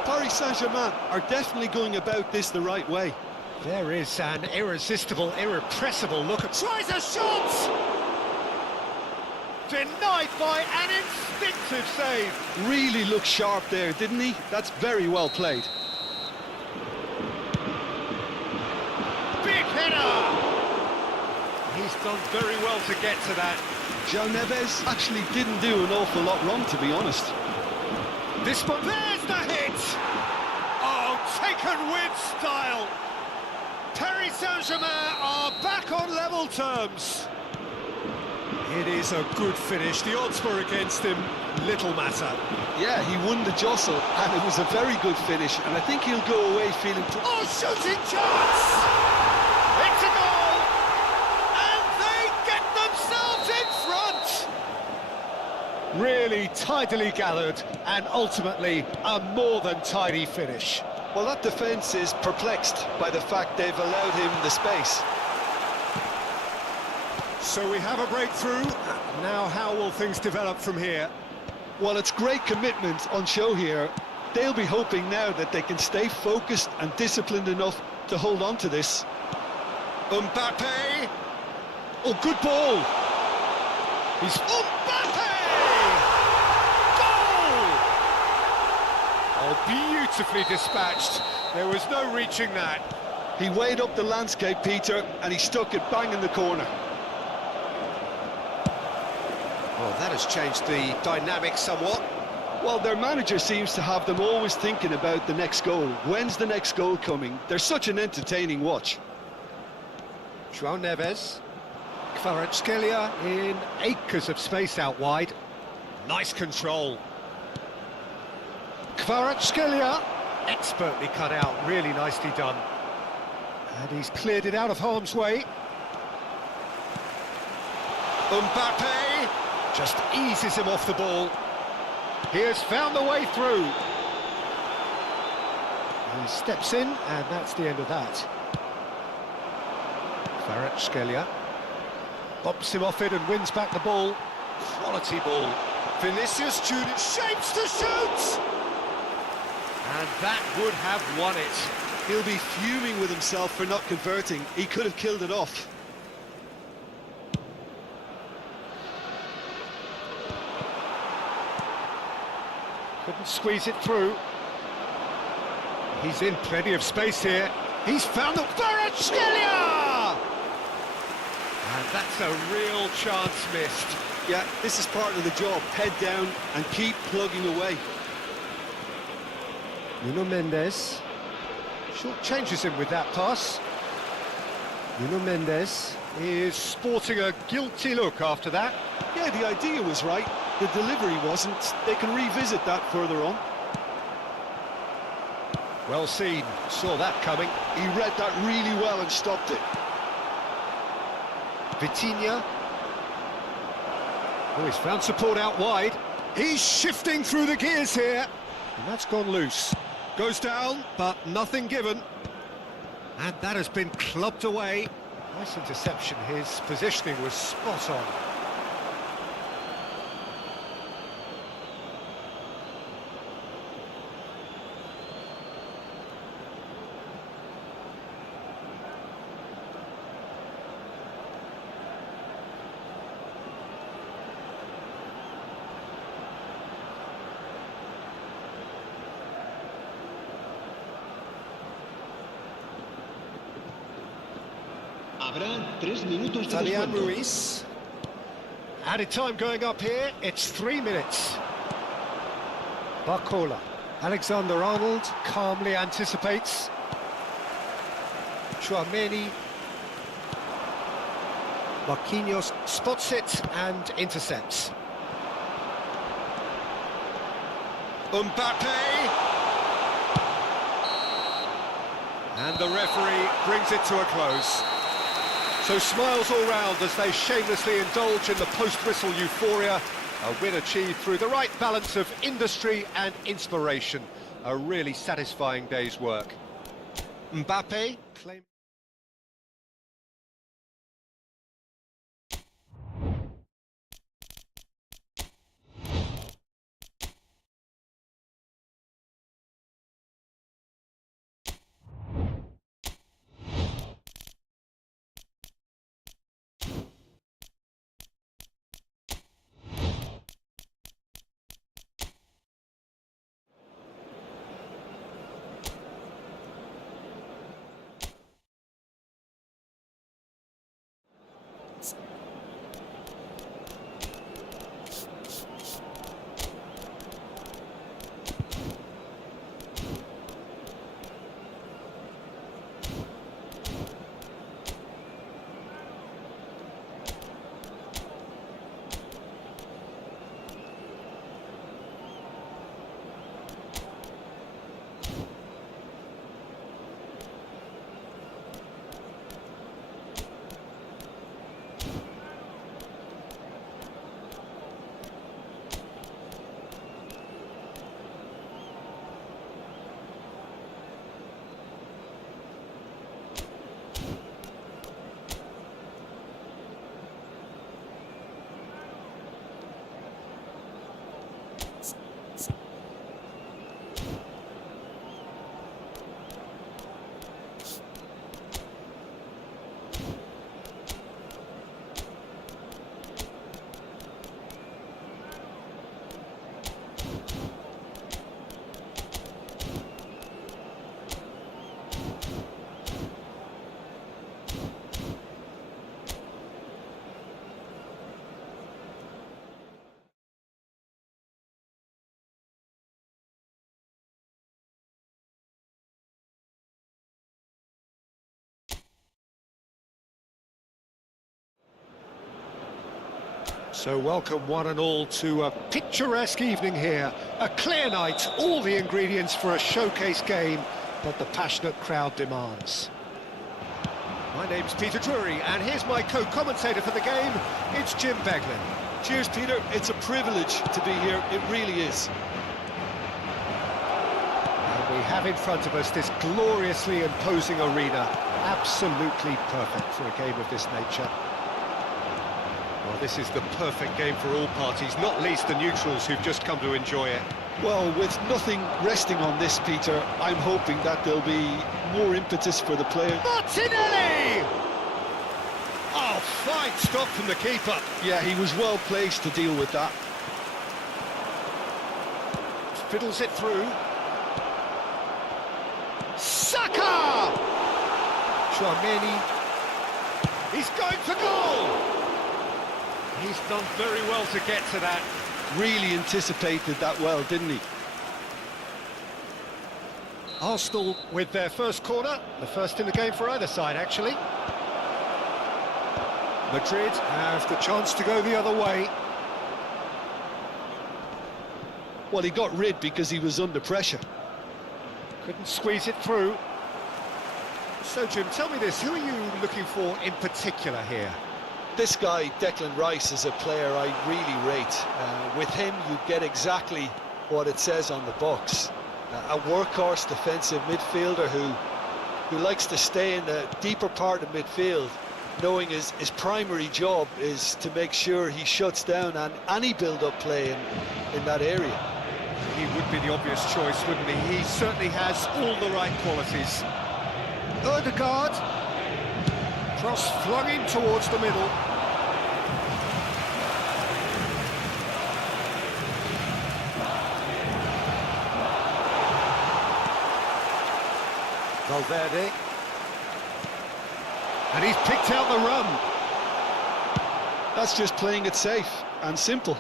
Paris Saint-Germain are definitely going about this the right way. There is an irresistible, irrepressible look at... Tries a shot! Denied by an instinctive save. Really looked sharp there, didn't he? That's very well played. Big header! He's done very well to get to that. João Neves actually didn't do an awful lot wrong, to be honest. This one, there's the hit! Oh, taken with style. Paris Saint-Germain are back on level terms. It is a good finish. The odds were against him. Little matter. Yeah, he won the jostle, and it was a very good finish, and I think he'll go away feeling... Oh, shooting chance! It's a goal! And they get themselves in front! Really tidily gathered, and ultimately a more than tidy finish. Well, that defence is perplexed by the fact they've allowed him the space. So we have a breakthrough. Now how will things develop from here? Well, it's great commitment on show here. They'll be hoping now that they can stay focused and disciplined enough to hold on to this. Mbappe! Oh, good ball! He's... Mbappe! Goal! Oh, beautifully dispatched. There was no reaching that. He weighed up the landscape, Peter, and he stuck it bang in the corner. Well, that has changed the dynamic somewhat. Well, their manager seems to have them always thinking about the next goal. When's the next goal coming? They're such an entertaining watch. João Neves. Kvaratskhelia in acres of space out wide. Nice control. Kvaratskhelia, expertly cut out, really nicely done. And he's cleared it out of harm's way. Mbappe just eases him off the ball. He has found the way through. He steps in, and that's the end of that. Kvaratskhelia bumps him off it and wins back the ball. Quality ball. Vinicius Junior shapes to shoot! And that would have won it. He'll be fuming with himself for not converting. He could have killed it off. Couldn't squeeze it through. He's in plenty of space here. He's found the Kvaratskhelia! And that's a real chance missed. Yeah, this is part of the job. Head down and keep plugging away. Nuno Mendes short changes him with that pass. Nuno Mendes is sporting a guilty look after that. Yeah, the idea was right. The delivery wasn't. They can revisit that further on. Well seen. Saw that coming. He read that really well and stopped it. Vitinha. Oh, he's found support out wide. He's shifting through the gears here. And that's gone loose. Goes down, but nothing given. And that has been clubbed away. Nice interception. His positioning was spot on. Habrá 3 minutos de Fabian descuento. Ruiz. Added time going up here, it's 3 minutes. Barcola. Alexander-Arnold calmly anticipates. Chouameni. Marquinhos spots it and intercepts. Mbappe! And the referee brings it to a close. So smiles all round as they shamelessly indulge in the post-whistle euphoria. A win achieved through the right balance of industry and inspiration. A really satisfying day's work. Mbappe claims... So welcome one and all to a picturesque evening here. A clear night, all the ingredients for a showcase game that the passionate crowd demands. My name's Peter Drury, and here's my co-commentator for the game, it's Jim Beglin. Cheers, Peter. It's a privilege to be here. It really is. And we have in front of us this gloriously imposing arena, absolutely perfect for a game of this nature. Well, this is the perfect game for all parties, not least the neutrals who've just come to enjoy it. Well, with nothing resting on this, Peter, I'm hoping that there'll be more impetus for the player. Martinelli! Oh, fine stop from the keeper. Yeah, he was well placed to deal with that. Fiddles it through. Saka! Chouameni. He's going for goal! He's done very well to get to that. Really anticipated that well, didn't he? Arsenal with their first corner, the first in the game for either side, actually. Madrid have the chance to go the other way. Well, he got rid because he was under pressure. Couldn't squeeze it through. So, Jim, tell me this, who are you looking for in particular here? This guy, Declan Rice, is a player I really rate. With him, you get exactly what it says on the box. A workhorse defensive midfielder who likes to stay in the deeper part of midfield, knowing his primary job is to make sure he shuts down any build-up play in that area. He would be the obvious choice, wouldn't he? He certainly has all the right qualities. Ødegaard. Cross flung in towards the middle. Valverde. And he's picked out the run. That's just playing it safe and simple.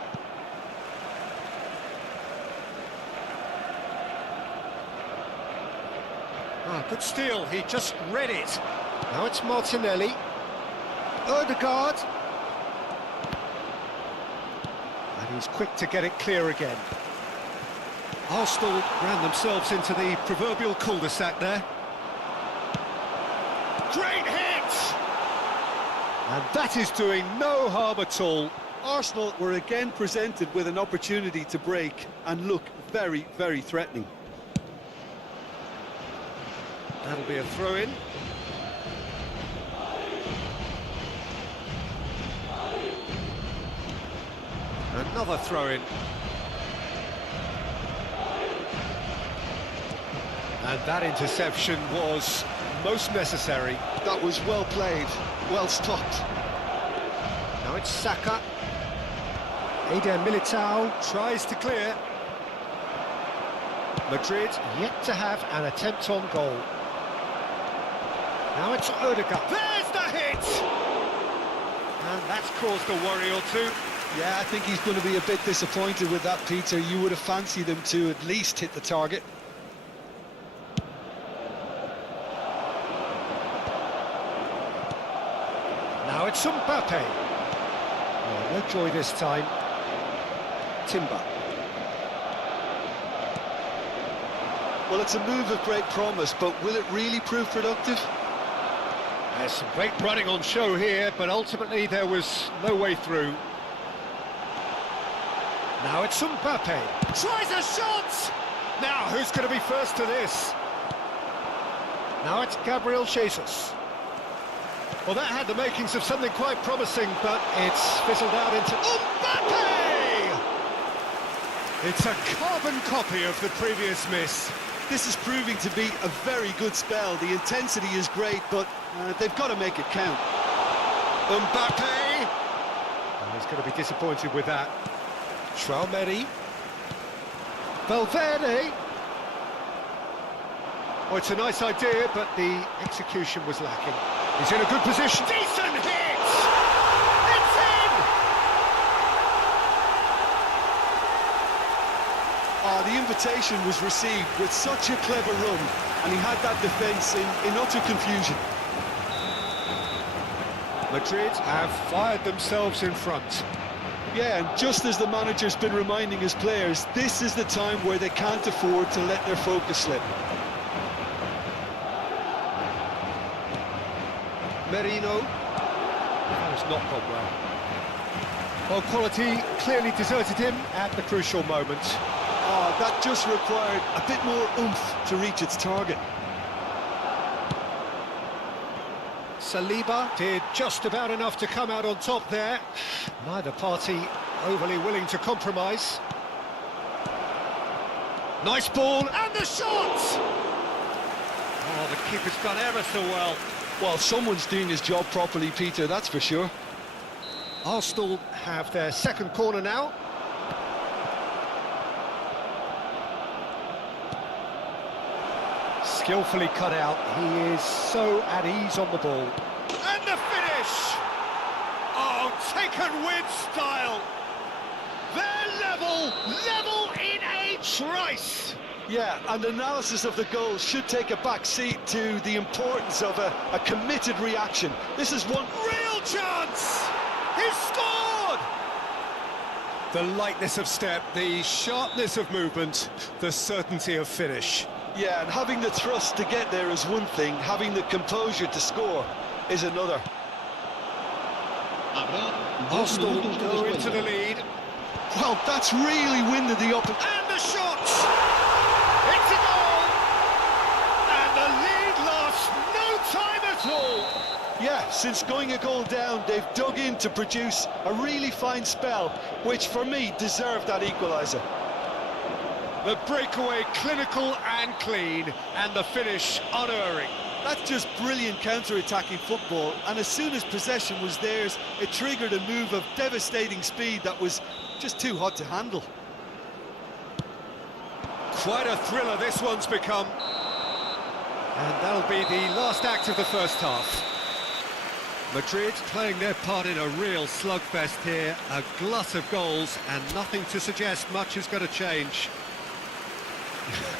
Ah, good steal, he just read it. Now it's Martinelli. Ødegaard. And he's quick to get it clear again. Arsenal ran themselves into the proverbial cul-de-sac there. Great hit! And that is doing no harm at all. Arsenal were again presented with an opportunity to break and look very, very threatening. That'll be a throw-in. Another throw-in. And that interception was most necessary. That was well played, well stopped. Now it's Saka. Eder Militao tries to clear. Madrid yet to have an attempt on goal. Now it's Ødegaard. There's the hit! And that's caused a worry or two. Yeah, I think he's going to be a bit disappointed with that, Peter. You would have fancied him to at least hit the target. Now it's Mbappe. Oh, no joy this time. Timber. Well, it's a move of great promise, but will it really prove productive? There's some great running on show here, but ultimately there was no way through. Now it's Mbappe. Tries a shot! Now, who's going to be first to this? Now it's Gabriel Jesus. Well, that had the makings of something quite promising, but it's fizzled out into... Mbappe! It's a carbon copy of the previous miss. This is proving to be a very good spell. The intensity is great, but they've got to make it count. Mbappe! Oh, he's going to be disappointed with that. Chouameni. Valverde. Oh, it's a nice idea, but the execution was lacking. He's in a good position. Decent hit! It's in! The invitation was received with such a clever run, and he had that defence in utter confusion. Madrid have fired themselves in front. Yeah, and just as the manager's been reminding his players, this is the time where they can't afford to let their focus slip. Merino. That has not gone well. Well, quality clearly deserted him at the crucial moment. Oh, that just required a bit more oomph to reach its target. Saliba did just about enough to come out on top there. Neither party overly willing to compromise. Nice ball, and the shot! Oh, the keeper's done ever so well. Well, someone's doing his job properly, Peter, that's for sure. Arsenal have their second corner now. Skillfully cut out. He is so at ease on the ball. And the finish! Oh, taken with style. They're level in a trice. Yeah, and analysis of the goal should take a back seat to the importance of a committed reaction. This is one Real chance! He's scored! The lightness of step, the sharpness of movement, the certainty of finish. Yeah, and having the thrust to get there is one thing, having the composure to score is another. Arsenal go into the lead. Well, that's really winded the up. And the shot! It's a goal! And the lead lasts no time at all! Yeah, since going a goal down, they've dug in to produce a really fine spell, which for me deserved that equaliser. The breakaway clinical and clean, and the finish unerring. That's just brilliant counter-attacking football, and as soon as possession was theirs, it triggered a move of devastating speed that was just too hot to handle. Quite a thriller this one's become. And that'll be the last act of the first half. Madrid playing their part in a real slugfest here, a glut of goals, and nothing to suggest much is going to change.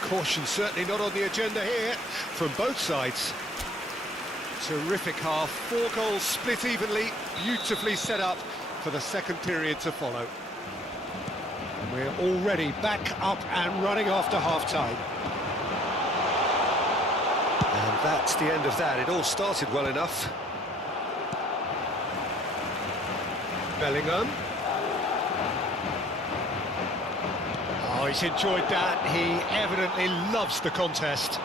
Caution certainly not on the agenda here, from both sides. Terrific half, 4 goals split evenly, beautifully set up for the second period to follow. And we're already back up and running after half-time. And that's the end of that. It all started well enough. Bellingham. Oh, he's enjoyed that. He evidently loves the contest.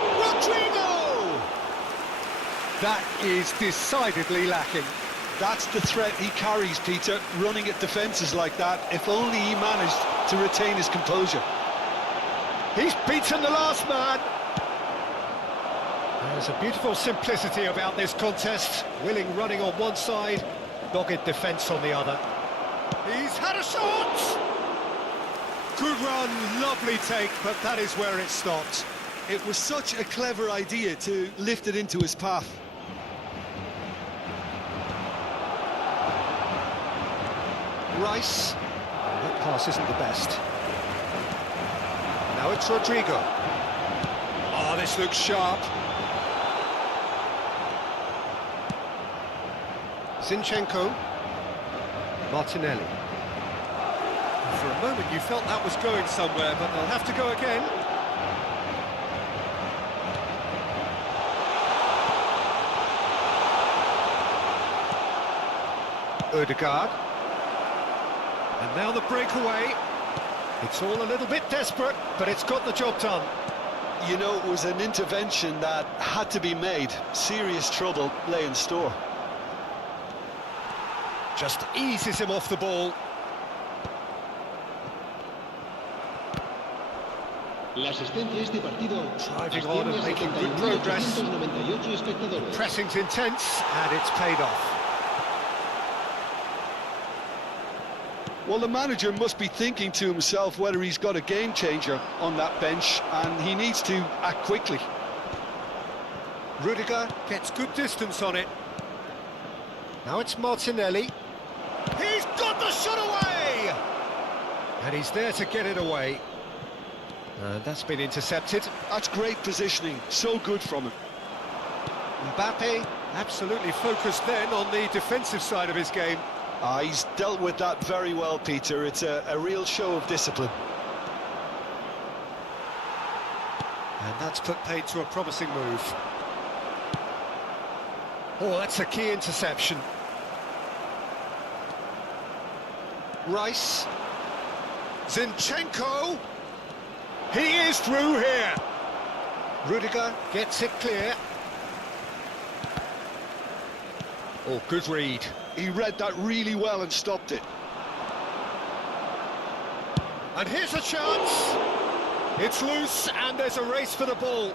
Rodrigo! That is decidedly lacking. That's the threat he carries, Peter, running at defences like that, if only he managed to retain his composure. He's beaten the last man. There's a beautiful simplicity about this contest. Willing running on one side, dogged defence on the other. He's had a shot! Good run, lovely take, but that is where it stopped. It was such a clever idea to lift it into his path. Rice. That pass isn't the best. Now it's Rodrigo. Oh, this looks sharp. Zinchenko. Martinelli. For a moment you felt that was going somewhere, but they'll have to go again. Odegaard. And now the breakaway. It's all a little bit desperate, but it's got the job done. You know, it was an intervention that had to be made. Serious trouble lay in store. Just eases him off the ball. La asistencia a este partido Driving on and making good progress. 71.898 espectadores. Pressing's intense, and it's paid off. Well, the manager must be thinking to himself whether he's got a game changer on that bench, and he needs to act quickly. Rudiger gets good distance on it. Now it's Martinelli. He's got the shot away! And he's there to get it away. And that's been intercepted. That's great positioning, so good from him. Mbappe absolutely focused then on the defensive side of his game. He's dealt with that very well, Peter. It's a real show of discipline. And that's put paid to a promising move. Oh, that's a key interception. Rice. Zinchenko. He is through here. Rudiger gets it clear. Oh, good read. He read that really well and stopped it. And here's a chance. It's loose and there's a race for the ball.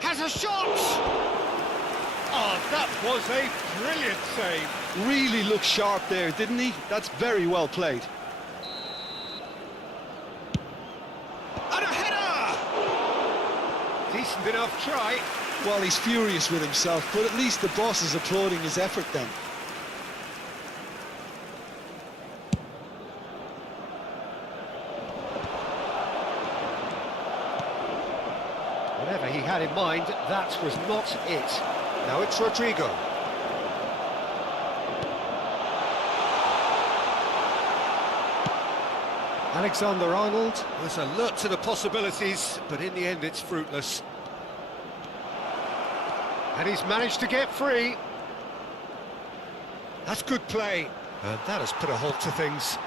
Has a shot! Oh, that was a brilliant save. Really looked sharp there, didn't he? That's very well played. And a header! Decent enough try. Well, he's furious with himself, but at least the boss is applauding his effort then. Whatever he had in mind, that was not it. Now it's Rodrigo. Alexander-Arnold was alert to the possibilities, but in the end it's fruitless. And he's managed to get free. That's good play. And that has put a halt to things.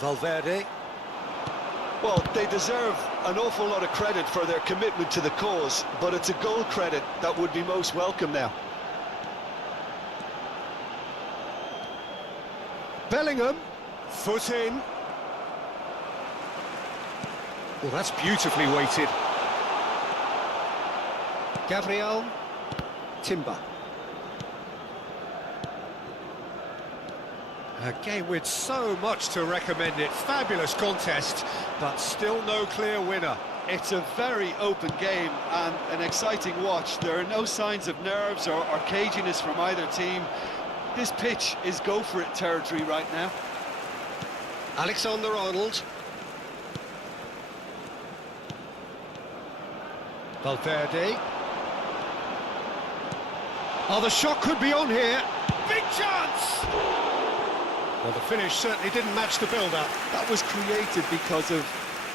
Valverde. Well, they deserve an awful lot of credit for their commitment to the cause, but it's a goal credit that would be most welcome now. Bellingham, foot in. Well, that's beautifully weighted. Gabriel, Timber. A game with so much to recommend it. Fabulous contest, but still no clear winner. It's a very open game and an exciting watch. There are no signs of nerves or caginess from either team. This pitch is go-for-it territory right now. Alexander-Arnold. Valverde. Oh, the shot could be on here. Big chance! Well, the finish certainly didn't match the build-up. That was created because of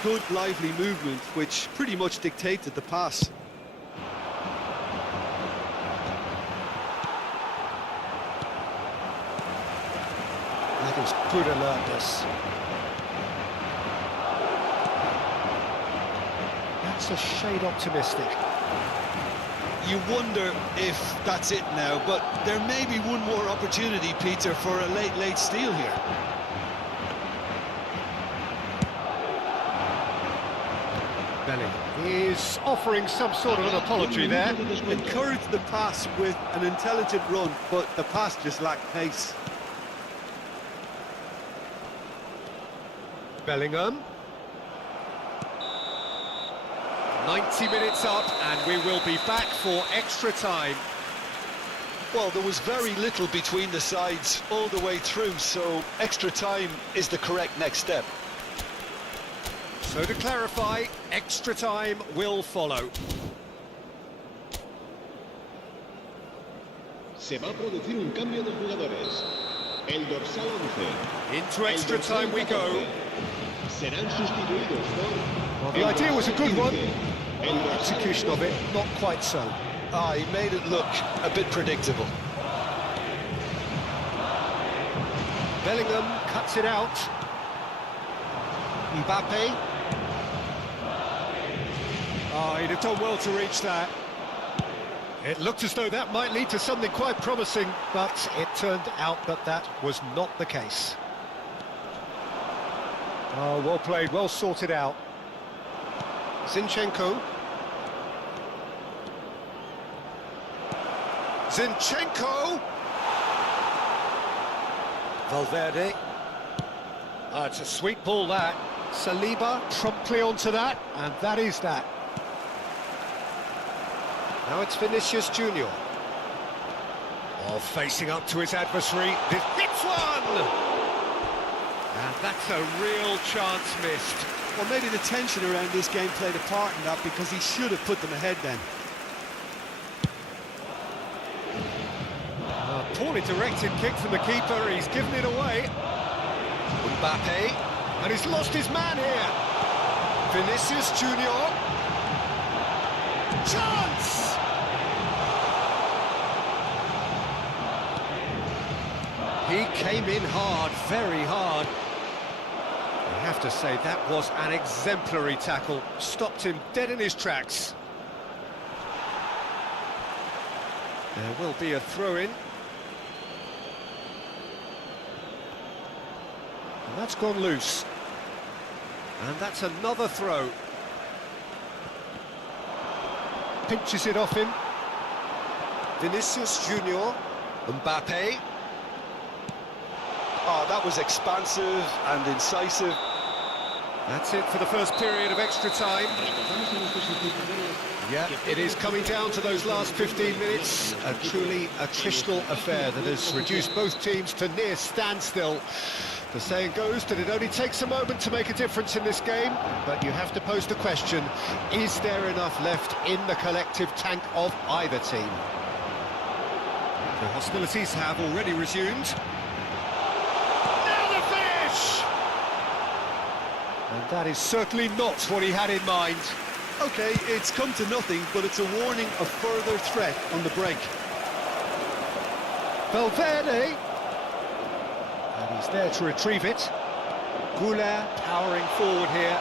good, lively movement, which pretty much dictated the pass. That is good alertness. That's a shade optimistic. You wonder if that's it now, but there may be one more opportunity, Peter, for a late steal here. Bellingham is offering some sort of an apology there. Encouraged the pass with an intelligent run, but the pass just lacked pace. Bellingham. 90 minutes up and we will be back for extra time. Well, there was very little between the sides all the way through, so extra time is the correct next step. So to clarify, extra time will follow. Se va a producir un cambio de jugadores. El dorsal 11. Into extra time we go. Serán sustituidos por... Well, the idea was a good one. Execution of it, not quite so. He made it look a bit predictable. Bellingham cuts it out. Mbappe. Oh, he'd have done well to reach that. It looked as though that might lead to something quite promising, but it turned out that that was not the case. Oh, well played, well sorted out. Zinchenko. Zinchenko! Valverde. Oh, it's a sweet ball, that. Saliba promptly onto that, and that is that. Now it's Vinicius Junior. Oh, facing up to his adversary. This hits one! And that's a real chance missed. Well, maybe the tension around this game played a part in that, because he should have put them ahead then. Poorly directed kick from the keeper, he's given it away. Mbappe, and he's lost his man here. Vinicius Junior. Chance! He came in hard, very hard. I have to say, that was an exemplary tackle. Stopped him dead in his tracks. There will be a throw-in. And that's gone loose. And that's another throw. Pinches it off him. Vinicius Junior. Mbappe. Oh, that was expansive and incisive. That's it for the first period of extra time. Yeah, it is coming down to those last 15 minutes. A truly attritional affair that has reduced both teams to near standstill. The saying goes that it only takes a moment to make a difference in this game, but you have to pose the question, is there enough left in the collective tank of either team? The hostilities have already resumed. Now the finish! And that is certainly not what he had in mind. Okay, it's come to nothing, but it's a warning of further threat on the break. Valverde. And he's there to retrieve it. Duel powering forward here.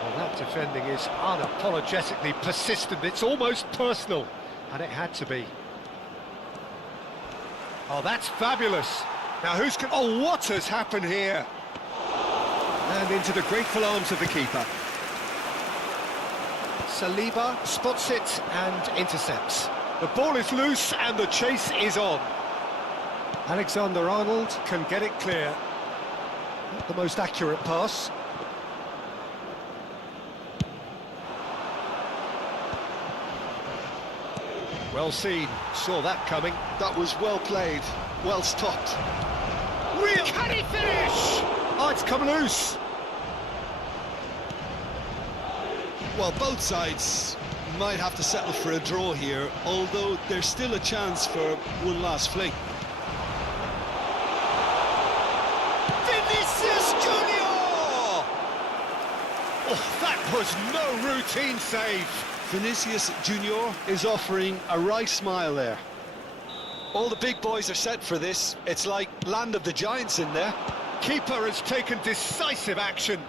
Well, that defending is unapologetically persistent. It's almost personal. And it had to be. Oh, that's fabulous. Now who's... Oh, what has happened here? And into the grateful arms of the keeper. Saliba spots it and intercepts. The ball is loose and the chase is on. Alexander-Arnold can get it clear. Not the most accurate pass. Well seen, saw that coming. That was well played, well stopped. Real... Can he finish? Oh, it's come loose. Well, both sides might have to settle for a draw here, although there's still a chance for one last fling. Vinicius Junior! Oh, that was no routine save. Vinicius Junior is offering a wry smile there. All the big boys are set for this. It's like land of the giants in there. Keeper has taken decisive action.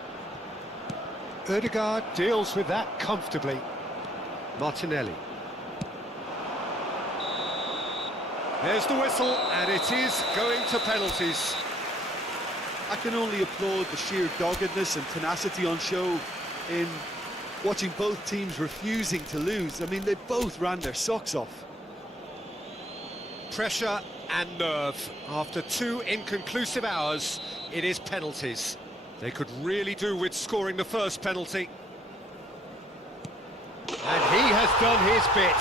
Ødegaard deals with that comfortably. Martinelli. There's the whistle, and it is going to penalties. I can only applaud the sheer doggedness and tenacity on show in watching both teams refusing to lose. I mean, they both ran their socks off. Pressure and nerve. After 2 inconclusive hours, it is penalties. They could really do with scoring the first penalty. And he has done his bit.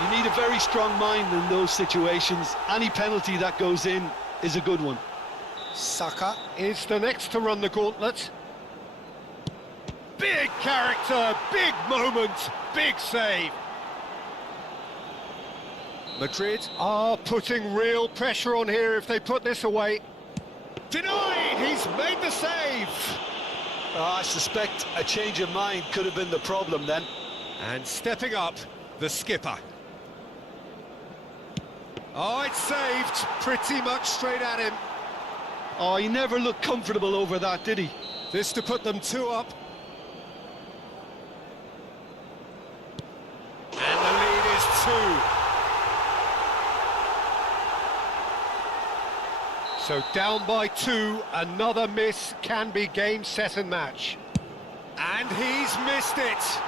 You need a very strong mind in those situations. Any penalty that goes in is a good one. Saka is the next to run the gauntlet. Big character, big moment, big save. Madrid are putting real pressure on here if they put this away. Denied! He's made the save! I suspect a change of mind could have been the problem then. And stepping up, the skipper. Oh, it's saved, pretty much straight at him. Oh, he never looked comfortable over that, did he? This to put them 2 up. And the lead is 2. So down by 2, another miss can be game, set and match. And he's missed it.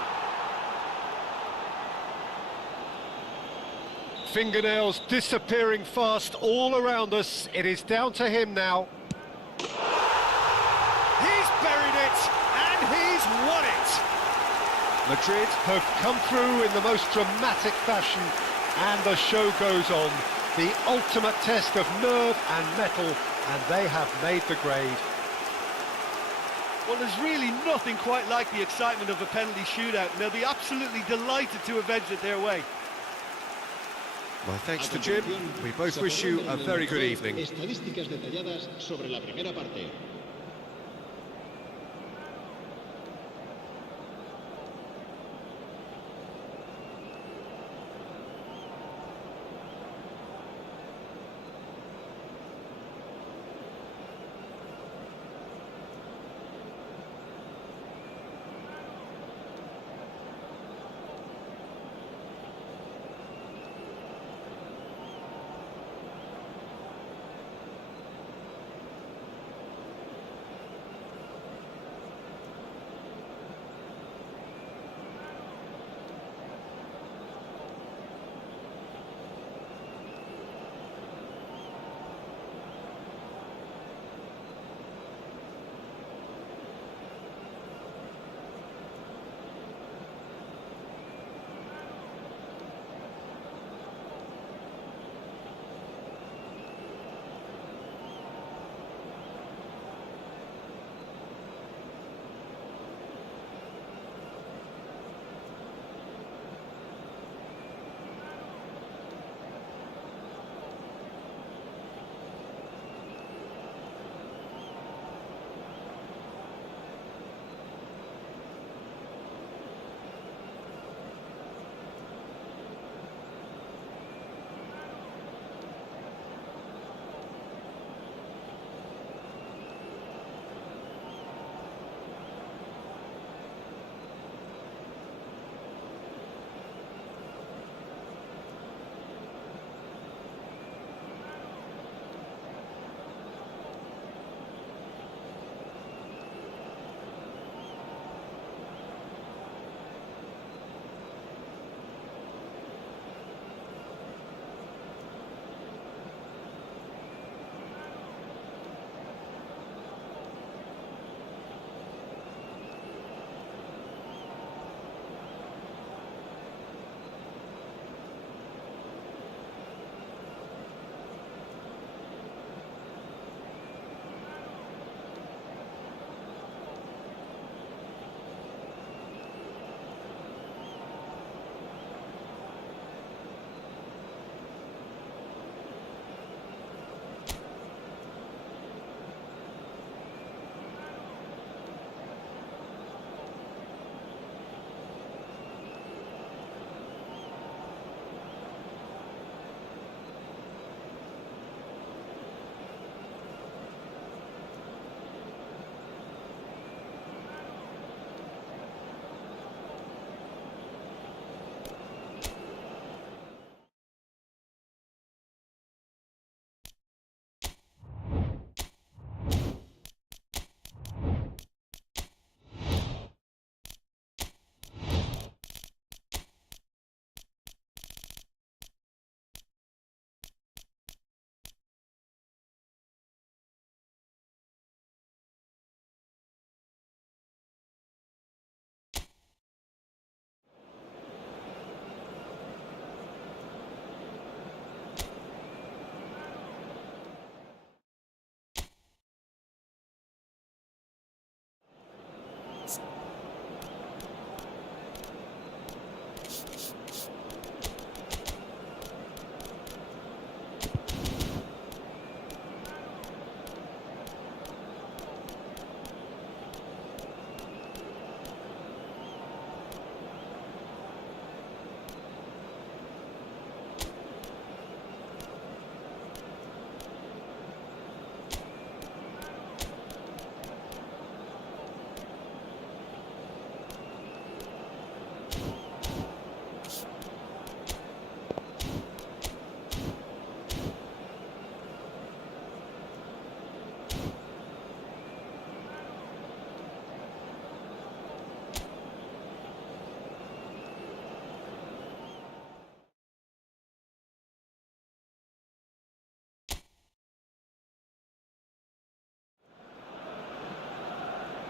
Fingernails disappearing fast all around us. It is down to him now. He's buried it, and he's won it. Madrid have come through in the most dramatic fashion, and the show goes on. The ultimate test of nerve and mettle, and they have made the grade. Well, there's really nothing quite like the excitement of a penalty shootout, and they'll be absolutely delighted to avenge it their way. My thanks to Jim. We both wish you a very good evening. Estadísticas detalladas sobre la primera parte.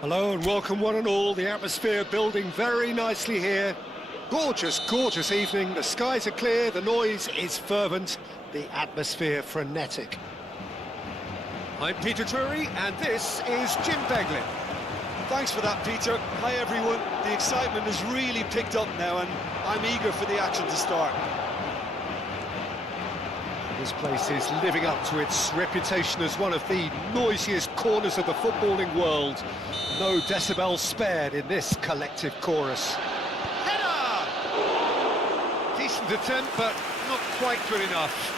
Hello and welcome one and all. The atmosphere building very nicely here. Gorgeous, gorgeous evening. The skies are clear, the noise is fervent, the atmosphere frenetic. I'm Peter Drury and this is Jim Beglin. Thanks for that, Peter. Hi, everyone. The excitement has really picked up now, and I'm eager for the action to start. This place is living up to its reputation as one of the noisiest corners of the footballing world. No decibels spared in this collective chorus. Header! Decent attempt, but not quite good enough.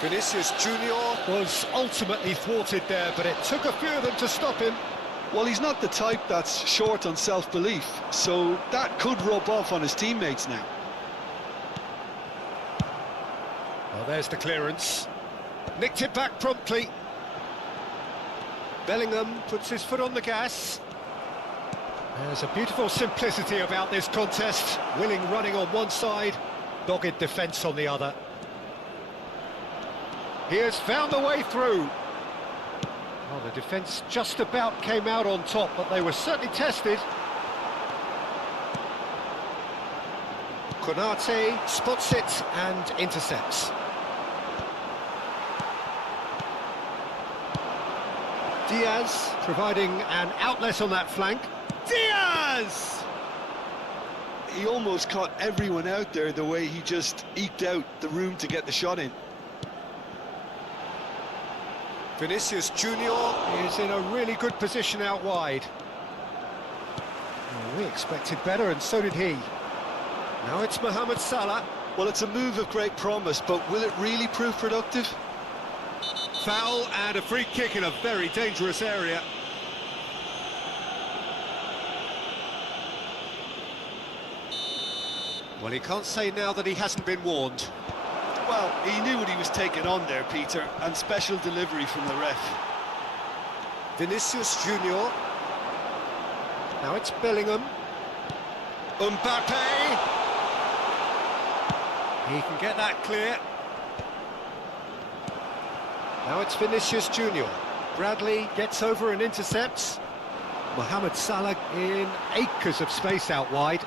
Vinicius Junior was ultimately thwarted there, but it took a few of them to stop him. Well, he's not the type that's short on self-belief, so that could rub off on his teammates now. Well, there's the clearance. Nicked it back promptly. Bellingham puts his foot on the gas. There's a beautiful simplicity about this contest. Willing running on one side, dogged defence on the other. He has found the way through. Well, the defence just about came out on top, but they were certainly tested. Konate spots it and intercepts. Diaz providing an outlet on that flank. Diaz! He almost caught everyone out there the way he just eked out the room to get the shot in. Vinicius Junior is in a really good position out wide. Well, we expected better, and so did he. Now it's Mohamed Salah. Well, it's a move of great promise, but will it really prove productive? Foul and a free kick in a very dangerous area. Well, he can't say now that he hasn't been warned. Well, he knew what he was taking on there, Peter, and special delivery from the ref. Vinicius Junior. Now it's Bellingham. Mbappe. He can get that clear. Now it's Vinicius Junior. Bradley gets over and intercepts. Mohamed Salah in acres of space out wide.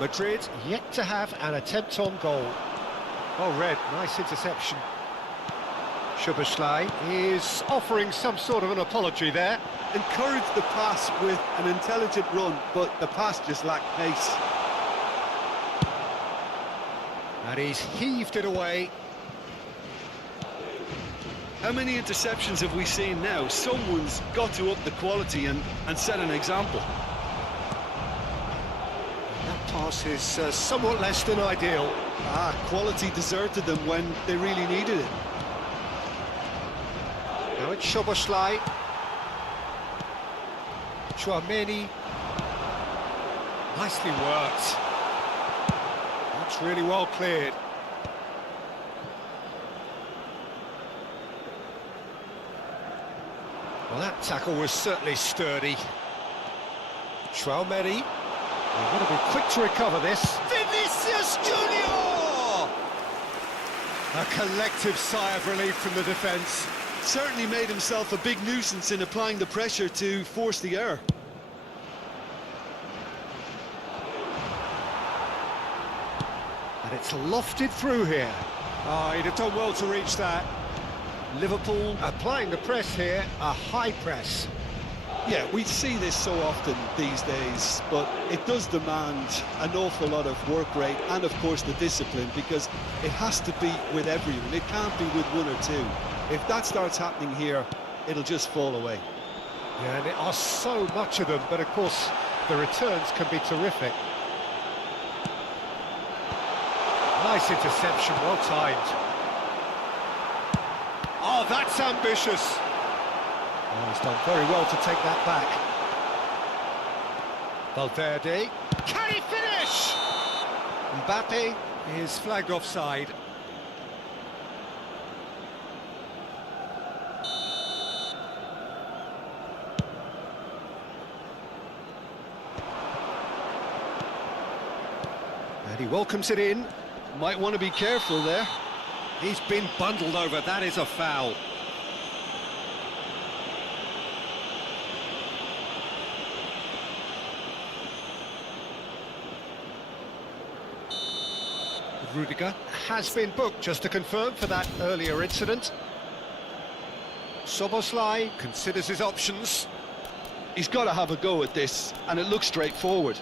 Madrid yet to have an attempt on goal. Oh, Red, nice interception. Szoboszlai is offering some sort of an apology there. Encouraged the pass with an intelligent run, but the pass just lacked pace. And he's heaved it away. How many interceptions have we seen now? Someone's got to up the quality and set an example. That pass is somewhat less than ideal. Quality deserted them when they really needed it. Now it's Szoboszlai. Chouameni. Nicely worked. That's really well cleared. Well, that tackle was certainly sturdy. Chouameni. They've got to be quick to recover this. Vinicius Junior! A collective sigh of relief from the defence. Certainly made himself a big nuisance in applying the pressure to force the error. And it's lofted through here. He'd have done well to reach that. Liverpool applying the press here, a high press. Yeah, we see this so often these days, but it does demand an awful lot of work rate and, of course, the discipline, because it has to be with everyone. It can't be with one or two. If that starts happening here, it'll just fall away. Yeah, and there are so much of them, but of course, the returns can be terrific. Nice interception, well timed. Oh, that's ambitious. Oh, he's done very well to take that back. Valverde. Can he finish? Mbappe is flagged offside. And he welcomes it in. Might want to be careful there. He's been bundled over, that is a foul. Rudiger has been booked, just to confirm, for that earlier incident. Szoboszlai considers his options. He's got to have a go at this, and it looks straightforward.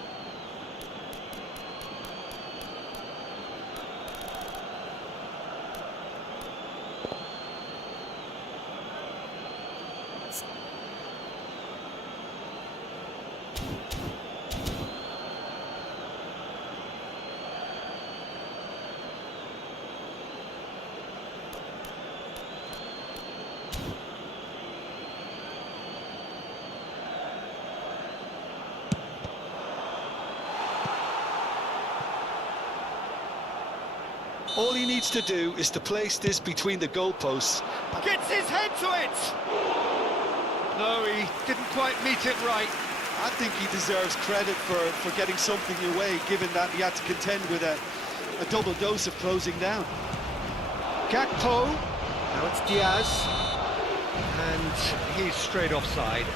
All he needs to do is to place this between the goalposts. Gets his head to it! No, he didn't quite meet it right. I think he deserves credit for getting something away, given that he had to contend with a double dose of closing down. Gakpo, now it's Diaz, and he's straight offside.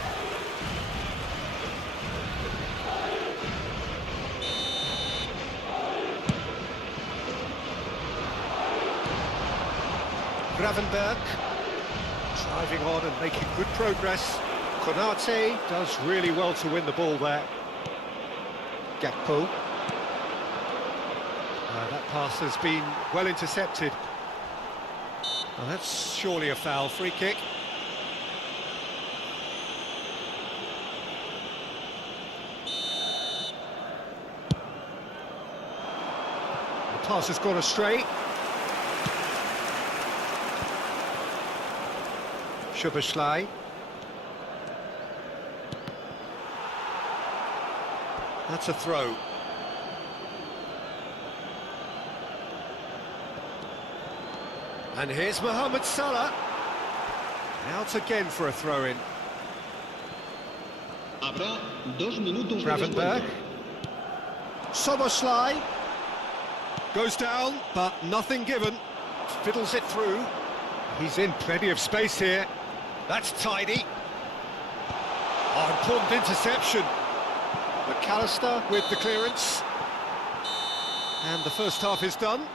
Gravenberg, driving on and making good progress. Konate does really well to win the ball there. Gakpo. That pass has been well intercepted. Well, that's surely a foul. Free kick. The pass has gone astray. Szoboszlai. That's a throw. And here's Mohamed Salah. Out again for a throw-in. Habrá 2 minutos de Gravenberg. descuento. Szoboszlai. Goes down, but nothing given. Fiddles it through. He's in plenty of space here. That's tidy. Oh, important interception. McAllister with the clearance. And the first half is done.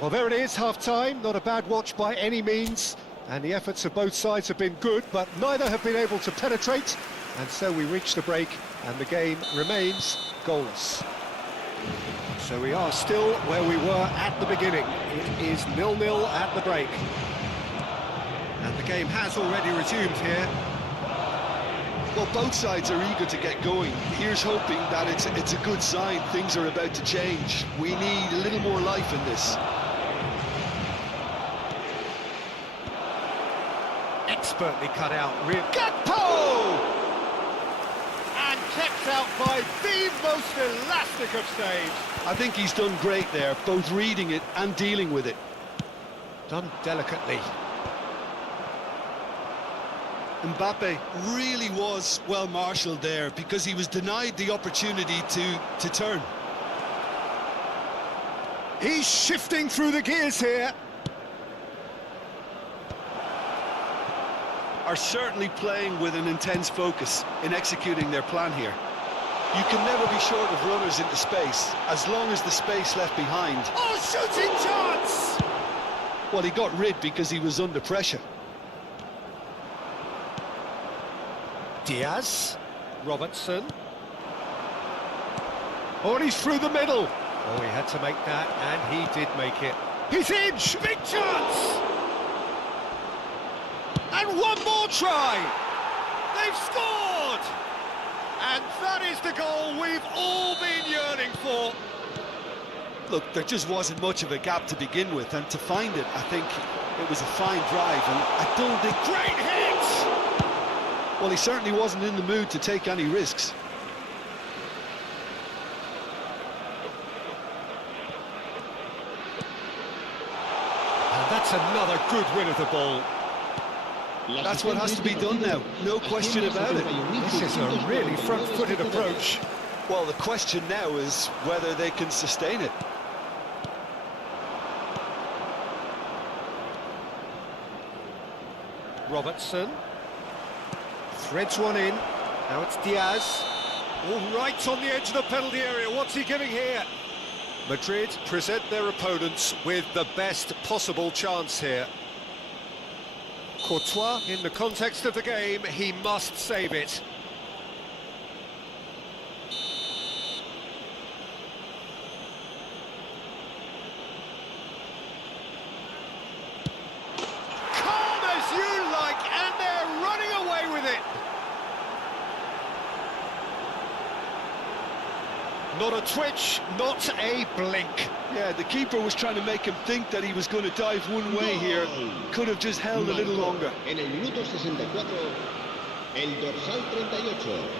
Well, there it is, half-time. Not a bad watch by any means. And the efforts of both sides have been good, but neither have been able to penetrate. And so we reach the break, and the game remains goalless. So we are still where we were at the beginning. It is 0-0 at the break. And the game has already resumed here. Well, both sides are eager to get going. Here's hoping that it's a good sign. Things are about to change. We need a little more life in this. Expertly cut out. Gakpo! And kept out by the most elastic of saves. I think he's done great there, both reading it and dealing with it. Done delicately. Mbappe really was well marshalled there because he was denied the opportunity to turn. He's shifting through the gears here. Are certainly playing with an intense focus in executing their plan here. You can never be short of runners into space, as long as the space left behind. Oh, shooting chance! Well, he got rid because he was under pressure. Diaz, Robertson. Oh, and he's through the middle. Oh, he had to make that, and he did make it. He's in! Big chance! And one more try! They've scored! And that is the goal we've all been yearning for. Look, there just wasn't much of a gap to begin with, and to find it, I think it was a fine drive, and I don't think... Great hit! Well, he certainly wasn't in the mood to take any risks. And that's another good win of the ball. That's what has to be done now, no question about it. This is a really front-footed approach. Well, the question now is whether they can sustain it. Robertson. Threads one in. Now it's Diaz. All right on the edge of the penalty area. What's he giving here? Madrid present their opponents with the best possible chance here. Courtois, in the context of the game, he must save it. Calm as you like, and they're running away with it. Not a twitch, not a blink. Yeah, the keeper was trying to make him think that he was going to dive one way here. Could have just held a little longer. En el minuto 64, el dorsal 38.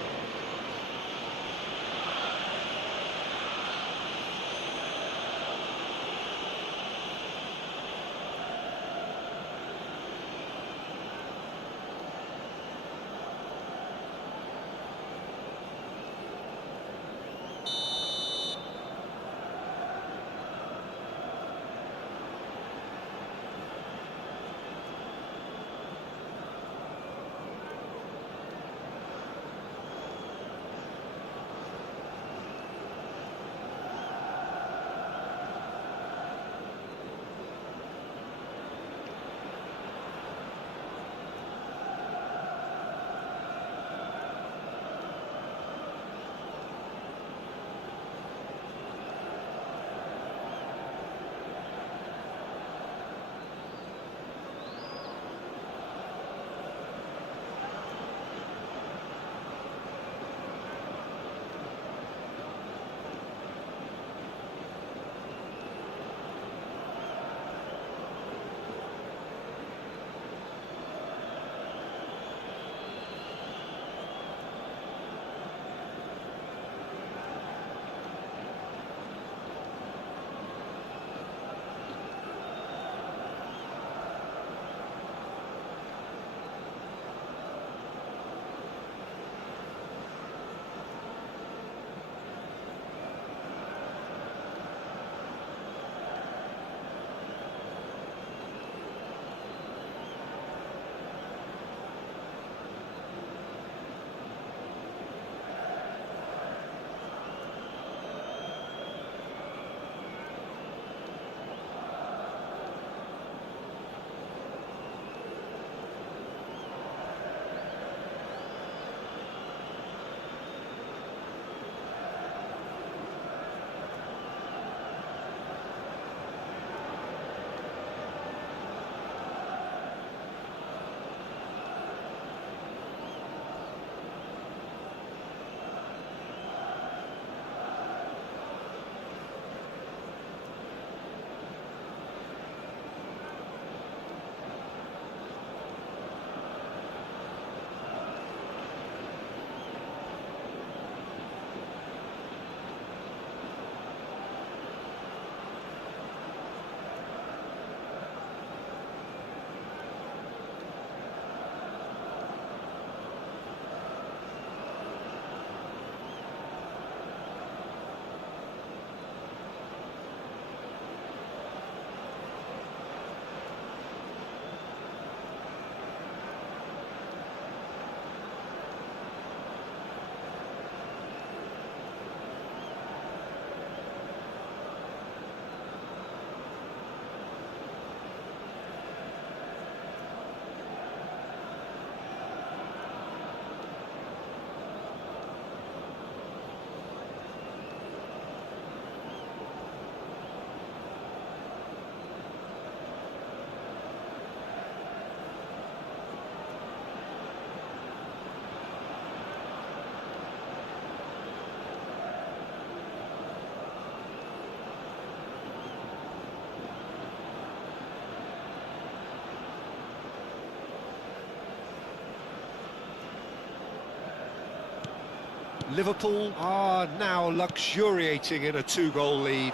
Liverpool are now luxuriating in a two-goal lead.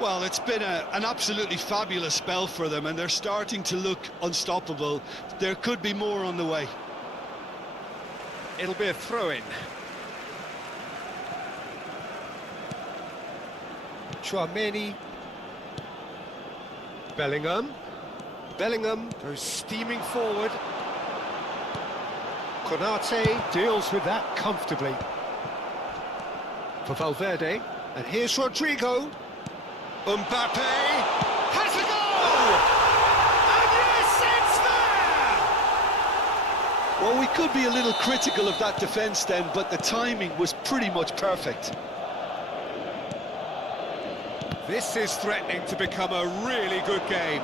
Well, it's been an absolutely fabulous spell for them, and they're starting to look unstoppable. There could be more on the way. It'll be a throw-in. Tchouaméni. Bellingham. Bellingham goes steaming forward. Konate deals with that comfortably. For Valverde. And here's Rodrigo. Mbappe has a goal! And yes, it's there! Well, we could be a little critical of that defence then, but the timing was pretty much perfect. This is threatening to become a really good game.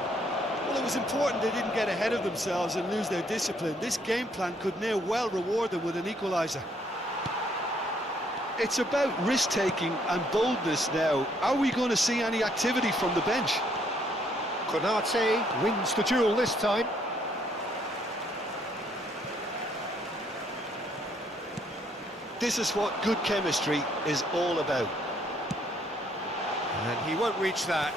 Well, it was important they didn't get ahead of themselves and lose their discipline. This game plan could near well reward them with an equaliser. It's about risk-taking and boldness now. Are we going to see any activity from the bench? Konate wins the duel this time. This is what good chemistry is all about. And he won't reach that.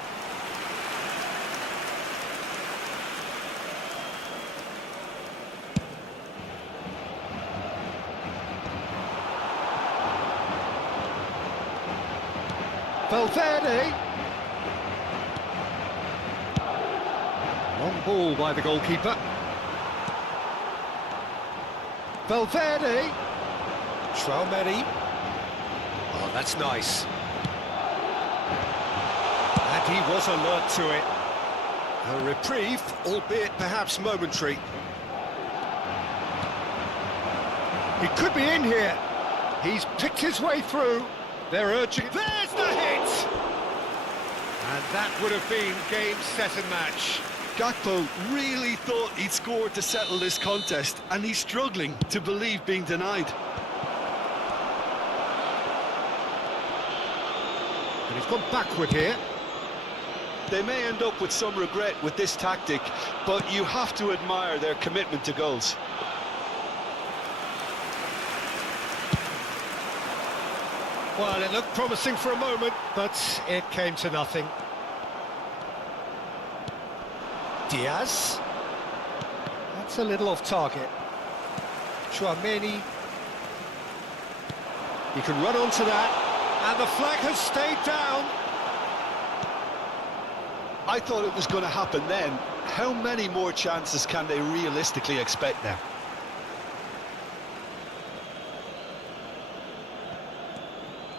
Valverde. Long ball by the goalkeeper. Valverde. Tchouaméni. Oh, that's nice. And he was alert to it. A reprieve, albeit perhaps momentary. He could be in here. He's picked his way through. They're urging... There's the hit! And that would have been game, set and match. Gakpo really thought he'd scored to settle this contest, and he's struggling to believe being denied. And he's gone backward here. They may end up with some regret with this tactic, but you have to admire their commitment to goals. Well, it looked promising for a moment, but it came to nothing. Diaz. That's a little off target. Tchouaméni. He can run onto that, and the flag has stayed down. I thought it was going to happen then. How many more chances can they realistically expect now?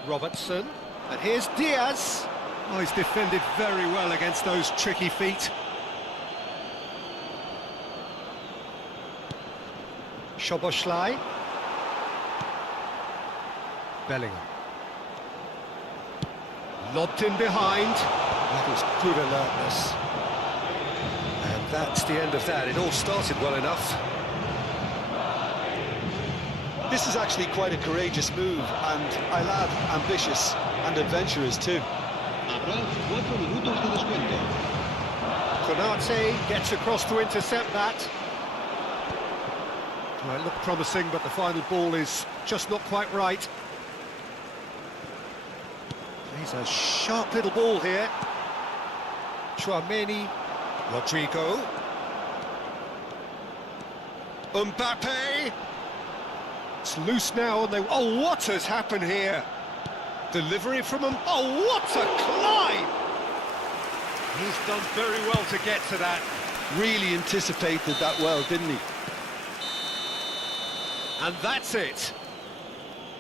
Robertson, and here's Diaz. Oh, he's defended very well against those tricky feet. Szoboszlai. Bellingham. Lobbed in behind. That was good alertness. And that's the end of that. It all started well enough. This is actually quite a courageous move, and I'll add ambitious and adventurous too. Habrá 4 minutos de descuento. Konate gets across to intercept that. Well, it looked promising, but the final ball is just not quite right. He's a sharp little ball here. Tchouaméni. Rodrigo. Mbappe. It's loose now, and they... Oh, what has happened here? Delivery from him. Oh, what a climb! He's done very well to get to that. Really anticipated that well, didn't he? And that's it.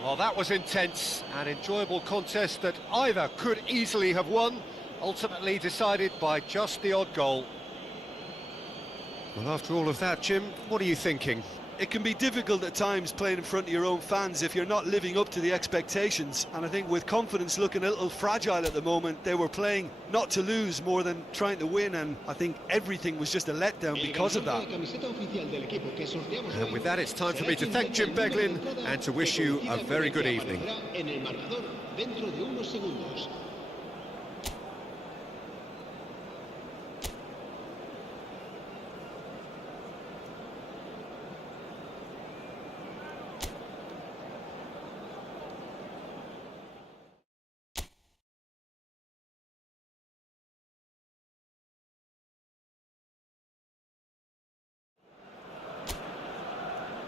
Well, that was intense, an enjoyable contest that either could easily have won, ultimately decided by just the odd goal. Well, after all of that, Jim, what are you thinking? It can be difficult at times playing in front of your own fans if you're not living up to the expectations, and I think with confidence looking a little fragile at the moment, they were playing not to lose more than trying to win, and I think everything was just a letdown because of that. And with that, it's time for me to thank Jim Beglin and to wish you a very good evening.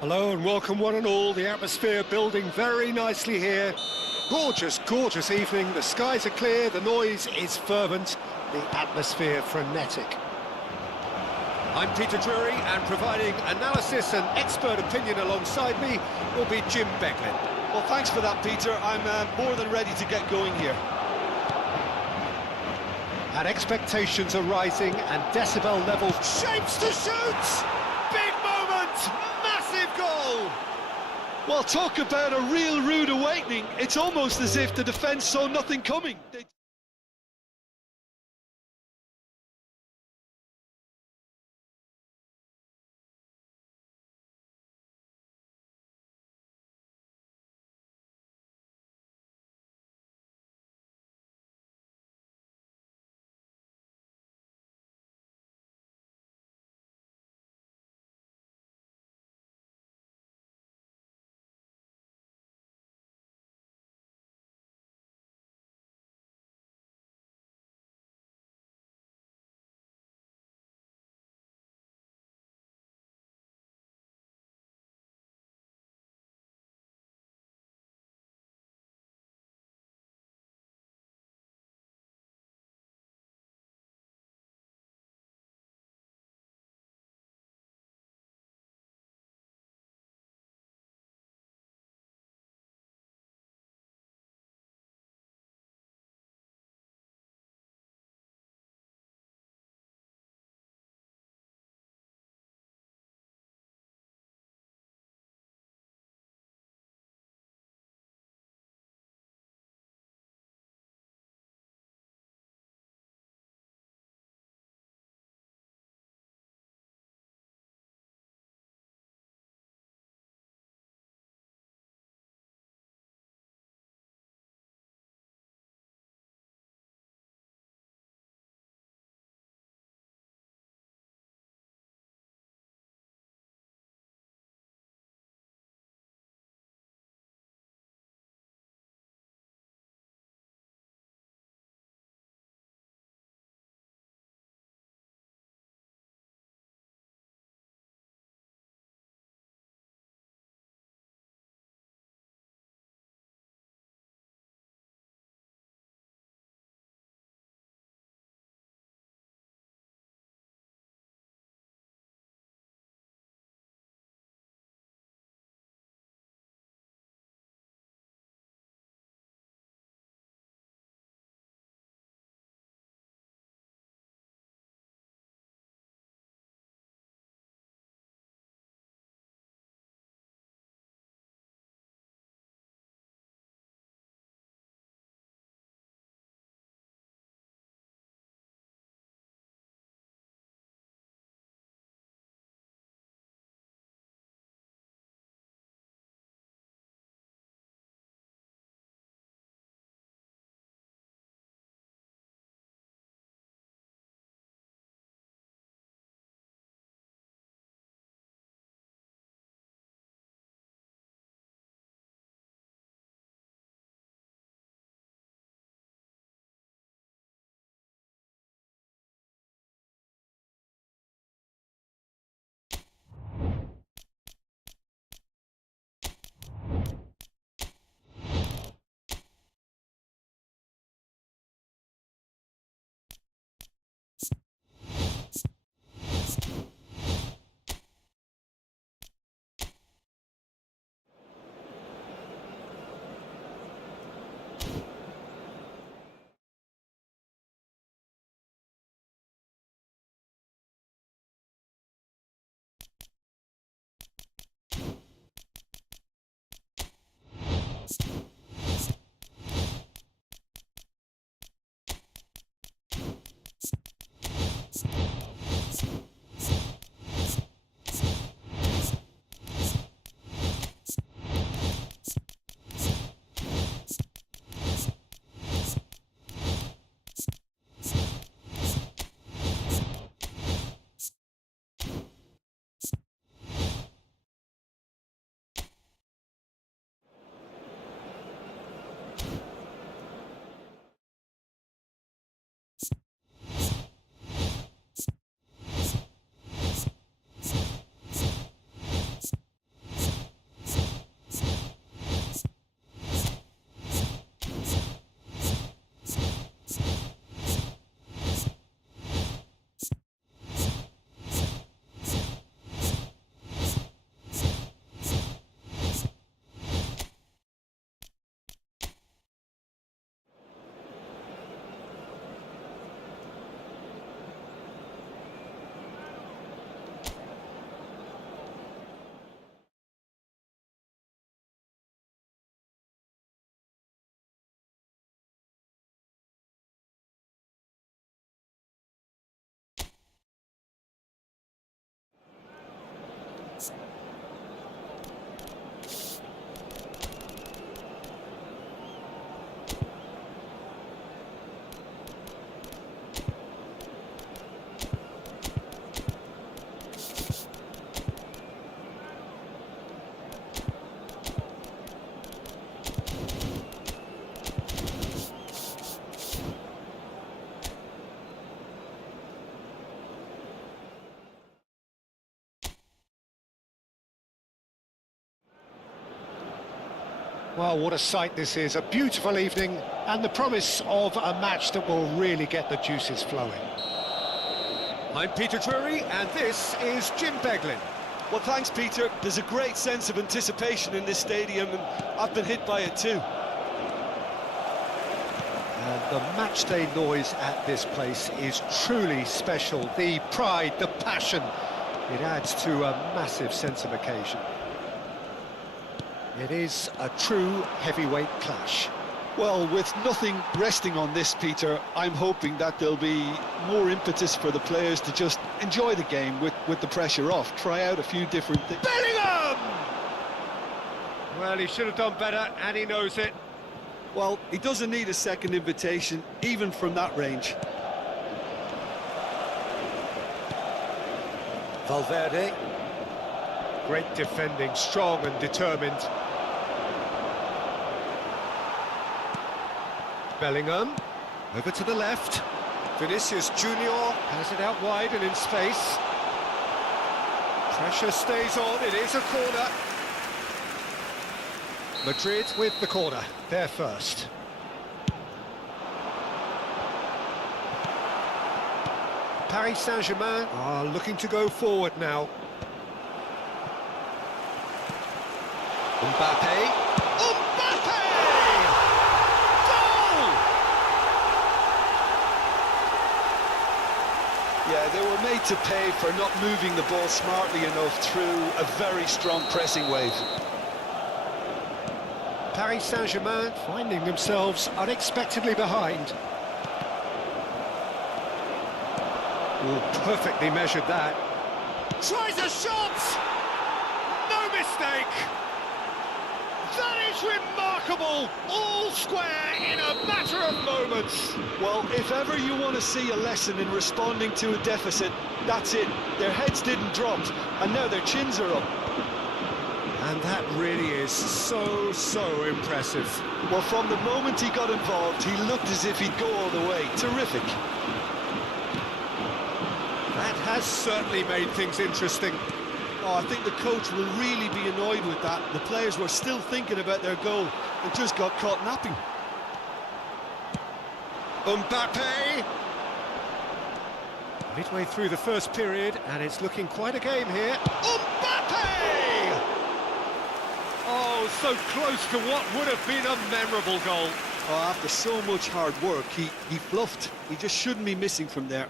Hello and welcome one and all. The atmosphere building very nicely here. Gorgeous, gorgeous evening. The skies are clear, the noise is fervent, the atmosphere frenetic. I'm Peter Drury, and providing analysis and expert opinion alongside me will be Jim Becklin. Well, thanks for that, Peter. I'm more than ready to get going here. And expectations are rising and decibel levels. Shapes to shoot! Big moment! Massive goal! Well, talk about a real rude awakening. It's almost as if the defence saw nothing coming. Well, what a sight this is, a beautiful evening, and the promise of a match that will really get the juices flowing. I'm Peter Drury, and this is Jim Beglin. Well, thanks, Peter. There's a great sense of anticipation in this stadium, and I've been hit by it too. And the matchday noise at this place is truly special. The pride, the passion, it adds to a massive sense of occasion. It is a true heavyweight clash. Well, with nothing resting on this, Peter, I'm hoping that there'll be more impetus for the players to just enjoy the game with the pressure off, try out a few different things. Bellingham! Well, he should have done better, and he knows it. Well, he doesn't need a second invitation, even from that range. Valverde. Great defending, strong and determined. Bellingham, over to the left. Vinicius Junior has it out wide and in space. Pressure stays on, it is a corner. Madrid with the corner, they're first. Paris Saint-Germain are looking to go forward now. Mbappe. Mbappe! Goal! Yeah, they were made to pay for not moving the ball smartly enough through a very strong pressing wave. Paris Saint-Germain finding themselves unexpectedly behind. Oh, perfectly measured that. Tries a shot! No mistake! That is remarkable! All square in a matter of moments. Well, if ever you want to see a lesson in responding to a deficit, that's it. Their heads didn't drop, and now their chins are up. And that really is so impressive. Well, from the moment he got involved, he looked as if he'd go all the way. Terrific. That has certainly made things interesting. Oh, I think the coach will really be annoyed with that. The players were still thinking about their goal and just got caught napping. Mbappe! Midway through the first period, and it's looking quite a game here. Mbappe! Oh, so close to what would have been a memorable goal. Oh, after so much hard work, he bluffed. He just shouldn't be missing from there.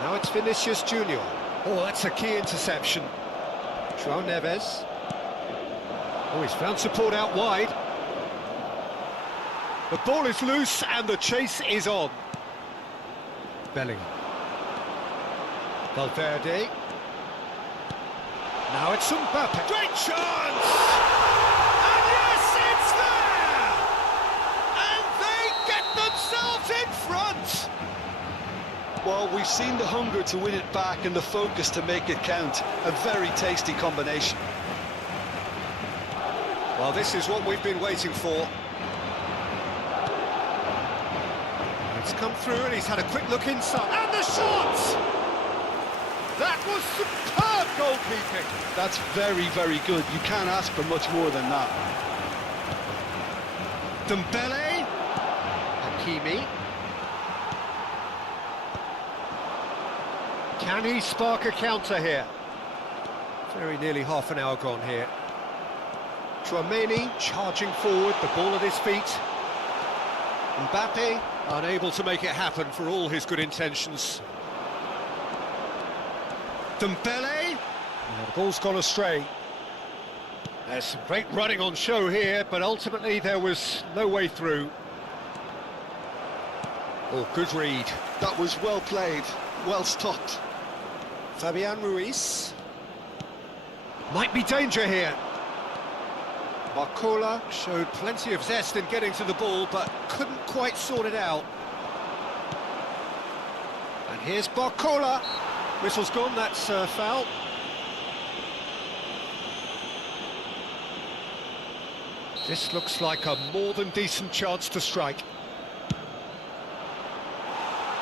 Now it's Vinicius Junior. Oh, that's a key interception. João Neves. Oh, he's found support out wide. The ball is loose and the chase is on. Bellingham. Valverde. Now it's Mbappe. Great chance! And yes, it's there! And they get themselves in front! Well, we've seen the hunger to win it back and the focus to make it count. A very tasty combination. Well, this is what we've been waiting for. It's come through and he's had a quick look inside. And the shot! That was superb goalkeeping. That's very, very good. You can't ask for much more than that. Dembele. Hakimi. Can he spark a counter here? Very nearly half an hour gone here. Tchouaméni charging forward, the ball at his feet. Mbappe unable to make it happen for all his good intentions. Dembele. The ball's gone astray. There's some great running on show here, but ultimately there was no way through. Oh, good read. That was well played, well stopped. Fabian Ruiz. Might be danger here. Barcola showed plenty of zest in getting to the ball, but couldn't quite sort it out. And here's Barcola. Whistle's gone, that's foul. This looks like a more than decent chance to strike.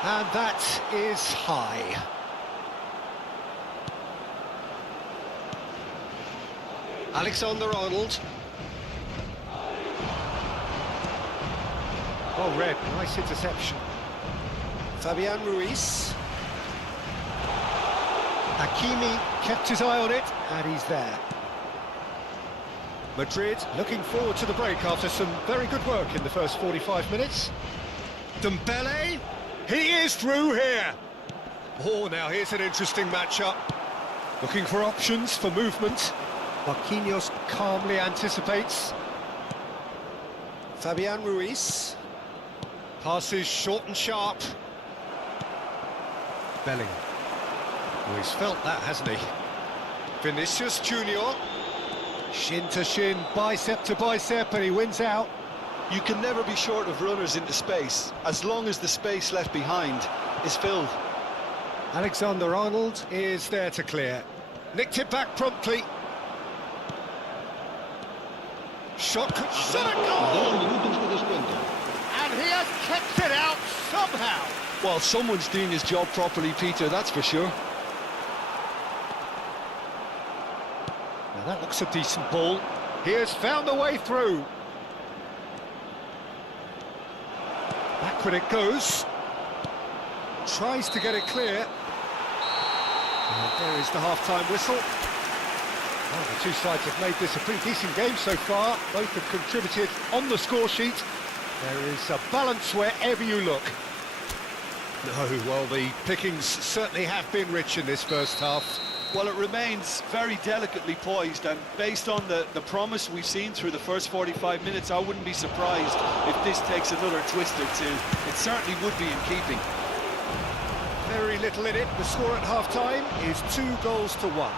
And that is high. Alexander-Arnold. Oh, Red, nice interception. Fabian Ruiz. Hakimi kept his eye on it, and he's there. Madrid looking forward to the break after some very good work in the first 45 minutes. Dembele, he is through here. Oh, now here's an interesting matchup. Looking for options for movement. Marquinhos calmly anticipates. Fabian Ruiz. Passes short and sharp. Bellingham. Oh, he's felt that, hasn't he? Vinicius Junior. Shin to shin, bicep to bicep, and he wins out. You can never be short of runners into space, as long as the space left behind is filled. Alexander-Arnold is there to clear. Nicked it back promptly. Shot goal! 2 minutos de descuento. And he has kept it out somehow. Well, someone's doing his job properly, Peter, that's for sure. Now that looks a decent ball. He has found a way through. Backward it goes. Tries to get it clear. And there is the half-time whistle. Well, the two sides have made this a pretty decent game so far. Both have contributed on the score sheet. There is a balance wherever you look. No, well, the pickings certainly have been rich in this first half. Well, it remains very delicately poised, and based on the promise we've seen through the first 45 minutes, I wouldn't be surprised if this takes another twist or two. It certainly would be in keeping. Very little in it. The score at half-time is 2-1.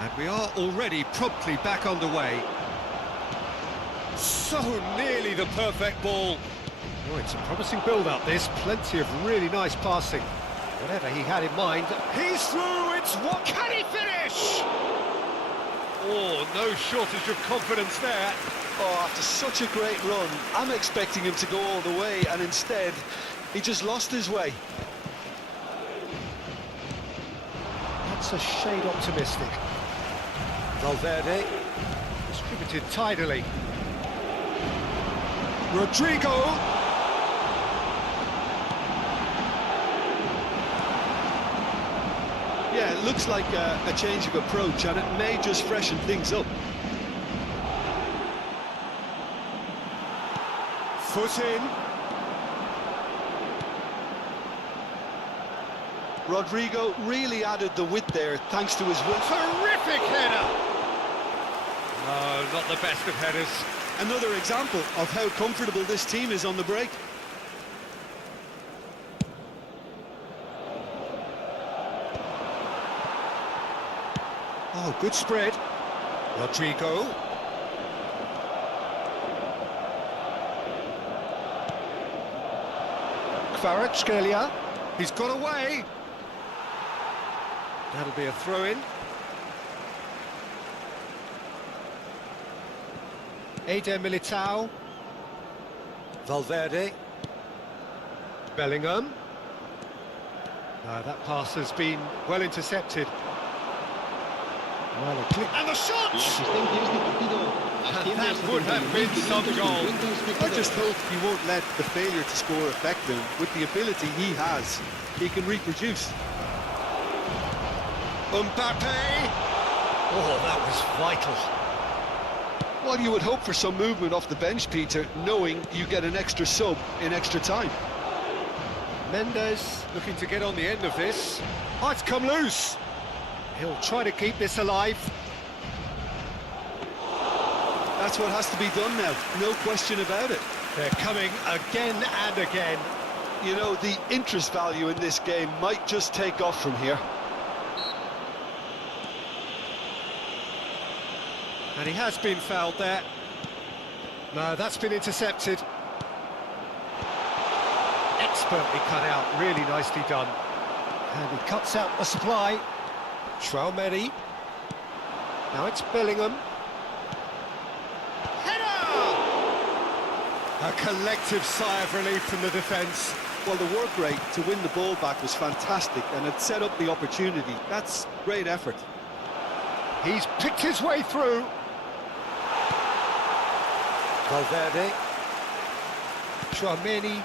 And we are already promptly back underway. So nearly the perfect ball. Oh, it's a promising build-up, this. Plenty of really nice passing. Whatever he had in mind. He's through, it's what can he finish? Oh, no shortage of confidence there. Oh, after such a great run, I'm expecting him to go all the way, and instead, he just lost his way. That's a shade optimistic. Valverde, distributed tidily. Rodrigo. Yeah, it looks like a change of approach, and it may just freshen things up. Foot in. Rodrigo really added the width there, thanks to his width. Terrific header! No, not the best of headers. Another example of how comfortable this team is on the break. Oh, good spread. Rodrigo. Kvaratskhelia. He's got away. That'll be a throw-in. Eder Militao. Valverde. Bellingham. That pass has been well intercepted. Well, and the shot! That would have been some goal. I just hope he won't let the failure to score affect him. With the ability he has, he can reproduce. Mbappe! Oh, that was vital. Well, you would hope for some movement off the bench, Peter, knowing you get an extra sub in extra time. Mendes looking to get on the end of this. Oh, it's come loose. He'll try to keep this alive. That's what has to be done now, no question about it. They're coming again and again. You know, the interest value in this game might just take off from here. And he has been fouled there. No, that's been intercepted. Expertly cut out, really nicely done. And he cuts out the supply. Traumeri. Now it's Bellingham. Header! A collective sigh of relief from the defence. Well, the work rate to win the ball back was fantastic, and it set up the opportunity. That's great effort. He's picked his way through. Valverde. Chouameni.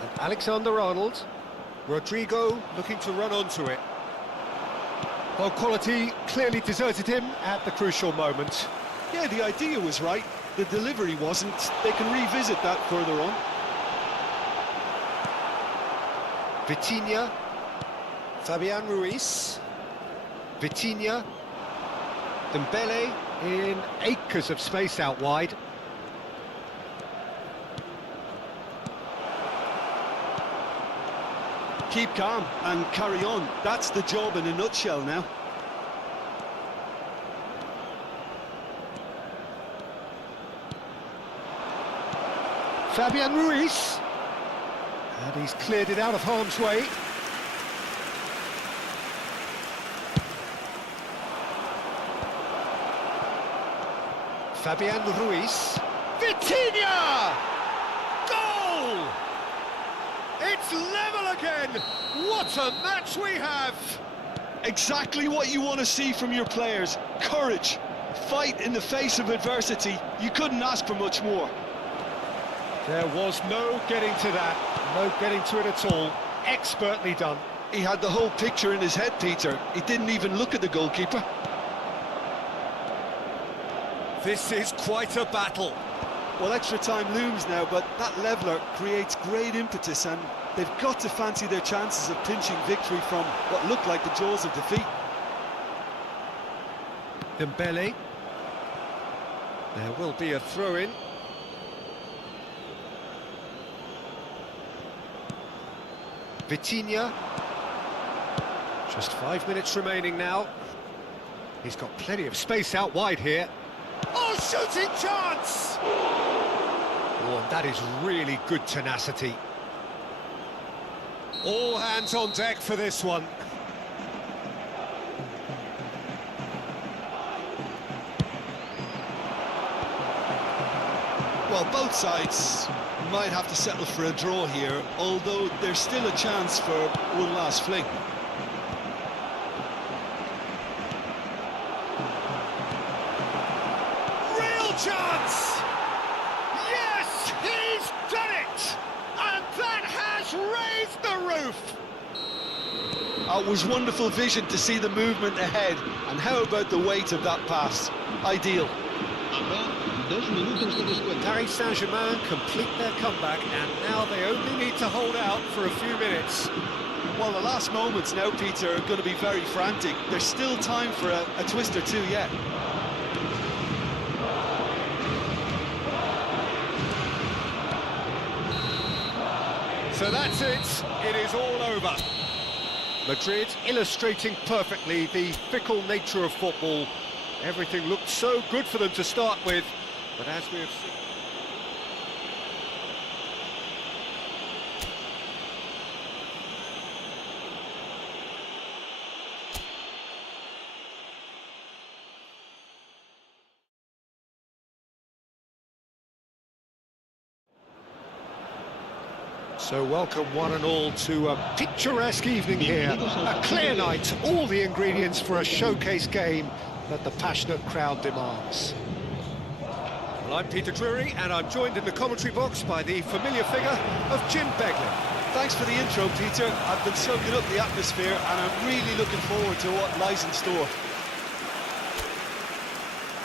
And Alexander-Arnold. Rodrigo looking to run onto it. Well, quality clearly deserted him at the crucial moment. Yeah, the idea was right. The delivery wasn't. They can revisit that further on. Vitinha. Fabian Ruiz. Vitinha. Dembele in acres of space out wide. Keep calm and carry on. That's the job in a nutshell now. Fabian Ruiz. And he's cleared it out of harm's way. Fabian Ruiz. Vitinha! Goal! It's level again! What a match we have! Exactly what you want to see from your players. Courage. Fight in the face of adversity. You couldn't ask for much more. There was no getting to that. No getting to it at all. Expertly done. He had the whole picture in his head, Peter. He didn't even look at the goalkeeper. This is quite a battle. Well, extra time looms now, but that leveller creates great impetus, and they've got to fancy their chances of pinching victory from what looked like the jaws of defeat. Dembele. There will be a throw-in. Vitinha. Just 5 minutes remaining now. He's got plenty of space out wide here. Oh, shooting chance! Oh, and that is really good tenacity. All hands on deck for this one. Well, both sides might have to settle for a draw here, although there's still a chance for one last fling. Real chance! Yes, he's done it! And that has raised the roof! It was wonderful vision to see the movement ahead, and how about the weight of that pass? Ideal. Habrá 2 minutos de descuento. Paris Saint-Germain complete their comeback, and now they only need to hold out for a few minutes. Well, the last moments now, Peter, are going to be very frantic. There's still time for a twist or two yet. So that's it. It is all over. Madrid illustrating perfectly the fickle nature of football. Everything looked so good for them to start with, but as we have seen... So welcome one and all to a picturesque evening here. A clear night, all the ingredients for a showcase game that the passionate crowd demands. Well, I'm Peter Drury, and I'm joined in the commentary box by the familiar figure of Jim Beglin. Thanks for the intro, Peter. I've been soaking up the atmosphere, and I'm really looking forward to what lies in store.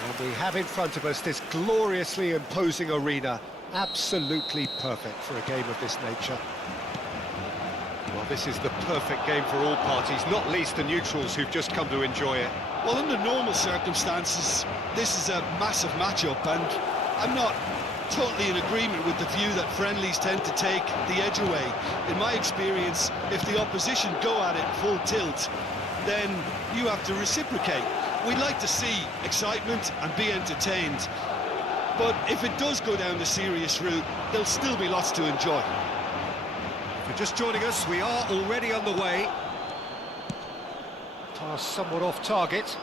And we have in front of us this gloriously imposing arena. Absolutely perfect for a game of this nature. Well, this is the perfect game for all parties, not least the neutrals who've just come to enjoy it. Well, under normal circumstances, this is a massive matchup, and I'm not totally in agreement with the view that friendlies tend to take the edge away. In my experience, if the opposition go at it full tilt, then you have to reciprocate. We'd like to see excitement and be entertained. But if it does go down the serious route, there'll still be lots to enjoy. If you're just joining us, we are already on the way. Pass somewhat off target.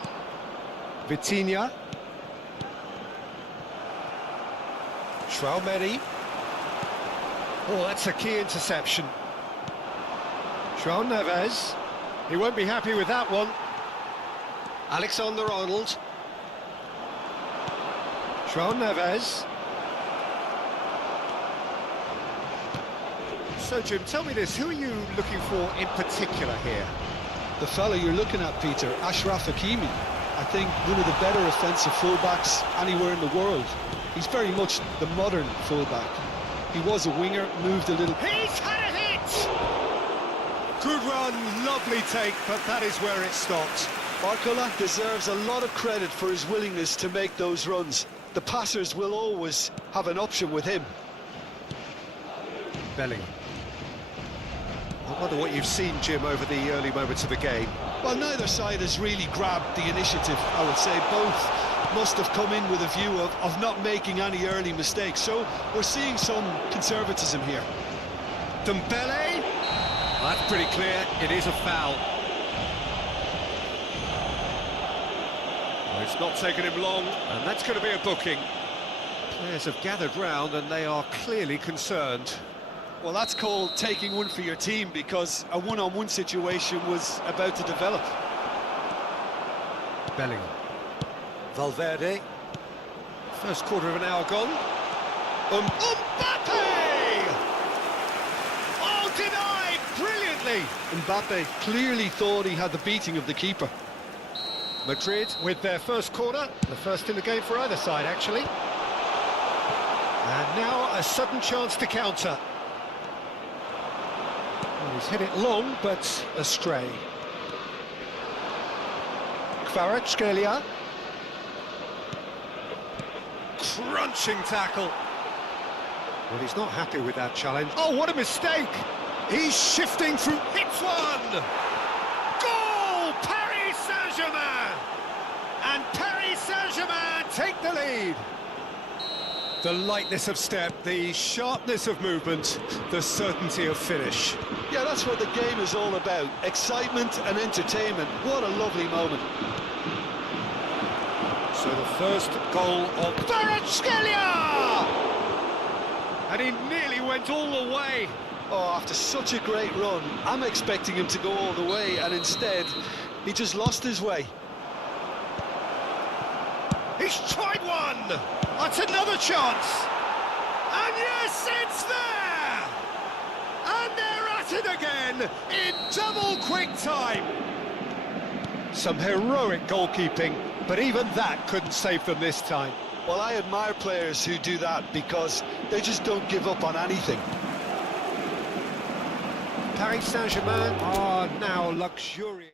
Vitinha. Chouameni. Oh, that's a key interception. João Neves. He won't be happy with that one. Alexander-Arnold. João Neves. So, Jim, tell me this, who are you looking for in particular here? The fella you're looking at, Peter, Ashraf Hakimi. I think one of the better offensive fullbacks anywhere in the world. He's very much the modern fullback. He was a winger, moved a little. He's had a hit! Good run, lovely take, but that is where it stopped. Barcola deserves a lot of credit for his willingness to make those runs. The passers will always have an option with him. Bellingham. I wonder what you've seen, Jim, over the early moments of the game. Well, neither side has really grabbed the initiative, I would say. Both must have come in with a view of not making any early mistakes. So we're seeing some conservatism here. Dembele. That's pretty clear, it is a foul. Well, it's not taken him long, and that's going to be a booking. Players have gathered round and they are clearly concerned. Well, that's called taking one for your team, because a one-on-one situation was about to develop. Bellingham. Valverde. First quarter of an hour gone. Mbappe! Oh, denied brilliantly! Mbappe clearly thought he had the beating of the keeper. Madrid with their first corner, the first in the game for either side, actually. And now a sudden chance to counter. Well, he's hit it long, but astray. Kvaratskhelia. Crunching tackle. Well, he's not happy with that challenge. Oh, what a mistake! He's shifting through. Hits one! Goal! Paris Saint-Germain! And Paris Saint-Germain take the lead. The lightness of step, the sharpness of movement, the certainty of finish. Yeah, that's what the game is all about. Excitement and entertainment. What a lovely moment. So the first goal of Kvaratskhelia! And he nearly went all the way. Oh, after such a great run, I'm expecting him to go all the way, and instead, he just lost his way. He's tried one! That's another chance! And yes, it's there! And they're at it again, in double quick time! Some heroic goalkeeping, but even that couldn't save them this time. Well, I admire players who do that, because they just don't give up on anything. Paris Saint-Germain are now luxurious.